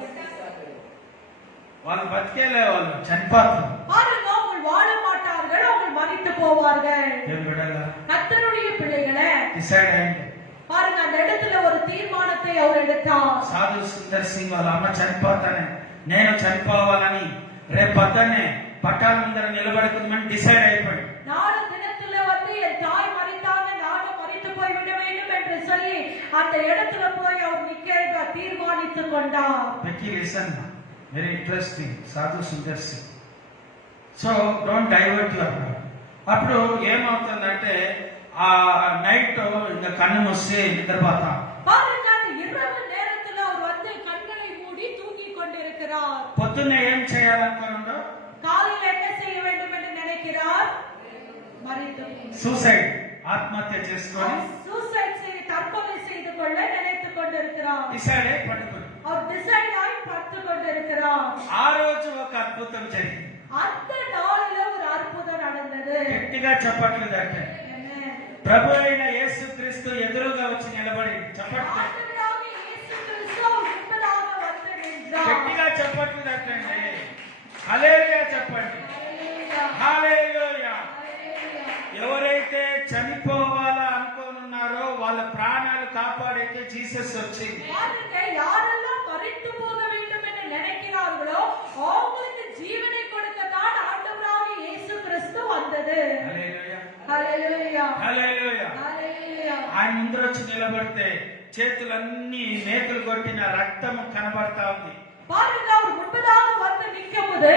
వాళ్ళు బతికేలే, వాళ్ళు చనిపోతారు. பாருங்க, அவங்க வாழ மாட்டார்கள், அவங்க மரித்து போவார்கள். ఏం బిడ్డలా கர்த்தருடைய பிள்ளைகளே, డిసైడ్ అయ్యింది. பாருங்க, அந்த இடத்துல ஒரு தீர்மானத்தை அவர் எடுத்தார். సాధు సుందర్ సింగ్ వాళ్ళ అమ్మ చనిపోతానే, నేను చనిపోవాలని రేపు పొద్దున్నే పట్టాల ముందర నిలబడుకుందామని డిసైడ్ అయిపోయాడు. நாளை தினத்துல வந்து என் தாய் மரித்தாங்க, நானும் மரித்து போய் விட வேண்டும் என்று சொல்லி அந்த இடத்துல போய் அவர் நிக்க தீர்மானித்துக் கொண்டார். Becky, listen, very interesting. సాధు Sundar Singh. So don't divert your mind. అప్పుడు ఏమవుతుందంటే ఆ నైట్ ఇంకా కన్ను మూసి నిద్రపోతాం. பாருங்க, அந்த இரவு நேரத்துல அவர் வந்து கண்களை மூடி தூங்கிக் கொண்டிருக்கிறார். పొద్దున్నే ఏం చేయాలనుకున్నాడో காலையில் என்ன செய்ய வேண்டும் என்று நினைக்கிறார்? மரித்து సూసైడ్, ఆత్మహత్య చేసుకొని சூசைட் செய்து தற்கொலை செய்து கொள்ள நினைத்துக் கொண்டிருக்கிறார். డిసైడ్ అయి పడుకుని அவர் டிசைட் ஆகி படுத்துக் கொண்டிருக்கிறார். ఆ రోజు ఒక అద్భుతం జరిగింది. அந்த நாளில ஒரு அற்புதம் நடந்தது. గట్టిగా చెప్పట్లు అంటే Amen. ప్రభు అయిన యేసుక్రీస్తు ఎదురుగా వచ్చి నిలబడి చెప్పట్లు ஆண்டவராக இயேசு கிறிஸ்து முன்பதாக வந்து நின்றார். గట్టిగా చెప్పట్లు తట్టండి. హల్లెలూయా చెప్పండి. Hallelujah. హల్లెలూయా. Hallelujah. ఎవరైతే చనిపోవాలా అనుకోనున్నారో వాళ్ళ ప్రాణాలు కాపాడైతే జీసస్ వచ్చింది. பாருங்க, யாரெல்லாம் மரித்து போக வேண்டும் என்று நினைக்கிறார்களோ அவங்களுக்கு ஜீவனை கொடுக்கத்தான் ஆண்டவராக இயேசு கிறிஸ்து வந்தது. హల్లెలూయా. Hallelujah. హల్లెలూయా. Hallelujah. ఆయన ముందర వచ్చి నిలబడితే చేతులన్నీ మేకులు కొట్టిన రక్తం కనబడతా ఉంది. பாருங்க, அவர் முன்பதாக வந்து நிற்கும்போது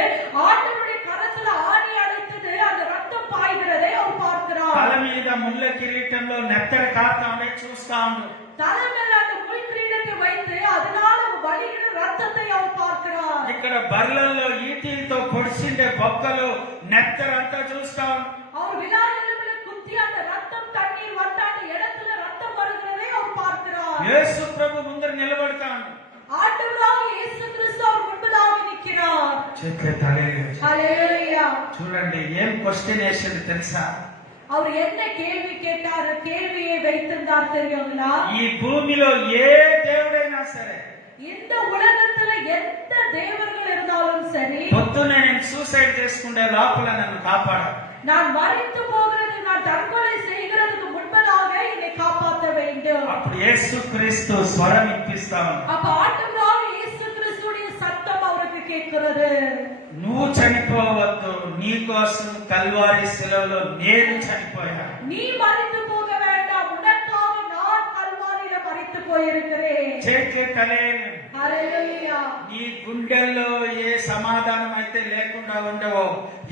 ஆண்டவருடைய கரத்துல ஆணி அடைத்தது, அந்த ரத்தம் பாய்கிறதை அவர் తల பார்க்கிறார். మీద ముళ్ళ కిరీటంలో నెత్తడి కాస్తా ఉండే చూస్తా ఉండు. தலைமையில் அந்த முள் கிரீடத்தை வைத்து அதனால வழிகிற ரத்தத்தை அவர் பார்க்கிறார். ఇక్కడ బర్లల్లో ఈటీలతో పొడిచిండే బొక్కలు నెత్తరంతా చూస్తా ఉండు. அவர் விநாயகர்களை குத்தி அந்த ரத்தம் தண்ணீர் வந்த அந்த இடத்துல ரத்தம் வருகிறதை அவர் பார்க்கிறார். యేసు ప్రభు ముందర నిలబడతా ఉండు. ஆண்டவராக இயேசு கிறிஸ்து அவர் முன்பதாக நிற்கிறார். చేతులు తలెత్తి. ஹalleluya. చూడండి ఏం క్వశ్చన్ వేసింది తెలుసా? அவர் என்ன கேள்வி கேட்டார்? கேள்வியை வைத்திருந்தார் தெரியுங்களா? ఈ భూమిలో ఏ దేవుడైనా సరే இந்த உலகத்துல எந்த தேவர்கள் இருந்தாலும் சரி, పొద్దున్నే నేను సూసైడ్ చేసుకుంటే లోపల నన్ను కాపాడాలి. நான் மரித்து போகிறது, நான் தற்கொலை செய்கிறதுக்கு முன்பதாக என்னை காப்பாற்ற வேண்டும். అప్పుడు యేసుక్రీస్తు స్వరం ఇప్పిస్తా ఉంది. அப்ப ஆண்டவராக இயேசு கிறிஸ்துவின் சத்தம் அவருக்கு கேட்கிறது. నువ్వు చనిపోవద్దు, నీ కోసం కల్వారి శిలువలో నేను చనిపోయా. நீ மரித்து போக வேண்டாம், உனக்காக நான் கல்வாரியில மரித்து போயிருக்கிறேன். చేతులు తలే. ஹalleluya. నీ గుండెల్లో ఏ సమాధానం అయితే లేకుండా ఉండవో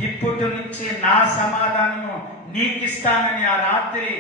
ఇప్పటి నుంచి నా సమాధానము నీకిస్తానని ఆ రాత్రి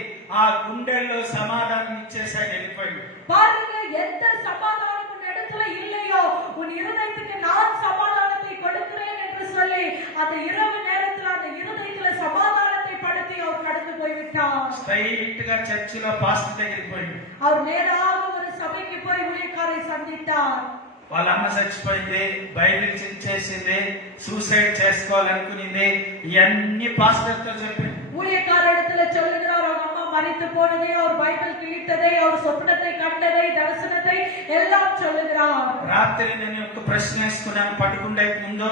ఆ గుండెల్లో సమాధానం ఇచ్చేసాడు, వెళ్ళిపోయాడు. பாருங்க, எந்த சமாதானம் உன் இடத்துல இல்லையோ உன் இருதயத்துக்கு நான் சமாதானத்தை கொடுக்கிறேன் என்று சொல்லி அந்த இரவு நேரத்துல அந்த இருதயத்துல சமாதானத்தை படுத்தி அவர் கடந்து போய்விட்டார். స్ట్రైట్ గా చర్చిలో పాస్టర్ దగ్గరికి పోయింది. அவர் நேராக ஒரு சபைக்கு போய் ஊழியக்காரை சந்தித்தார். వాళ్ళ అమ్మ చచ్చిపోయింది, బైబిల్ చించేసింది, సూసైడ్ చేసుకోవాలనుకునింది, ఇవన్నీ పాస్టర్తో చెప్పింది. ஊழியக்கார இடத்துல சொல்லுகிறார், அவங்க அம்மா மரித்து போனதை, அவர் பைபிள் கிழித்ததை, அவர் சொப்னத்தை கண்டதை, தரிசனத்தை எல்லாம் சொல்லுகிறார். రాత్రి నేను ఒక ప్రశ్న వేసుకున్నాను పడుకుండే ముందు.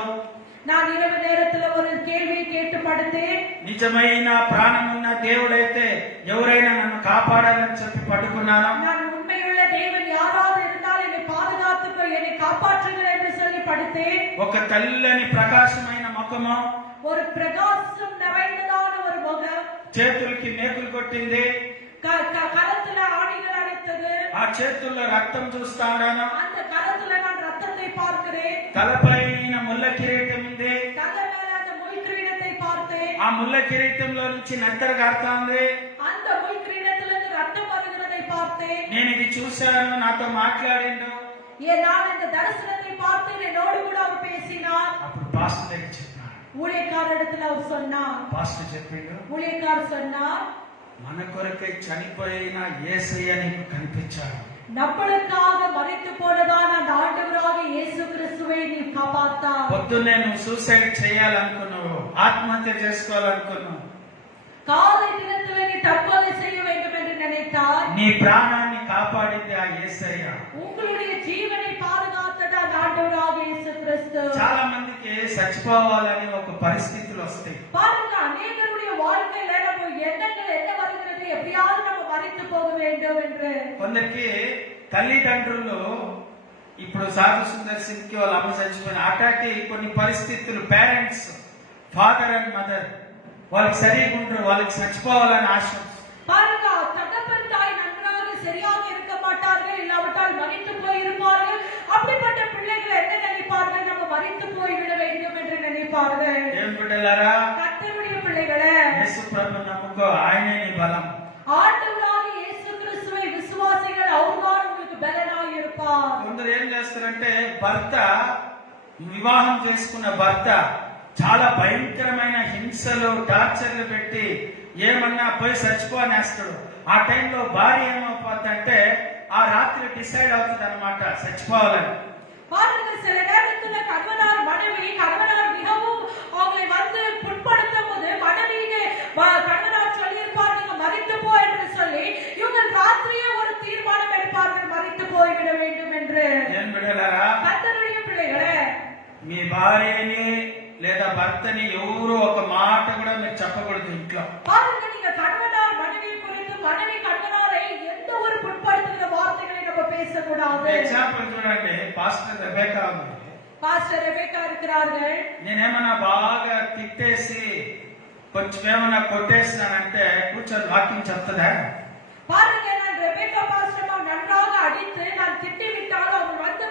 நான் இரவு நேரத்துல ஒரு கேள்வியை கேட்டு படுத்தேன். నిజమైన ప్రాణం ఉన్న దేవుడైతే ఎవరైనా నన్ను కాపాడాలని చెప్పి పడుకున్నాను. நான் உண்மையுள்ள தேவன் யாராவது இருந்தால் என்னை பாதுகாத்துக்கோ, என்னை காப்பாற்றுங்கள் என்று சொல்லி படுத்தேன். ఒక తెల్లని ప్రకాశమైన ముఖము, ஒரு பிரகாசம் நிறைந்ததான ஒரு முகம், చేతులకి మేకులు కొట్టింది, கரத்துல ஆணிகள் அடைத்தது, ఆ చేతుల్లో రక్తం చూస్తా ఉన్నాను. அந்த கரத்துல நான் ரத்தத்தை பார்க்கிறேன். తలపైన ముళ్ళ కిరీటం ఉంది, தலை மேல அந்த முள் கிரீடத்தை பார்த்தேன். ఆ ముళ్ళ కిరీటంలో నుంచి నెత్తరు కారుతా ఉంది. அந்த முள் கிரீடத்திலிருந்து ரத்தம் வருகிறதை பார்த்தேன். నేను ఇది చూశాను, నాతో మాట్లాడిండు. நான் இந்த தரிசனத்தை பார்த்தேன், என்னோடு கூட அவர் பேசினார். అప్పుడు పాస్టర్ దగ్గర చెప్పినాడు. ஊழியக்கார இடத்துல அவர் சொன்னார். పాస్టర్ చెప్పిండు, ஊழியக்கார் சொன்னார், మన కొరకై చనిపోయిన యేసయ్య నీకు కనిపించాడు. நம்மளுக்காக மரித்து போனதான அந்த ஆண்டவராக இயேசு கிறிஸ்துவை நீ காப்பாத்தார். పొద్దున్నే నువ్వు సూసైడ్ చేయాలనుకున్నావు, ఆత్మహత్య చేసుకోవాలనుకున్నావు, காலை தினத்துல நீ தற்கொலை செய்ய வேண்டும் என்று நினைத்தார். నీ ప్రాణాన్ని కాపాడింది ఆ యేసయ్య. உங்களுடைய ஜீவனை பாதுகாத்தது அந்த ஆண்டவராக இயேசு கிறிஸ்து. చాలా మందికి చచ్చిపోవాలని ఒక పరిస్థితులు వస్తాయి. பாருங்க, அநேகருடைய வாழ்க்கையில நம்ம எண்ணங்கள் என்ன வருகிறது, எப்படியாவது நம்ம மரித்து போக வேண்டும் என்று. కొందరికి తల్లిదండ్రులు ఇప్పుడు సాధు సుందర్ సింగ్ కి వాళ్ళ అమ్మ చచ్చిపోయిన అటాటి కొన్ని పరిస్థితులు, పేరెంట్స్ ఫాదర్ అండ్ మదర్ వాళ్ళకి సరిగా ఉండరు, వాళ్ళకి చచ్చిపోవాలని ఆశ. பாருங்க, தகப்பன் தாய் நன்றாக சரியாக இருக்க மாட்டார்கள், இல்லாவிட்டால் மரித்து போயிருப்பார்கள். அப்படிப்பட்ட பிள்ளைகள் என்ன நினைப்பார்கள், நம்ம மரித்து போய்விட வேண்டும் என்று நினைப்பார்கள். ఏం బిడ్డలారా, கர்த்தருடைய பிள்ளைகளே, యేసు ప్రభు నమ్ముకో, ఆయనే నీ బలం. ஆண்டவராக இயேசு கிறிஸ்துவை விசுவாசிகள், அவர்தான் உங்களுக்கு பலனாய் இருப்பார். కొందరు ఏం చేస్తారంటే, భర్త వివాహం చేసుకున్న భర్త చాలా భయంకరమైన హింసలు, టార్చర్లు పెట్టి ఏమన్నా పోయి చచ్చిపోనేస్తాడు. ఆ టైంలో భార్య ఏమైపోతుందంటే ఆ రాత్రి డిసైడ్ అవుతుంది అనమాట చచ్చిపోవాలని. பாருங்க, சில நேரத்துல கணவனார் மிகவும் அவங்களை வந்து புண்படுத்தும் போது கணவனார் சொல்லியிருப்பார், நீங்க மரித்து போ என்று சொல்லி, இவங்க ராத்திரியே ஒரு தீர்மானம் எடுப்பார்கள், மரித்து போய்விட வேண்டும் என்று. ఏం బిడ్డలారా, கர்த்தருடைய பிள்ளைகளே, మీ భార్యని లేదా భర్తని ఎవరు ఒక మాట కూడా మీరు చెప్పకూడదు ఇంట్లో. பாருங்க, நீங்க கணவனார் மனைவி குறித்து, மனைவி கணவனாரை எந்த ஒரு புண்படுத்துகிற வார்த்தைகளை நம்ம பேசக்கூடாது. ఎగ్జాంపుల్ చూడండి, పాస్టర్ రెబెకా ఉంది. பாஸ்டர் ரெபேக்கா இருக்கிறார்கள். నేనేమన్నా బాగా తిట్టేసి కొంచెం ఏమన్నా కొట్టేసినానంటే కూర్చొని వాక్యం చెప్తుందా? பாருங்க, நான் ரெபேக்கா பாஸ்டர்மா நன்றாக அடித்து நான் திட்டி விட்டால் அவர் வந்து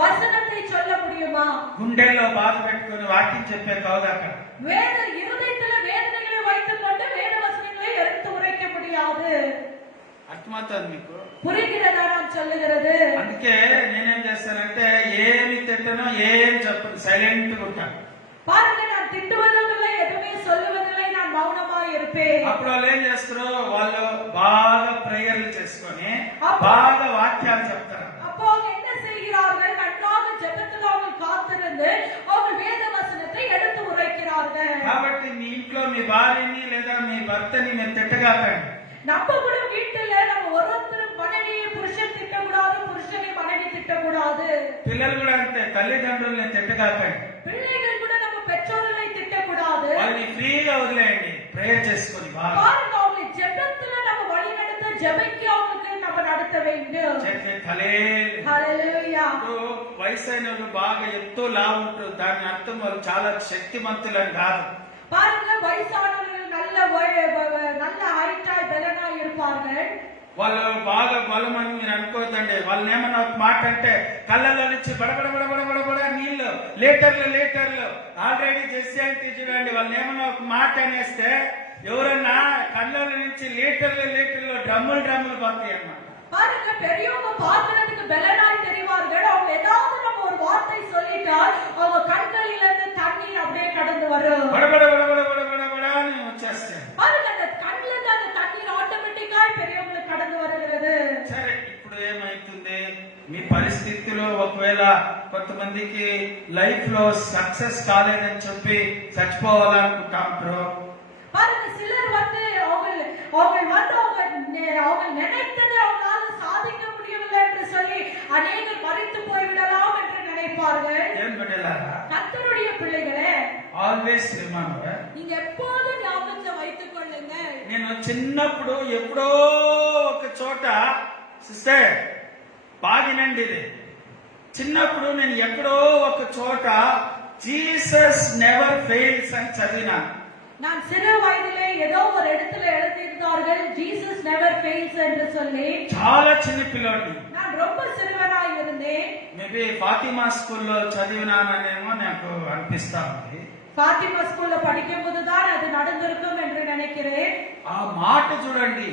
வசனத்தை சொல்ல முடியுமா? గుండెల్లో బాధ పెట్టుకుని వాక్యం చెప్పే కాదు అక్కడ. இருதயத்துல வேதனைகளை வைத்துக் கொண்டு வேத வசனங்களை எடுத்து உரைக்க முடியாது. అర్థమవుతుంది మీకు? புரிகிறதா நான் சொல்லுகிறது? అందుకే నేనేం చేస్తానంటే ఏమి తిట్టనో ఏం చెప్పను, సైలెంట్ గా ఉంటాను. பாருங்க, நான் திட்டுவதில்லை, எதுவுமே சொல்லுவதில்லை, நான் மௌனமாய் இருப்பேன். అప్పుడు వాళ్ళు ఏం చేస్తారు, వాళ్ళు బాగా ప్రేయర్లు చేసుకొని బాగా వాక్యాలు చెప్తారు. அப்போ அவங்க என்ன செய்கிறார்கள், நன்றாக ஜெபத்தில் அவங்க காத்திருந்து அவங்க வேத வசனத்தை எடுத்து உரைக்கிறார்கள். కాబట్టి మీ ఇంట్లో మీ భార్యని లేదా మీ భర్తని మీరు తిట్టగాకండి. நம்ம கூட வீட்டுல நம்ம ஒருத்தரும் மனைவியை புருஷன் திட்டக்கூடாது, புருஷனை மனைவி திட்டக்கூடாது. పిల్లలు కూడా అంతే, తల్లిదండ్రుల్ని తిట్టగాకండి. பிள்ளைகள் கூட நம்ம பெற்றோர்களை திட்டக்கூடாது. వాళ్ళని ఫ్రీగా వదిలేయండి, ప్రేయర్ చేసుకొని బాగా. பாருங்க, அவங்க ஜெபத்துல நம்ம வழி நடத்த, ஜெபிக்க அவங்களுக்கு நம்ம நடத்த வேண்டும். హల్లెలూయా. వయసైన బాగా ఎంతో లావు ఉంటారు, దాని అర్థం వాళ్ళు చాలా శక్తిమంతులని కాదు. பாருங்க, வயசானவர்கள் நல்ல ஹைட்டாய் பலனாய் இருப்பார்கள். వాళ్ళు బాగా బలమని మీరు అనుకోవద్దండి. వాళ్ళని ఏమన్నా ఒక మాట అంటే కళ్ళలో నుంచి బడబడ నీళ్లు లీటర్లు ఆల్రెడీ జెస్సీ అంటే చూడండి, వాళ్ళని ఏమన్నా ఒక మాట అనేస్తే ఎవరన్నా కళ్ళలో నుంచి లీటర్లు డ్రమ్ములు పోతాయి అన్నమాట. பாருங்க, பெரியவங்க பார்க்கிறதுக்கு பலனாய் தெரிவார்கள். அவங்க ஏதாவது நம்ம ஒரு வார்த்தை சொல்லிட்டால் அவங்க கண்களில இருந்து தண்ணீர் அப்படியே கடந்து வரும். బడబడ వచ్చేస్తాయి. பாருங்க, அந்த கண்ணுல இருந்து அந்த தண்ணீர் ஆட்டோமேட்டிக்காய் பெரியவங்களுக்கு கடந்து வருகிறது. సరే, ఇప్పుడు ఏమైతుంది, మీ పరిస్థితిలో ఒకవేళ కొంతమందికి లైఫ్ లో సక్సెస్ కాలేదని చెప్పి చచ్చిపోవాలనుకుంటారు. பாருங்க, சிலர் வந்து அவங்க நினைத்ததை அவங்களால சாதிக்க முடியவில்லை என்று சொல்லி அநேகர் மரித்து போய்விடலாம் என்று நினைப்பார்கள். ఏం బిడ్డలారా, கர்த்தருடைய பிள்ளைகளே, ఆల్వేస్ రిమెంబర్, நீங்க எப்போதும் ஞாபகத்துல வைத்துக் கொள்ளுங்க. నేను చిన్నప్పుడు ఎప్పుడో ఒక చోట, సిస్టర్ బాగినండి ఇది, చిన్నప్పుడు నేను ఎక్కడో ఒక చోట జీసస్ నెవర్ ఫెయిల్స్ అని చదివినాను. நான் சிறு వయதிலே ஏதோ ஒரு இடத்துல எழுதியிருந்தார்கள், ஜீசஸ் நெவர் ஃபெயில்ஸ் என்று சொல்லி. చాలా చిన్న పిల్లోడిని, நான் ரொம்ப சிறுவனாய் இருந்தேன். మేబీ ఫాతిమా స్కూల్లో చదివినాననేమో నాకు అనిపిస్తా ఉంది. ஃபாத்திமா ஸ்கூல்ல படிக்கும் போதுதான் அது நடந்திருக்கும் என்று நினைக்கிறேன். ఆ మాట చూడండి,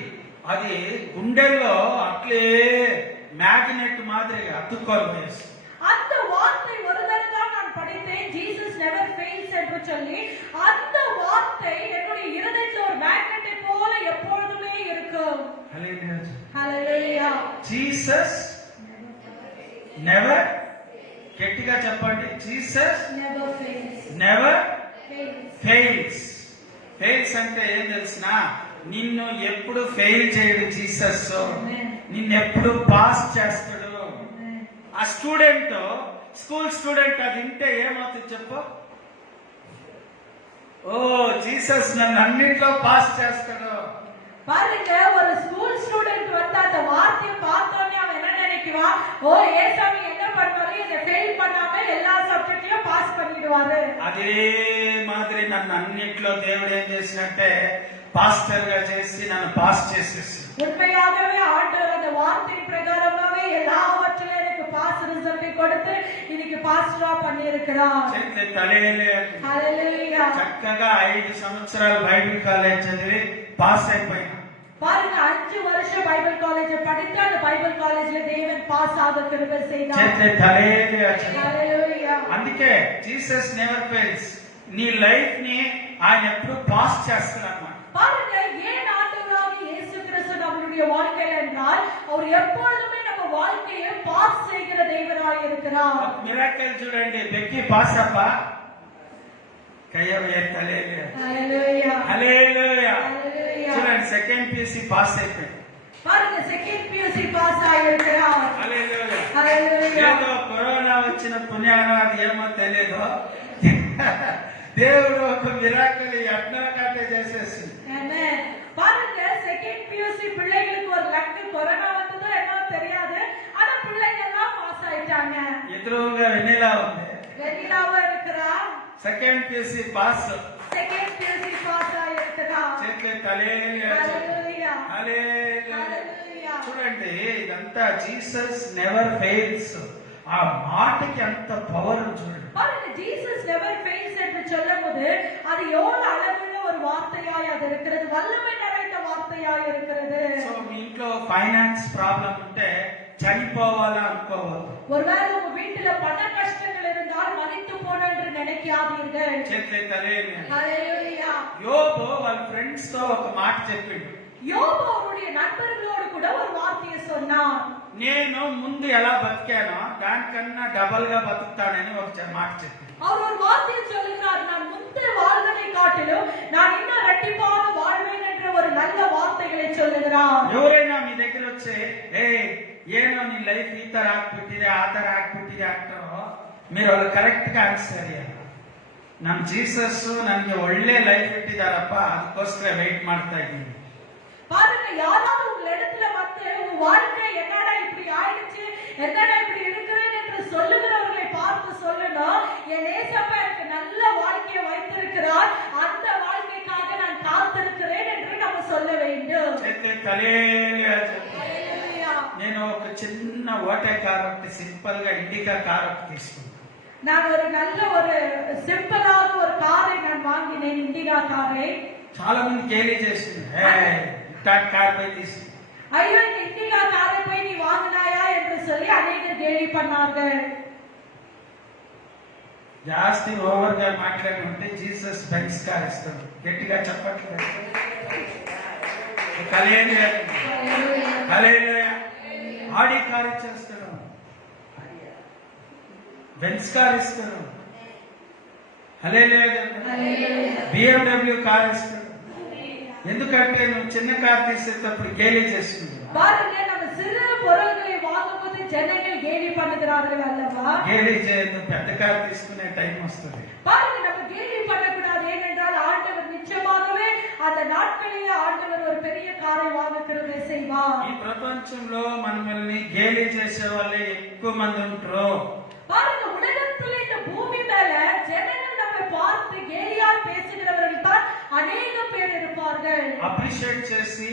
అది గుండెల్లో అట్లే మ్యాగ్నెట్ మాదిరిగా అతుక్కోవాలి. அந்த வார்த்தை ஒரு தடவை தான் நான் படித்தேன், ஜீசஸ் நெவர் ஃபெயில்ஸ் என்று சொல்லி. அந்த வார்த்தை என்னுடைய இருதயத்தில் ஒரு மேக்னெட்டை போல எப்பொழுதுமே இருக்கும். హల్లెలూయా. జీసస్ నెవర్, గట్టిగా చెప్పండి, Jesus never fails. Never fails. Fails. Fails అంటే ఏం తెలిసినా, నిన్ను ఎప్పుడు ఫెయిల్ చేయడు జీసస్. Amen. నిన్నెప్పుడు పాస్ చేస్తాడు. Amen. ఆ స్టూడెంట్, స్కూల్ స్టూడెంట్ అది వింటే ఏమవుతుంది చెప్పు? ఓ జీసస్ నన్ను అన్నింటిలో పాస్ చేస్తాడు. பாருங்க, ஒரு ஸ்கூல் ஸ்டூடெண்ட் வந்து அந்த வார்த்தையை பார்த்தோன்னே அவன் என்ன நினைக்குவான்? ஓ ஏசாமி என்ன பண்ணுவாரு, இதை ஃபெயில் பண்ணாம எல்லா சப்ஜெக்ட்லயும் பாஸ் பண்ணிடுவாரு. అదే మాదిరి నన్ను అన్నింటిలో దేవుడు ఏం చేసినట్టే పాస్టర్ గా చేసి నన్ను పాస్ చేసేసి. உண்மையாகவே ஆண்டவர் அந்த வார்த்தை பிரகாரமாவே எல்லாவற்றிலும் எனக்கு பாஸ் ரிசல்ட்டை கொடுத்து இன்னைக்கு பாஸ்டரா பண்ணியிருக்கிறார். చేతి తలేలే. ஹalleluya. చక్కగా 5 సంవత్సరాలు బైబిల్ కాలేజ్ చదివి పాస్ అయిపోయినా. பாருங்க, 5 வருஷம் பைபிள் காலேஜ் படித்து அந்த பைபிள் காலேஜ்ல தேவன் பாஸ் ஆக கிருபை செய்தார். చేతి తలేలే. ஹalleluya. అందుకే జీసస్ నెవర్ ఫెయిల్స్. నీ లైఫ్ ని ఆయన ఎప్పుడు పాస్ చేస్తాడన్నమాట. பாருங்க, ஏன் ஆண்டவராகிய இயேசு கிறிஸ்து நம்மளுடைய வாழ்க்கையில என்றால் அவர் எப்பொழுதுமே நம்ம வாழ்க்கையை பாஸ் செய்கிற தேவனாய் இருக்கிறார். మిరాకిల్ చూడండి, బెక్కి పాస్ అప్ప కయ్యవే తలేలే. ஹalleluya. హల్లెలూయా. ஹalleluya. చూడండి, సెకండ్ పిసి పాస్ అయిపోయింది. பாருங்க, செகண்ட் பியூசி பாஸ் ஆயிருக்கிறார். హల్లెలూయా. ஹalleluya. ఏదో కరోనా వచ్చిన పుణ్యాన అది ఏమో తెలియదు, దేవుడు ఒక మిరాకిల్ ఎట్లా చేసేసింది. ஆமென். பாருங்க, செகண்ட் பியூசி பிள்ளைகளுக்கு ஒரு லக்கு கொரோனா வந்ததோ என்னவோ தெரியாது, ஆனா பிள்ளைங்க எல்லாம் பாஸ் ஆயிட்டாங்க. ఎదురుగా వెన్నెలా ఉంది. வெண்ணிலாவும் இருக்கிறா. Second PUC pass. Second PUC pass ஆயிருக்கிறா. చేతులు తలేలే. ஹalleluya. హల్లెలూయా. ஹalleluya. చూడండి, ఇదంతా జీసస్ నెవర్ ఫెయిల్స్. ఆ మాటకి అంత పవర్ చూడండి. பாருங்க, ஜீசஸ் நெவர் ஃபெயில்ஸ் என்று சொல்லும்போது அது எவ்வளவு அளவுள்ள ஒரு வார்த்தையாய் அது இருக்கிறது, வல்லமை நிறைந்த வார்த்தையாய் இருக்கிறது. సో మీ ఇంట్లో ఫైనాన్స్ ప్రాబ్లం ఉంటే చనిపోవాలా అనుకోవద్దు. ஒருவேளை உங்க வீட்டுல பண கஷ்டங்கள் இருந்தால் மதித்து போன என்று நினைக்காதீர்கள். చేతులు తలేలే. ஹalleluya. యోబు వాళ్ళ ఫ్రెండ్స్ తో ఒక మాట చెప్పిండు. யோபு அவருடைய நண்பர்களோடு கூட ஒரு வார்த்தையை சொன்னார். నేను ముందు ఎలా బతికానో దానికన్నా డబల్ గా బతుకుతానని ఒక మాట చెప్పిండు. அவர் ஒரு வார்த்தையை சொல்லுகிறார், நான் முந்தைய வாழ்வதை காட்டிலும் நான் இன்னும் இரட்டிப்பாக வாழ்வேன் என்ற ஒரு நல்ல வார்த்தைகளை சொல்லுகிறார். ఎవరైనా మీ దగ్గర వచ్చి ಏನೋ నీ ಲೈಫ್ ಈ ತರ ಆಗ್ಬಿಟ್ಟಿದೆ ಆ ತರ ಆಗ್ಬಿಟ್ಟಿದೆ ಅಂತಾರೋ మీరు ಅವ್ರು ಕರೆಕ್ಟ್ గా ಆನ್ಸರ್ ನಮ್ ಜೀಸಸ್ ನನ್ಗೆ ಒಳ್ಳೆ ಲೈಫ್ ಇಟ್ಟಿದಾರಪ್ಪ, ಅದಕ್ಕೋಸ್ಕರ ವೆಯ್ಟ್ ಮಾಡ್ತಾ ಇದ್ದೀನಿ. பாருங்க, யாராவது உங்க இடத்துல வந்து உங்க வாழ்க்கை என்னடா இப்படி ஆயிடுச்சு, என்னடா இப்படி இருக்கிறேன் என்று சொல்லுகிறவர்களை பார்த்து சொல்லணும், என் ஏசப்பா எனக்கு நல்ல வாழ்க்கையை வைத்திருக்கிறார், அந்த வாழ்க்கைக்காக நான் காத்திருக்கிறேன் என்று நம்ம சொல்ல வேண்டும். చేతి తలేలే. ஹalleluya. నేను ఒక చిన్న ఓటే కార్ ఒకటి సింపుల్ గా ఇండికా కార్ ఒకటి తీసుకున్నాను. நான் ஒரு நல்ல ஒரு சிம்பிளான ஒரு காரை நான் வாங்கினேன், இண்டிகா காரை. చాలా మంది గేలీ చేసింది, కార్ పోయి తీసుకు. ஐயோ, இந்த இண்டிகா காரை போய் நீ வாங்கினாயா என்று சொல்லி அநேகர் கேலி பண்ணார்கள். జాస్తి ఓవర్ గా మాట్లాడుకుంటే జీసస్ బెంజ్ కార్ ఇస్తాడు. గట్టిగా చెప్పట్లు ఆడి కార్ ఇచ్చేస్తాడు, బెంజ్ కార్ ఇస్తాడు, BMW కార్ ఇస్తాడు. ఎందుకంటే నువ్వు చిన్న కార్ తీసేటప్పుడు గేలీ చేస్తుంది. பாருங்க, நம்ம சிறு பொருள்களை வாங்கும்போது ஜனங்கள் கேலி பண்ணுகிறார்கள் அல்லவா? గేలీ చేయదు, పెద్ద కార్ తీసుకునే టైం వస్తుంది. பாருங்க, நம்ம கேலி பண்ணக்கூடாது. ஏனென்றால் ஆண்டவர் நிச்சயமாகவே அந்த நாட்களிலே ஆண்டவர் ஒரு பெரிய காரை வாங்குகிறதை செய்வார். ఈ ప్రపంచంలో మనల్ని గేలీ చేసే వాళ్ళే ఎక్కువ మంది ఉంటారు. பாருங்க, உலகத்துல இந்த பூமி மேல ஜனங்கள் நம்மை பார்த்து கேலியால் பேசுகிறவர்கள் தான் அநேக பேர் இருப்பார்கள். అప్రిషియేట్ చేసి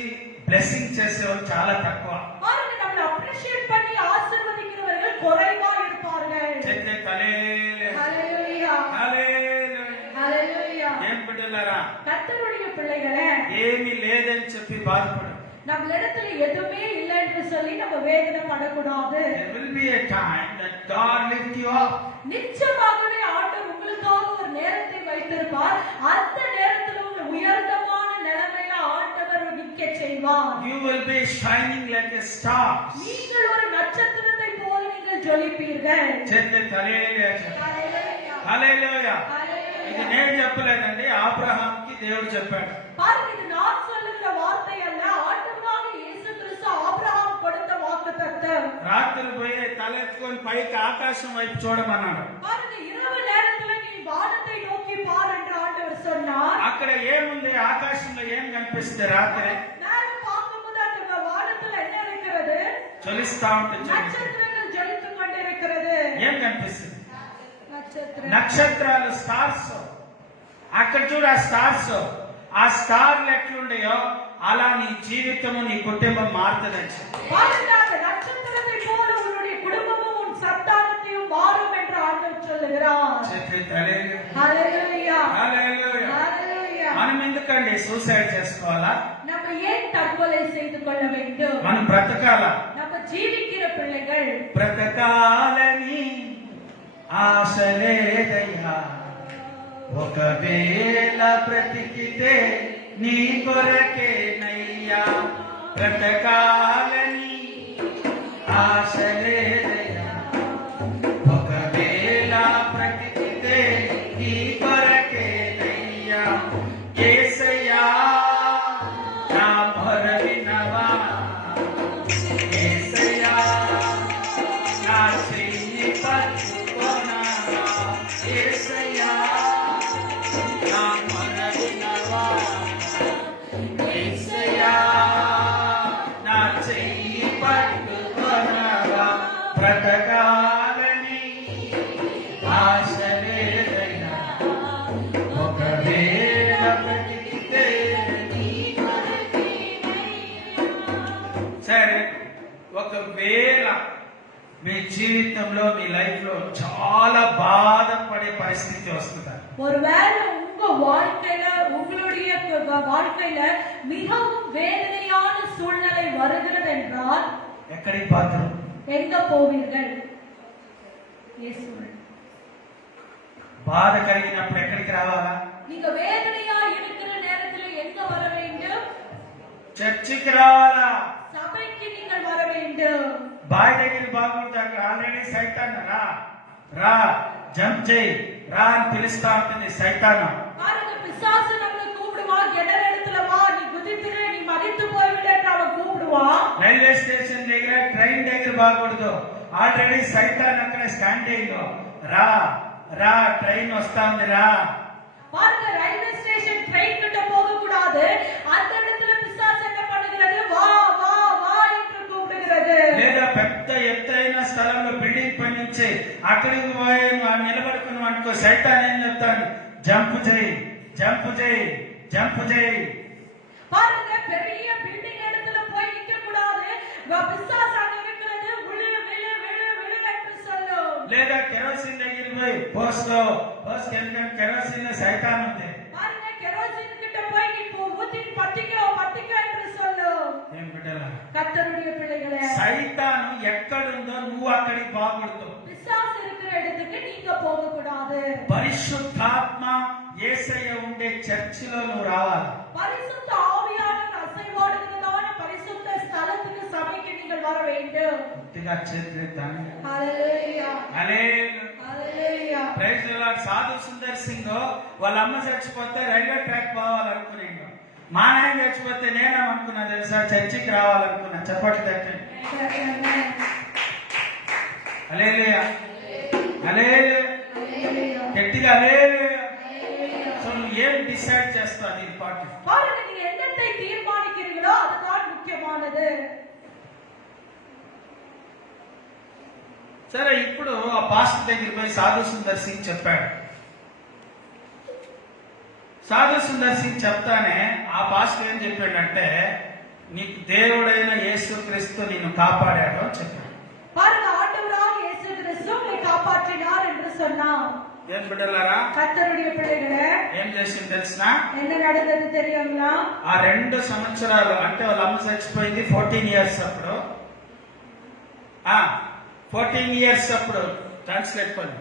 బ్లెస్సింగ్ చేసే వాళ్ళు చాలా తక్కువ. பாருங்க, நம்மளை அப்ரிஷியேட் பண்ணி ஆசீர்வதிக்கிறவர்கள் குறைவா இருப்பார்கள். చేతే తలేలే. ஹalleluya. హల్లెలూయా. ஹalleluya. ఏం బిడ్డలారా, கர்த்தருடைய பிள்ளைகளே, ఏమీ లేదని చెప్పి బాధపడు. நம்மளிடத்துல எதுவுமே இல்லை என்று சொல்லி நம்ம வேதனைப்படக்கூடாது. There will be a time that God lift you up. நிச்சயமாகவே ஆண்டவர் உங்களுக்காக ஒரு நேரத்தை வைத்திருப்பார். அந்த நேரத்தில் உங்க உயர்ந்தமான நிலைமையில ஆண்டவர் நிற்க செய்வார். You will be shining like a star. நீங்கள் ஒரு நட்சத்திரத்தை போல நீங்கள் ஜொலிப்பீர்கள். చేతే తలేలే. ஹalleluya. హల్లెలూయా. ஹalleluya. ఇది నేను చెప్పలేదండి, అబ్రహాంకి దేవుడు చెప్పాడు. பாருங்க, இது நான் சொல்லுகிற తలెత్తుకొని పైకి ఆకాశం వైపు చూడమన్నాడు. பாருங்க, இரவு நேரத்துல நீ வானத்தை நோக்கி பார் என்று ஆண்டவர் சொன்னார். అక్కడ ఏముంది? ఆకాశంలో ఏం కనిపిస్తుంది? రాత్రి மேல பார்க்கும்போது அந்த வானத்துல என்ன இருக்கிறது? చలిస్తా ఉంటుంది. நட்சத்திரங்கள் ஜொலித்துக் கொண்டிருக்கிறது. ఏం కనిపిస్తుంది? நட்சத்திரம். నక్షత్రాలు, స్టార్స్. అక్కడ చూడు ఆ స్టార్స్. ఆ స్టార్లు ఎట్లుండయో అలా నీ జీవితము, నీ కుటుంబం మారుతుందని చెప్పి. பாருங்க, அந்த நட்சத்திரத்தை போல உன்னுடைய குடும்பமும் உன் சந்தானத்தையும் மாறும் என்று ஆண்டவர் சொல்லுகிறார். ஹalleluya, హల్లెలూయా. ஹalleluya. మనం ఎందుకండి సూసైడ్ చేసుకోవాలా? நம்ம ஏன் தற்கொலை செய்து கொள்ள வேண்டும்? మనం బ్రతకాలా? நம்ம జీవిக்கிற பிள்ளைகள் బ్రతకాలని ఆశ లేదయ్యా, ఒకవేళ బ్రతికితే నీ కొరకేనయ్యా. బ్రతకాలని ఆశ లేదయ్యా, ఒకవేళ బ్రతికితే నీ కొరకేనయ్యా. యేసయ్యా నా మొర వినవా, యేసయ్యా నా చెయ్యి పట్టుకొనవా, యేసయ్యా నా మొర వినవా, యేసయ్యా నా చెయ్యి పట్టుకొనవా. బ్రతకాలని ఆశ లేదయ్యా, ఒకవేళ బ్రతికితే నీ సరే. ఒకవేళ మీ జీవితంలో, మీ లైఫ్ లో చాలా బాధపడే పరిస్థితి వస్తుందా? ஒருவேளை உங்க வாழ்க்கையில, உங்களுடைய வாழ்க்கையில மிகவும் வேதனையான சூழ்நிலை வருகிறது என்றால் ఎక్కడికి పాత్రం? எங்க போவீர்கள்? இயேசுவே. బాధ కలిగినప్పుడు ఎక్కడికి రావాలా? நீங்க வேதனையா இருக்கிற நேரத்தில் எங்க வர வேண்டும்? చర్చికి రావాలా? சபைக்கு நீங்கள் வர வேண்டும். బాయ్ దగ్గర బాగుంటుంది. అక్కడ ఆల్రెడీ సైతాన్ రా రా జంప్ చేయి రా అని పిలుస్తా ఉంటుంది సైతాను. பாருங்க, பிசாசு நம்மளை கூப்பிடுவான், கிணறு இடத்துல வா, நீ குதித்துரு, நீ மதித்து போய்விடு என்று அவன் கூப்பிடுவான். రైల్వే స్టేషన్ దగ్గర, ట్రైన్ దగ్గర బాగూడదు. ఆల్రెడీ సైతాన్ అక్కడ స్టాండింగ్. రా రా ట్రైన్ వస్తా ఉంది రా. பாருங்க, ரயில்வே ஸ்டேஷன் ட்ரெயின் கிட்ட போக கூடாது. அந்த இடத்துல பிசாசு என்ன பண்ணுகிறது? வா வா வா என்று கூப்பிடுகிறது. లేదా పెద్ద ఎత్తైన స్థలంలో బిల్డింగ్ పై నుంచి అక్కడికి పోయి నిలబడుకున్నాం అనుకో, సైతాన్ ఏం చెప్తాను? జంప్ చేయి జంప్ చేయి జంప్ చేయి. பாருங்க, பெரிய பில்டிங் இடத்துல போய் நிக்க கூடாது. பிசாசு அங்க இருக்கிறது, விழு விழு விழு விழு என்று சொல்லும். లేదా కెరోసిన్ దగ్గర పోయి పోస్కో కెరోసిన్ సైతాన్ ఉంది. பாருங்க, கெரோசின் கிட்ட போய் நீ ஊத்தி பத்திக்கோ பத்திக்கோ என்று சொல்லும். ఏం బిడ్డలా, கர்த்தருடைய பிள்ளைகளே, సైతాను ఎక్కడుందో నువ్వు అక్కడికి బాగుడుతావు. பிசாசு இருக்கிற இடத்துக்கு நீங்க போக கூடாது. పరిశుద్ధాత్మ యేసయ్య ఉండే చర్చిలో నువ్వు రావాలి. பரிசுத்த ஆவியானவர் அசைவாடுகிறதான பரிசுத்த ஸ்தலத்துக்கு, சபைக்கு நீங்கள் வர வேண்டும். గట్టిగా చేద్దాం. Hallelujah, hallelujah. Hallelujah. Praise the Lord. Sadhu Sundar Singh వాళ్ళ అమ్మ చచ్చిపోతే రైల్వే ట్రాక్ పోవాలనుకున్నాడు. మా నాయన చచ్చిపోతే నేనేమనుకున్నా తెలుసా? చర్చికి రావాలనుకున్నా. చెప్పట్లు తట్టండి. హల్లెలూయా, హల్లెలూయా. గట్టిగా హల్లెలూయా. సో నువ్వు ఏం డిసైడ్ చేస్తావు? అది ఇంపార్టెంట్. பாருங்க, நீங்க என்னத்தை தீர்மானிக்கிறீங்களோ அதுதான் முக்கியமானது. సరే, ఇప్పుడు ఆ పాస్టర్ దగ్గర పోయి సాధు సుందర్ సింగ్ చెప్పాడు. సాధు సుందర్ సింగ్ చెప్తానే ఆ పాస్టర్ ఏం చెప్పాడంటే, నీకు దేవుడైన యేసుక్రీస్తు నిన్ను కాపాడాడు అని చెప్పాడు. பாருங்க, ஆண்டவராக இயேசு கிறிஸ்து உங்களை காப்பாற்றினார் என்று சொன்னார். ఏం బిడ్డలారా, கர்த்தருடைய பிள்ளைகளே, ఏం చేసింది తెలిసిన? என்ன நடந்தது தெரியுங்களா? ఆ 2 సంవత్సరాలు అంటే వాళ్ళ అమ్మ చచ్చిపోయింది 14 ఇయర్స్ అప్పుడు. 14 ఇయర్స్ అప్పుడు ట్రాన్స్లేట్ పని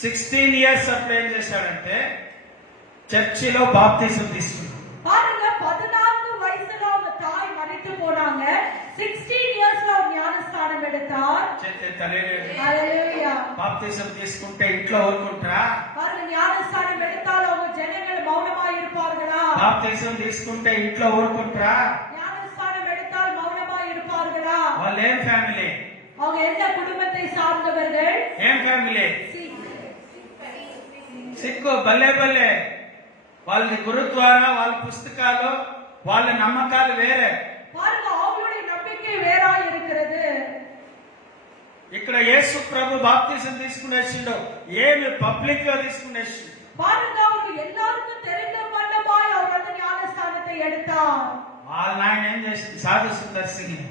16 ఇయర్స్ అప్పుడు ఏం చేశాడంటే చర్చిలో బాప్తిజం తీసుకున్నాడు. பாருங்க, 14 வயசுல அவங்க தாய் மரித்து போனாங்க. 16 இயர்ஸ்ல அவர் ஞானஸ்தானம் எடுத்தார். ஹalleluya. బాప్తిజం తీసుకుంటే ఇంట్లో ఊరుకుంటారా? பாருங்க, ஞானஸ்தானம் எடுத்தால் அவங்க ஜனங்கள் மௌனமாய் இருப்பார்களா? బాప్తిజం తీసుకుంటే ఇంట్లో ఊరుకుంటారా? ஞானஸ்தானம் எடுத்தால் மௌனமாய் இருப்பார்களா? వాళ్ళు ఏం ఫ్యామిలీ? அவங்க எந்த குடும்பத்தை சார்ந்தவர்கள்? ఏం ఫ్యామిలీ? సిక్కు భలే భలే. వాళ్ళ గురుద్వారా, వాళ్ళ పుస్తకాలు, వాళ్ళ నమ్మకాలు వేరే. பாருங்க, அவங்களுடைய நம்பிக்கை வேறா இருக்கிறது. ఇక్కడ యేసు ప్రభు బాప్తిజం తీసుకునేసిండు, ఏమి పబ్లిక్ గా తీసుకునేసిండు. பாருங்க, அவருக்கு எல்லாருக்கும் தெரிந்த வண்ணமாய் அவர் அந்த ஞானஸ்தானத்தை எடுத்தார். వాళ్ళ ఆయన ఏం చేసింది? సాధు సుందర్ సింగ్.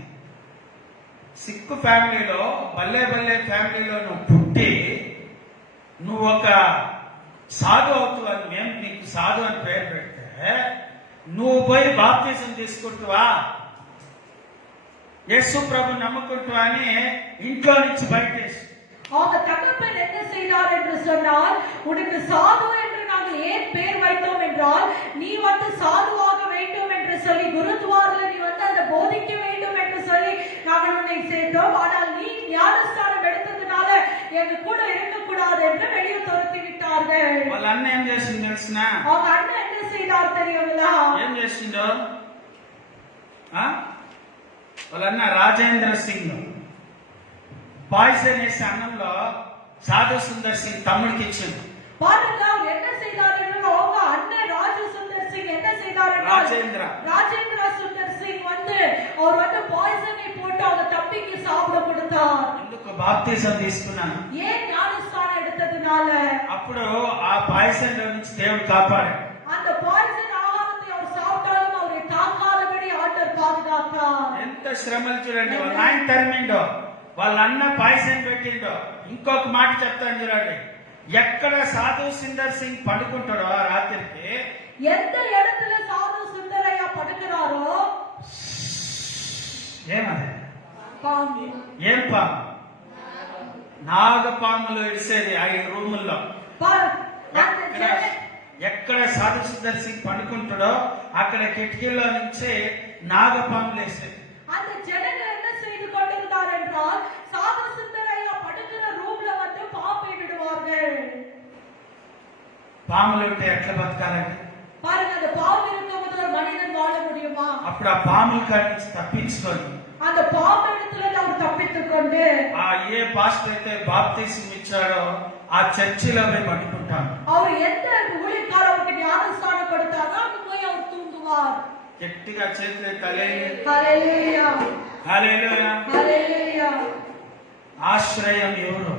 సిక్కు ఫ్యామిలీలో, బల్లే బల్లే ఫ్యామిలీలో నువ్వు పుట్టి నువ్వు ఒక సాధు అవుతావని మేము నీకు సాధు అని పేరు పెడితే నువ్వు పోయి బాప్తిజం తీసుకుంటావా, యేసు ప్రభు నమ్ముకుంటావా అని ఇంట్లో నుంచి బయటేసి அவங்க தகப்பன் என்ன செய்தார் என்று சொன்னால், உனக்கு சாது என்று நாங்கள் ஏன் பெயர் வைத்தோம் என்றால், நீ வந்து சாதுவாக வேண்டும் என்று சொல்லி குருத்வாரில் நீ வந்து அதை போதிக்க வேண்டும் என்று சொல்லி நாங்கள் உன்னை சேர்த்தோம். ஆனால் நீ ஞானஸ்தானம் எடுத்ததுனால எங்க கூட இருக்கக்கூடாது என்று வெளியே துரத்தி விட்டார்கள். వాళ్ళ అన్న ఏం చేసింది తెలిసిన? அவங்க அண்ணன் என்ன செய்தார் தெரியுங்களா? ఏం చేసిండో? వాళ్ళ అన్న రాజేంద్ర సింగ్ పాయిజన్ వేసి అన్నంలో సాధు సుందర్ సింగ్ తమ్ముడికి ఇచ్చిండు. பாருங்க, அவர் என்ன செய்தார் என்றால், அவங்க அண்ணன் ராஜு சுந்தர் சிங் என்ன செய்தார் என்றால், ராஜேந்திர சுந்தர் சிங் வந்து அவர் வந்து பாய்சனை போட்டு அவங்க தம்பிக்கு சாப்பிட கொடுத்தார். ఎందుకు? బాప్తిజం తీసుకున్నాను. ஏன் ஞானஸ்தானம் எடுத்ததுனால. అప్పుడు ఆ పాయిజన్ నుంచి దేవుడు కాపాడాడు. அந்த பாய்சன் ஆகாரத்தை அவர் சாப்பிட்டாலும் அவரை தாக்காதபடி ஆண்டவர் பாதுகாத்தார். ఎంత శ్రమలు చూడండి. వాళ్ళ ఆయన తరిమిండో, వాళ్ళ అన్న పాయిజన్ పెట్టిండో. ఇంకొక మాట చెప్తాను చూడండి, ఎక్కడ సాధు సుందర్ సింగ్ పడుకుంటాడో ఆ రాత్రికి, எந்த இடத்துல சாது சுந்தரையா படுக்கிறாரோ, ఏమది? பாம்பு. ఏం పాము? నాగపాములు ఇడిసేది ఆ రూముల్లో. அந்த ஜன- ఎక్కడ సాధు సుందర్ సింగ్ పడుకుంటాడో అక్కడ కిటికీలో నుంచి నాగపాములు వేసేది. அந்த ஜனங்கள் என்ன செய்து கொண்டிருந்தார் என்றால், சாது சுந்தரையா படுக்கிற ரூம்ல வந்து பாம்பை விடுவார்கள். పాములు ఉంటే ఎట్లా బతకాలండి? பாருங்க, அந்த பாம்பு இருக்கும்போது ஒரு மனிதன் வாழ முடியுமா? అప్పుడు ఆ పాముల కాడి నుంచి తప్పించుకొని அந்த பாம்பு இடத்துல அவர் தப்பித்துக் கொண்டு ఆ ఏ పాస్టర్ అయితే బాప్తిసం ఇచ్చాడో ఆ చర్చిలో పోయి పడుకుంటాను. அவர் எந்த ஊழியக்காரர் அவருக்கு ஞானஸ்தானம் கொடுத்தாரோ அங்க போய் அவர் தூங்குவார். గట్టిగా చేతులు తలే. ஹalleluya, హల్లెలూయా. ஹalleluya. ఆశ్రయం ఎవరు?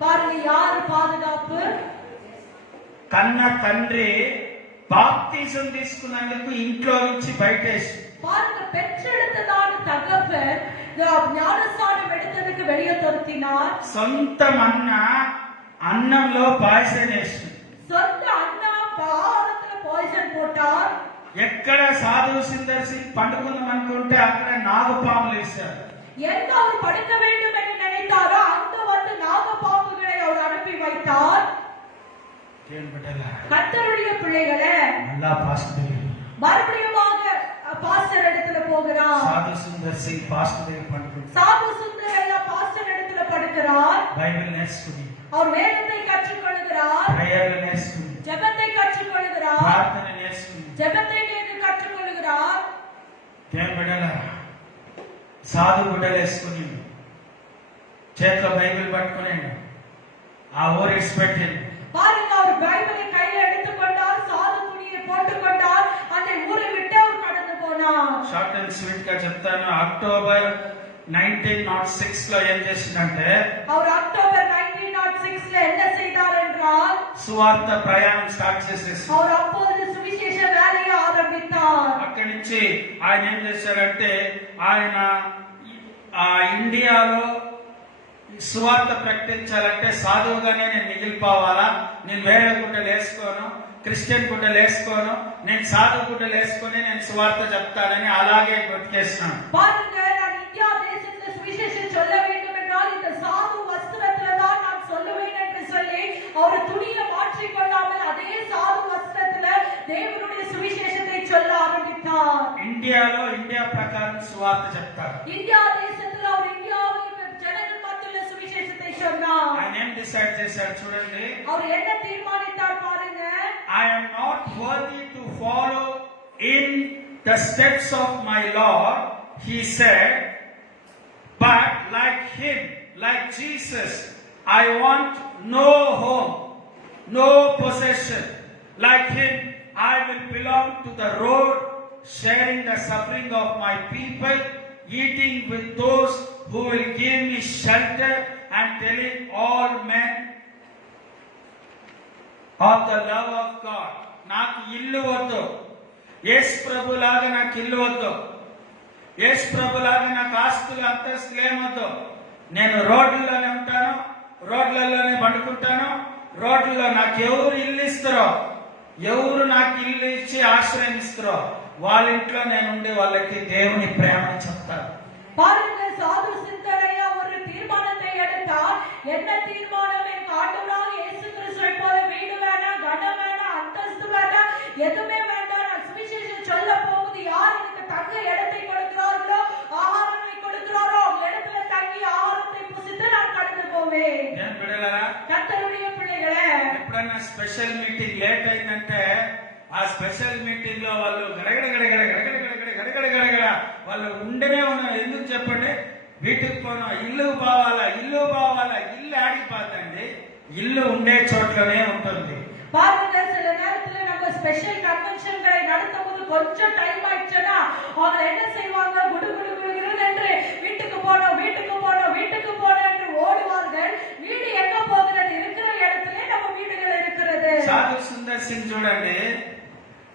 பாருங்க, யார் பாதுகாப்பு? కన్న తండ్రి బాప్తిజం తీసుకున్నందుకు ఇంట్లో నుంచి బయటేసి, பாருங்க, பெற்றெடுத்ததான தகப்பன் ஞானஸ்தானம் எடுத்ததுக்கு வெளியே துரத்தினார். సొంత అన్న అన్నంలో పాయసం వేసి, சொந்த அண்ணா பாரத்துல பாய்சன் போட்டார். ఎక్కడ సాధు సుందర్ సింగ్ పండుకుందాం అనుకుంటే అక్కడ నాగపాములు వేశారు. எங்க அவர் படுக்க வேண்டும் என்று நினைத்தாரோ அங்க வந்து நாகப்பாம்புகளை அவர் அனுப்பி வைத்தார். கர்த்தருடைய பிள்ளைகளே, మళ్ళా పాస్టర్ దగ్గర, மறுபடியுமாக பாஸ்டர் இடத்துல போகிறார். సాధు సుందర్ సింగ్ పాస్టర్ దగ్గర పండుకుంటారు. சாது சுந்தரையா பாஸ்டர் இடத்துல படுக்கிறார். బైబిల్ నేర్చుకుని, அவர் வேதத்தை கற்றுக்கொள்கிறார். ప్రేయర్లు నేర్చుకుని, ஜெபத்தை கற்றுக்கொள்கிறார். ప్రార్థన నేర్చుకుని, ஜெபத்தை கேட்டு கற்றுக்கொள்கிறார். దేవుని బిడ్డలారా, సాధు గుడ్డలు వేసుకుని చేతిలో బైబిల్ పట్టుకుని ఆ ఊరు ఇడిచిపెట్టింది. பாருங்க, அவர் பைபிளை கையில எடுத்துக்கொண்டார், சாது துணியை போட்டுக்கொண்டார், அந்த ஊரை விட்டு அவர் கடந்து போனார். షార్ట్ అండ్ స్వీట్ గా చెప్తాను. అక్టోబర్ 1906 లో ఏం చేసిందంటే, அவர் அக்டோபர் 1906ல என்ன செய்தார் என்றால், సువార్త ప్రయాణం స్టార్ట్ చేసేసి அவர் அப்போது சுவிசேஷ வேலையை ஆரம்பித்தார். అక్కడి నుంచి ఆయన ఏం చేశారంటే, ఆయన ఇండియాలో సువార్త ప్రకటించాలంటే సాధువుగానే నేను మిగిలిపోవాలా, నేను వేరే గుడ్డలు వేసుకోను, క్రిస్టియన్ గుడ్డలు వేసుకోను, నేను సాధు గుడ్డలు వేసుకొని నేను సువార్త చెప్తానని అలాగే బ్రతికేస్తున్నాను. பாருங்க, நான் இந்தியா தேசத்தில் சுவிசேஷம் சொல்ல வேண்டும் என்றால் இந்த சாது வஸ்திரத்துல தான் நான் சொல்லுவேன் என்று சொல்லி அவர் துணியை மாற்றிக் கொள்ளாமல் அதே சாது வஸ்திரத்துல தேவனுடைய சுவிசேஷத்தை சொல்ல ஆரம்பித்தார். ఇండియాలో ఇండియా ప్రకారం సువార్త చెప్తారు. இந்தியா தேசத்தில் அவர் இந்தியாவில் ஜனங்கள் மத்தியில சுவிசேஷத்தை சொன்னார். ఆయన ఏం డిసైడ్ చేశాడు చూడండి, அவர் என்ன தீர்மானித்தார் பாருங்க, I am not worthy to follow in the steps of my Lord, he said, but like him, like Jesus. I want no home, no possession. Like him, I will belong to the road, sharing the suffering of my people, eating with those who will give me shelter, and telling all men of the love of God. నాకు ఇల్లు వద్దు, యేసు ప్రభులాగా నాకు ఇల్లు వద్దు, యేసు ప్రభులాగా నాకు ఆస్తులు అంతస్తులు ఏమొద్దు. నేను రోడ్లలోనే ఉంటాను, రోడ్లలోనే పండుకుంటాను. రోడ్లలో నాకు ఎవరు ఇల్లు ఇస్తారో, ఎవరు నాకు ఇల్లు ఇచ్చి ఆశ్రయం ఇస్తారో వాళ్ళ ఇంట్లో నేను ఉండి వాళ్ళకి దేవుని ప్రేమని చెప్తాను. பாருங்க, சாது சிந்தனையா ஒரு தீர்மானத்தை எடுத்தார். என்ன தீர்மானம்? என் ஆண்டவராக இயேசு கிறிஸ்துவை போல வீடு வேண்டாம், கனம் வேண்டாம், அந்தஸ்து வேண்டாம், எதுவுமே வேண்டாம். நான் சுவிசேஷம் சொல்ல போகுது. யார் எனக்கு தங்க இடத்தை கொடுக்கிறார்களோ, ஆகாரத்தை கொடுக்கிறாரோ, அவங்க இடத்துல தங்கி ஆகாரத்தை புசித்து நான் கடந்து போவேன். నేను బిడ్డలారా, கர்த்தருடைய பிள்ளைகளே, ఎప్పుడన్నా స్పెషల్ మీటింగ్ లేట్ అయిందంటే ఆ స్పెషల్ మీటింగ్ లో వాళ్ళు గడగడ గడగడ గడగడ గడగడ గడగడ గడగడ వాళ్ళు ఉండనే ఉన్నారు. ఎందుకు చెప్పండి? వీటికి పోను, ఇల్లు పోవాలా, ఇల్లు పోవాలా, ఇల్లు ఆడిపోతండి. ఇల్లు ఉండే చోట్లనే ఉంటుంది. பாருங்க, சில நேரத்துல நம்ம ஸ்பெஷல் கன்வென்ஷன்களை நடத்தும் போது கொஞ்சம் டைம் ஆயிடுச்சுன்னா அவங்க என்ன செய்வாங்க? குடு குடு குடுன்னு என்று வீட்டுக்கு போனோம், வீட்டுக்கு போனோம், வீட்டுக்கு போனோம் என்று ஓடுவார்கள். வீடு எங்க போகிறது? இருக்கிற இடத்துல நம்ம வீடுகள் இருக்கிறது. సాధు సుందర్ సింగ్ చూడండి,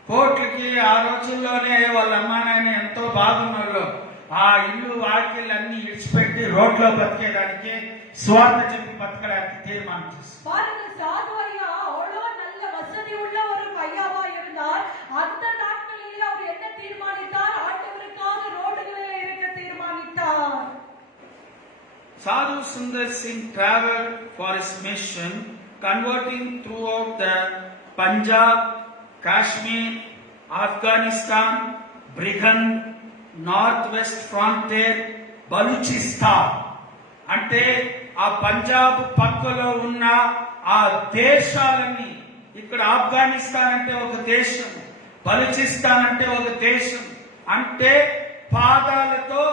కోట్లకి ఆ రోజుల్లోనే వాళ్ళ అమ్మా నాయన ఎంతో బాగున్నారు. ఆ ఇల్లు వాకిళ్ళు అన్ని ఇడిచిపెట్టి రోడ్లో బతికేదానికి, స్వార్థ చెప్పి బతకడానికి తీర్మానం చేస్తారు. பாருங்க, சாது ஐயா அவ்வளோ நல்ல வசதி உள்ள ஒரு ஐயாவா இருந்தார். அந்த நாட்களில் அவர் என்ன தீர்மானித்தார்? ஆண்டவருக்காக ரோடுகளில் இருக்க தீர்மானித்தார். Sadhu Sundar Singh traveled for his mission, converting throughout the Punjab, Kashmir, Afghanistan, Brigand, Northwest Frontier, Baluchistan. అంటే ఆ పంజాబ్ పక్కలో ఉన్న ఆ దేశాలన్నీ, ఇక్కడ ఆఫ్ఘనిస్తాన్ అంటే ఒక దేశం, బలూచిస్తాన్ అంటే ఒక దేశం, అంటే పాదాలతో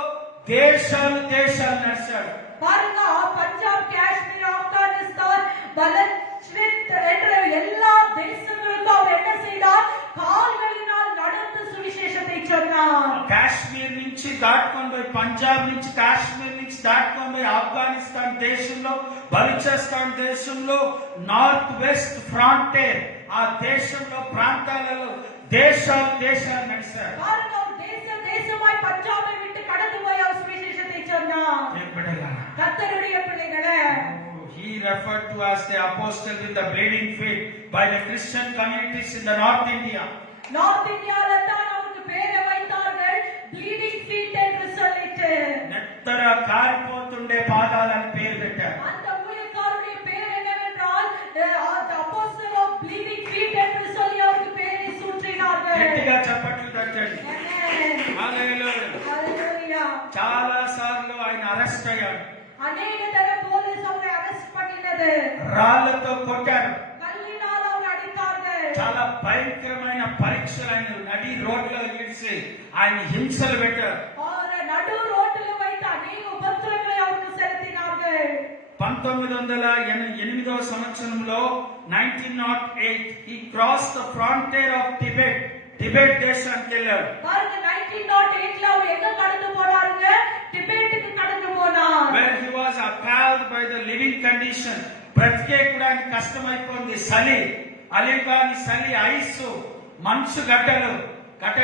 దేశాలు దేశాలు నడిచాడు. பாருங்க, பஞ்சாப், காஷ்மீர், ஆப்கானிஸ்தான், பலூச்சிஸ்தான் என்ற எல்லா தேசங்களுக்கும் அவர் என்ன செய்தார்? கால்களினால் நடந்து சுவிசேஷத்தை சொன்னார். కాశ్మీర్ నుంచి దాటుకొని పోయి, పంజాబ్ నుంచి కాశ్మీర్ నుంచి దాటుకొని పోయి ఆఫ్ఘనిస్తాన్ దేశంలో, బలూచిస్తాన్ దేశంలో, నార్త్ వెస్ట్ ఫ్రాంటియర్ ఆ దేశంలో ప్రాంతాలలో దేశాలు దేశాలు నడిచారు. பாருங்க, அவர் தேசமாய் பஞ்சாபை விட்டு கடந்து போய் அவர் சுவிசேஷத்தை சொன்னார். கர்த்தருடைய பிள்ளைகளே, He referred to as the apostle with the bleeding feet by the Christian communities in the North India. North இந்தியால தான் அவருக்கு பேரை வைத்தார்கள், ப்ளீடிங் ஃபீட் என்று சொல்லிட்டு. నెత్తర కారిపోతుండే పాదాలని పేరు పెట్టారు. அந்த ஊழியக்காரருடைய பேர் என்னவென்றால் அపోஸ்டல் ஆஃப் ப்ளீடிங் ஃபீட் என்று சொல்லி அவருக்கு பேரை சூட்டினார்கள். గట్టిగా చప్పట్లు తట్టండి. హల్లెలూయా. హల్లెలూయా. చాలా సార్లు ఆయన అరెస్ట్ అయ్యాడు. అనేక தடவை போலீஸ் அவரை அரெஸ்ட் பண்ணினது. రాళ్లతో కొట్టారు. కల్లినాల அவர் అడితాர்கள். చాలా భయంకరమైన పరీక్షలు ఆయన నడి రోడ్లో ఇడిచి ఆయన హింసలు పెట్టారు. அவரை நடு ரோட்டில் வைத்து అనేక ఉపద్రవங்களை அவருக்கு செலுத்தினார்கள். 1908వ సంవత్సరంలో 1908 he crossed the frontier of Tibet. Tibet దేశానికి వెళ్ళాడు. பாருங்க, 1908ல அவர் எங்க கடந்து போனாருங்க? టిబెట్க்கு கடந்து போனார். Where he was appalled by the living condition. బ్రతికే కూడా ఆయన కష్టమైపోయింది. చలి, అలిగాని చలి, ఐసు, మంచు గడ్డలు, గడ్డ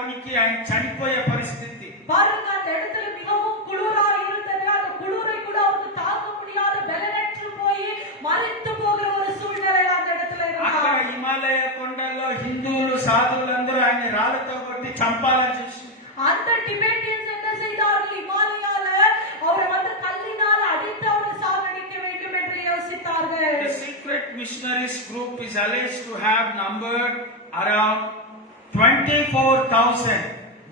ఉనికి ఆయన చనిపోయే పరిస్థితి. பாருங்க, அந்த இடத்துல மிகவும் குளிரா இருந்தது. அந்த குளிரை கூட அவருக்கு தாங்க முடியாத பலனற்று போய் மரித்து போகிற ஒரு சூழ்நிலை அந்த இடத்துல అక్కడ இருந்தார். హిమాలయ కొండల్లో హిందువులు సాధువులందరూ ఆయన రాళ్లతో కొట్టి చంపాలని చూసి அந்த டிபெட்டியன்ஸ் என்ன செய்தார்கள்? இமாலயால அவரை வந்து கல்லினால் அடித்து அவரை சாகடிக்க வேண்டும் என்று யோசித்தார்கள். The secret missionaries group is alleged to have numbered around 24,000.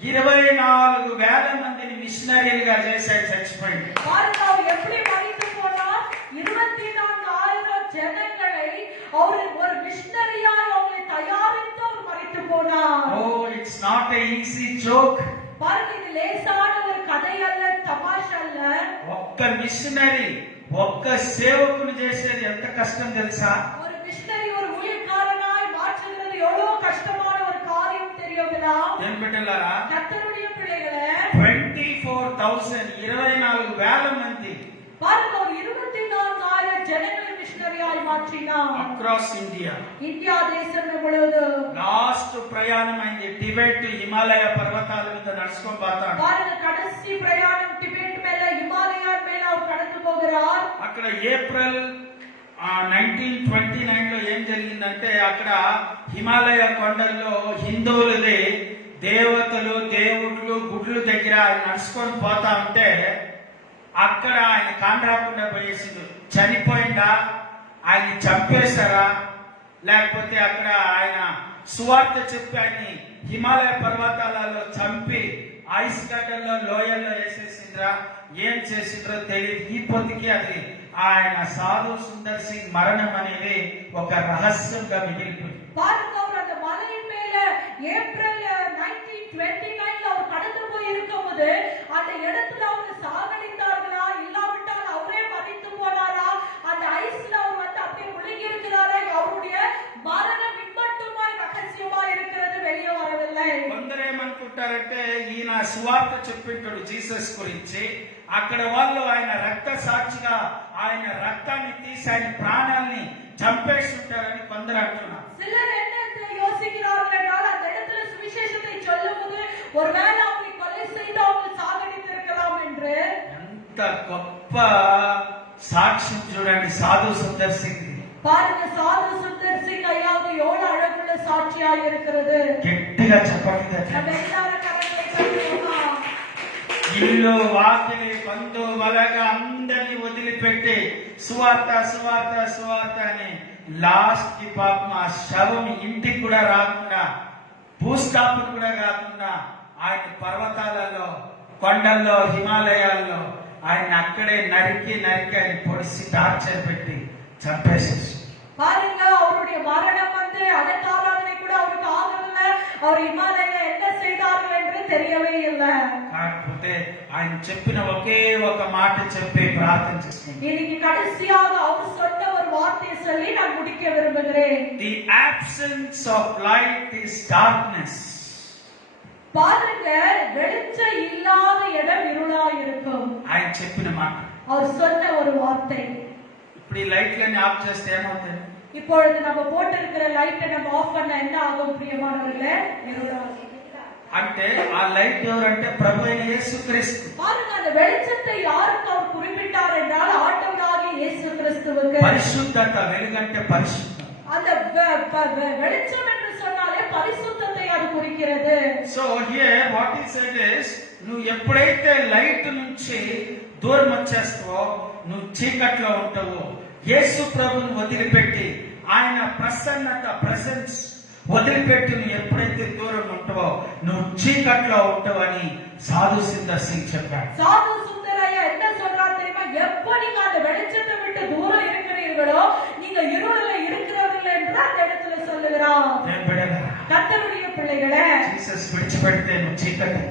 24,000 మందిని మిషనరీలుగా చేశాడు చచ్చిపోయింది. பாருங்க, அவர் எப்படி மரித்து போனார்? 24,000 ஜனங்களை அவர் ஒரு மிஷனரியாய் அவரை தயாரித்து அவர் மரித்து போனார். Oh, it's not a easy joke. பாருங்க, இது லேசான ஒரு கதை அல்ல, தமாஷ் அல்ல. ఒక్క మిషనరీ ఒక్క సేవకుని చేసేది ఎంత కష్టం తెలుసా? ஒரு மிஷனரி ஒரு ஊழியக்காரனாய் மாற்றுகிறது எவ்வளவு கஷ்டமான ஒரு காரியம் தெரியுங்களா? ఏం బిడ్డలారా, கர்த்தருடைய பிள்ளைகளே, 24,000 మంది பாருங்க, ஒரு 24,000 ஜனங்களை மிஷனரியாய் மாற்றினார். Across India. இந்தியா தேசம் முழுவதும். లాస్ట్ ప్రయాణం అయింది. టిబెట్ హిమాలయ పర్వతాల మీద నడుచుకొని పోతాడు. பாருங்க, கடைசி பிரயாணம் டிபெட் மேல, ஹிமாலயன் மேல அவர் கடந்து போகிறார். అక్కడ ఏప్రిల్ 1929 లో ఏం జరిగిందంటే, అక్కడ హిమాలయ కొండల్లో హిందువులది దేవతలు దేవుళ్ళు గుడ్లు దగ్గర ఆయన నడుచుకొని పోతా ఉంటే అక్కడ ఆయన కాండ్రాకుండా పోయేసింది. చనిపోయిందా, ఆయన చంపేశారా, లేకపోతే అక్కడ ఆయన సువార్త చెప్పి ఆయన్ని హిమాలయ పర్వతాలలో చంపి ఐస్ గడ్డల్లో లోయల్లో వేసేసిండ్రా, ఏం చేసిండ్రో తెలియదు. ఈ పొద్దుకి అది ఆయన సాధు సుందర్ సింగ్ మరణం అనేది ఒక రహస్యంగా మిగిలిపోయింది. பாருங்க, அவர் அந்த மலையின் மேல ஏப்ரல் 1929 அவர் கடந்து போய் இருக்கும்போது அந்த இடத்துல அவர் சாகடித்தார்களா, இல்லாவிட்டால் அவரே மறித்து போனாரா, அந்த ஐஸ்ல அவர் வந்து அப்படியே முழுகி இருக்கிறாரா, அவருடைய மரணம் இம்மட்டுமாய் ரகசியமாய் இருக்கிறது, வெளியே வரவில்லை. కొందరేమనుకుంటారంటే ఈయన సువార్త చెప్పింటాడు జీసస్ గురించి, అక్కడ వాళ్ళు ఆయన రక్త సాక్షిగా ఆయన రక్తాన్ని తీసి ఆయన ప్రాణాన్ని చంపేసి ఉంటారని కొందరు అంటున్నారు. சிலர் என்ன யோசிக்கிறார்கள் என்றால், அந்த இடத்துல சுவிசேஷத்தை சொல்லும்போது ஒருவேளை அவங்களை கொலை செய்து அவங்க சாகடித்திருக்கலாம் என்று. ఎంత గొప్ప సాక్ష్యం చూడండి సాధు సుందర్ సింగ్. பாருங்க, சாது சுந்தர் சிங் ஐயாவுக்கு எவ்வளவு அழகுள்ள சாட்சியாக இருக்கிறது. గట్టిగా చెప్పండి. நம்ம எல்லாரும் கரங்களை தட்டுவோமா? ఇల్లు వాకిలి బంధు బలగ అందరినీ వదిలిపెట్టి సువార్త సువార్త సువార్త అని లాస్ట్ కి పాపం ఆ శవం ఇంటికి కూడా రాకుండా, భూస్థాపన కూడా రాకుండా ఆయన పర్వతాలలో కొండల్లో హిమాలయాల్లో ఆయన అక్కడే నరికి నరికి ఆయన పొడిసి టార్చర్ పెట్టి చంపేసేసి. பாருங்க, அவருடைய மரணம் வந்து அடக்காராதனை கூட அவருக்கு ஆகல. அவர் இமாலயில என்ன செய்தார்கள் என்று தெரியவே இல்லை. కాకపోతే ఆయన చెప్పిన ఒకే ఒక మాట చెప్పి ప్రార్థన చేసుకుంటాం. இன்னைக்கு கடைசியாக அவர் சொன்ன ஒரு வார்த்தையை சொல்லி நான் முடிக்க விரும்புகிறேன். The absence of light is darkness. பாருங்க, வெளிச்சம் இல்லாத இடம் இருளா இருக்கும். ఆయన చెప్పిన మాట. அவர் சொன்ன ஒரு வார்த்தை. ఇప్పుడు ఈ లైట్లన్నీ ఆఫ్ చేస్తే ఏమవుతుంది? இப்பொழுது நம்ம போட்டு இருக்கிற லைட்டை நம்ம ஆஃப் பண்ண என்ன ஆகும் பிரியமானவர்களே? இருளாகும். అంటే ఆ లైట్ ఎవరంటే ప్రభు అయిన యేసుక్రీస్తు. பாருங்க, அந்த வெளிச்சத்தை யாருக்கு அவர் குறிப்பிட்டார் என்றால் ஆண்டவராகிய இயேசு கிறிஸ்துவுக்கு. పరిశుద్ధత, వెలుగంటే పరిశుద్ధం. அந்த வெளிச்சம் என்று சொன்னாலே பரிசுத்தத்தை அது குறிக்கிறது. So here what is said is, నువ్వు ఎప్పుడైతే లైట్ నుంచి దూరం వచ్చేస్తావో, నువ్వు చీకట్లో ఉంటావో, యేసు ప్రభుని వదిలిపెట్టి ఆయన ప్రసన్నత ప్రెసెన్స్ వదిలిపెట్టి నువ్వు ఎప్పుడైతే దూరం ఉంటావో నువ్వు చీకట్లో ఉంటావని సాధు సుందర్ సింగ్ చెప్పాడు. சாது சுந்தரையா என்ன சொல்றாரு தெரியுமா? எப்ப நீங்க அந்த வெளிச்சத்தை விட்டு தூரம் இருக்கிறீர்களோ, நீங்க இருளில் இருக்கிறவர்கள் என்று அந்த இடத்துல சொல்லுகிறார். கர்த்தருடைய பிள்ளைகளே, జీసస్ విడిచిపెడితే నువ్వు చీకటి.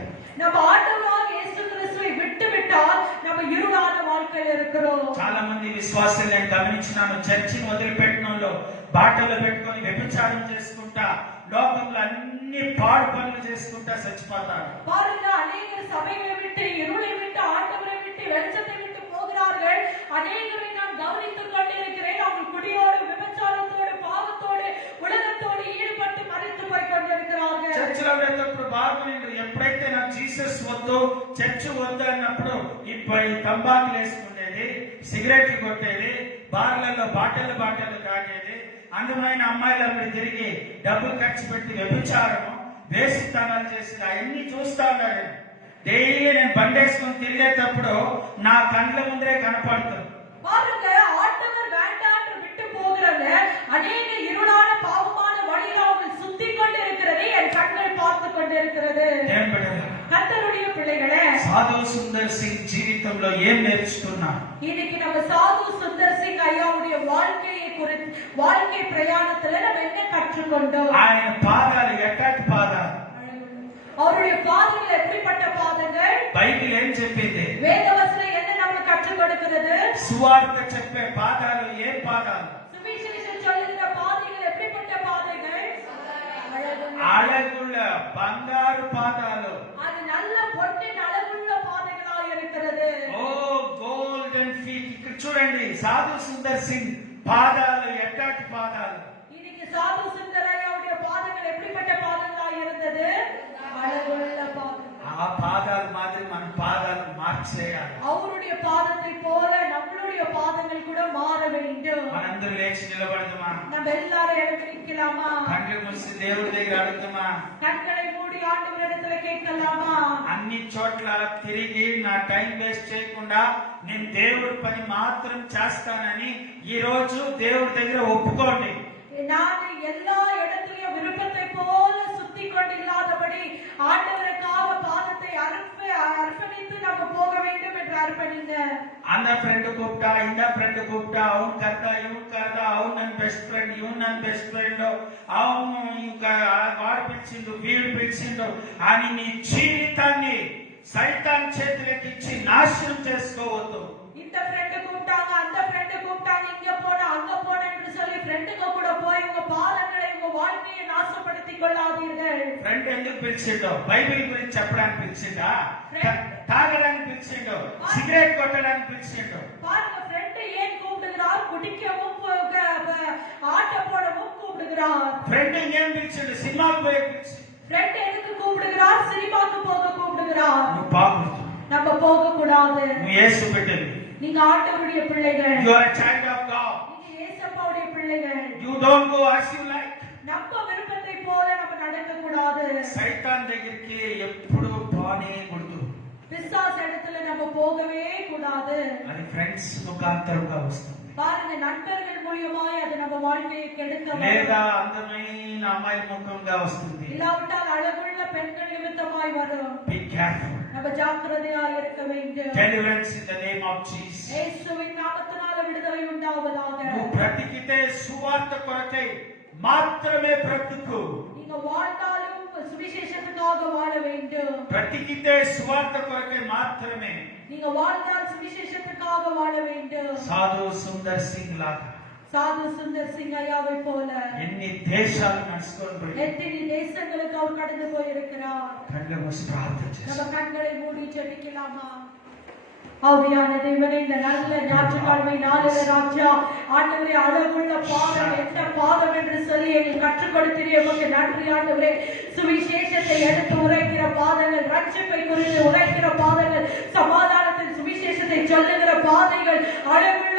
நம்ம ஆண்டவராகிய இயேசு கிறிஸ்துவை விட்டு விட்டால் நம்ம இருளான வாழ்க்கையில் இருக்கிறோம். చాలా మంది విశ్వాసులు నేను గమనించినాను, చర్చిని వదిలిపెట్టిన వాళ్ళు బాటలు పెట్టుకొని వ్యభిచారం చేసుకుంటా, లోకంలో అన్ని పాడు పనులు చేసుకుంటా చచ్చిపోతారు. பாருங்க, அநேகர் சபைகளை விட்டு, இருளை விட்டு, ஆண்டவரை விட்டு, வெளிச்சத்தை விட்டு போகிறார்கள். அநேகரை நான் கவனித்துக் கொண்டிருக்கிறேன். அவங்க குடியோடு, விபச்சாரத்தோடு, பாவத்தோடு, உலகத்தோடு ஈடுபட்டு மறைத்து போய் கொண்டிருக்கிறார்கள். చర్చిలో వెళ్ళేటప్పుడు బాగుంది, ఎప్పుడైతే నాకు జీసస్ వద్దు, చర్చ్ వద్దు అన్నప్పుడు ఇప్పుడు ఈ తంబాకులు వేసుకునేది, సిగరెట్లు కొట్టేది, బార్లలో బాటలు తాగేది, అందమైన అమ్మాయిలు తిరిగి డబ్బులు ఖర్చు పెట్టి వ్యభిచారము, వేసితనాలు చేసి అవన్నీ చూస్తా ఉన్నాడు. డైలీ నేను బండేసుకొని తిరిగేటప్పుడు నా కళ్ళ ముందరే కనపడుతుంది. பாருங்க, ஆண்டவர் வேண்டாம் விட்டு போகிறாங்க. அநேக இருளான பாவமான வழியில் அவங்க சுத்தி கொண்டு இருக்கிறது என் கண்கள் பார்த்து கொண்டிருக்கிறது. கர்த்தருடைய பிள்ளைகளே, సాధు సుందర్ సింగ్ జీవితంలో ఏం నేర్చుకున్నా? இன்னைக்கு நம்ம சாது சுந்தர் சிங் ஐயாவுடைய வாழ்க்கையை குறித்து, வாழ்க்கை பிரயாணத்துல நம்ம என்ன கற்றுக்கொண்டோம்? ఆయన పాదాలు ఎట్టటి పాదాలు? அவருடைய பாதங்கள் எப்படிப்பட்ட பாதங்கள்? బైబిల్ ఏం చెప్పింది? வேதவசனம் என்ன நமக்கு கற்றுக் கொடுக்கிறது? సువార్త చెప్పే పాదాలు ఏ పాదాలు? சுவிசேஷம் சொல்லுகிற பாதைகள் எப்படிப்பட்ட பாதைகள்? అழగుள்ள బంగారు పాదాలు. அது நல்ல பொன்னின் அழகுள்ள பாதைகளாய் இருக்கிறது. ఓ గోల్డెన్ ఫీట్. ఇక్కడ చూడండి, సాధు సుందర్ సింగ్ పాదాలు ఎట్లాంటి పాదాలు? இன்னைக்கு சாது சுந்தரையாவுடைய பாதங்கள் எப்படிப்பட்ட பாதங்களாய் இருந்தது? அழகுள்ள பாதங்கள். ఆ పాదాలు మాదిరి మన పాదాలు మార్చేయాలి. அவருடைய பாதத்தை போல நம்மளுடைய பாதங்கள் கூட மாற வேண்டும். మనందరూ లేచి నిలబడదామా? நம்ம எல்லாரும் எழுந்து நிற்கலாமா? కళ్ళు మూసి దేవుడి దగ్గర అడుగుదామా? கண்களை மூடி ஆண்டவரிடத்துல கேட்கலாமா? అన్ని చోట్ల తిరిగి నా టైం వేస్ట్ చేయకుండా నేను దేవుడి పని మాత్రం చేస్తానని ఈ రోజు దేవుడి దగ్గర ఒప్పుకోండి. நான் எல்லா இடத்திலும் விருப்பத்தை போல சுத்தி கொண்டு இல்லாதபடி ஆண்டவருக்காக பாதத்தை அர்ப்பணித்து நம்ம போக வேண்டும் என்று அர்ப்பணிங்க. அந்த ఫ్రెండ్ கூப்பிட்டா, இந்த ఫ్రెండ్ கூப்பிட்டா, అవును కర్తా, ఇవ్వు కర్తా, అవును నన్ను బెస్ట్ ఫ్రెండ్, ఇవ్వు నన్ను బెస్ట్ ఫ్రెండ్, అవును ఇంకా వాడు పిలిచిండు, వీడు పిలిచిండు అని నీ జీవితాన్ని సైతాన్ చేతులకి ఇచ్చి నాశనం చేసుకోవద్దు. இந்த ஃப்ரெண்ட் கூப்பிட்டாங்க, அந்த ஃப்ரெண்ட் கூப்பிட்டாங்க, இங்க போன அங்க போன என்று சொல்லி ஃப்ரெண்டுங்க கூட போய் உங்க பாதங்களை உங்க வாழ்க்கையை நாசப்படுத்திக் கொள்ளாதீர்கள். ఫ్రెండ్ ఎందుకు పిలిచిండో? బైబిల్ గురించి చెప్పడానికి పిలిచిండా? తాగడానికి పిలిచిండో? సిగరెట్ కొట్టడానికి పిలిచిండో? பாருங்க, ஃப்ரெண்ட் ஏன் கூப்பிடுகிறார்? குடிக்கவும் ஆட்ட போடவும் கூப்பிடுகிறார். ఫ్రెండ్ ఏం పిలిచిండు? సినిమాకు పోయి పిలిచిండు. ஃப்ரெண்ட் எதுக்கு கூப்பிடுகிறார்? சினிமாக்கு போக கூப்பிடுகிறார். నువ్వు బాగుంది, நம்ம போக கூடாது. నువ్వు యేసు బిడ్డవి, நீங்க ஆண்டவருடைய பிள்ளைகள். you are a child of God. நீங்க இயேசுவுடைய பிள்ளைகள். You don't go as you like. நம்ம விருப்பத்தை போல நம்ம நடக்க கூடாது. సైతాన్ దగ్గరికి ఎప్పుడు పోనేకూడదు. பிசாசு இடத்துல நம்ம போகவே கூடாது. అది ఫ్రెండ్స్ ముఖాంతరంగా వస్తుంది. பாருங்க, நண்பர்கள் மூலியமாய் அது நம்ம வாழ்க்கையை கெடுக்க లేదా అందమైన అమ్మాయి ముఖంగా వస్తుంది. இல்லாவிட்டால் அழகுள்ள பெண்கள் நிமித்தமாய் வரும். Be careful. நம்ம ஜாக்கிரதையா இருக்க வேண்டும். Deliverance in the name of Jesus. இயேசுவின் நாமத்தினால விடுதலை உண்டாவதாக. నువ్వు బ్రతికితే సువార్త కొరకై మాత్రమే బ్రతుకు. நீங்க வாழ்ந்தாலும் சுவிசேஷத்துக்காக வாழ வேண்டும். బ్రతికితే సువార్త కొరకై మాత్రమే. நீங்க வாழ்ந்தால் சுவிசேஷத்துக்காக வாழ வேண்டும். సాధు సుందర్ సింగ్ లాగా சாது சுந்தர் சிங் ஐயாவை போல ఎన్ని దేశాలు నడుచుకొని పోయి எத்தனை தேசங்களுக்கு அவர் கடந்து போயிருக்கிறார். కళ్ళు మూసి ప్రార్థన நம்ம చేస్తాం. கண்களை மூடி ஜெபிக்கலாமா? ஆவியான தேவனே, இந்த நல்ல ஞாயிற்றுக்கிழமை நாளில் ராஜா ஆண்டவரே, அழகுள்ள பாதம் எந்த பாதம் என்று சொல்லி எங்களுக்கு கற்றுக் கொடுத்தீரே, உமக்கு நன்றி ஆண்டவரே. சுவிசேஷத்தை எடுத்து உரைக்கிற பாதங்கள், ரட்சிப்பை குறித்து உரைக்கிற பாதங்கள், சமாதானத்தின் சுவிசேஷத்தை சொல்லுகிற பாதைகள், அழகுள்ள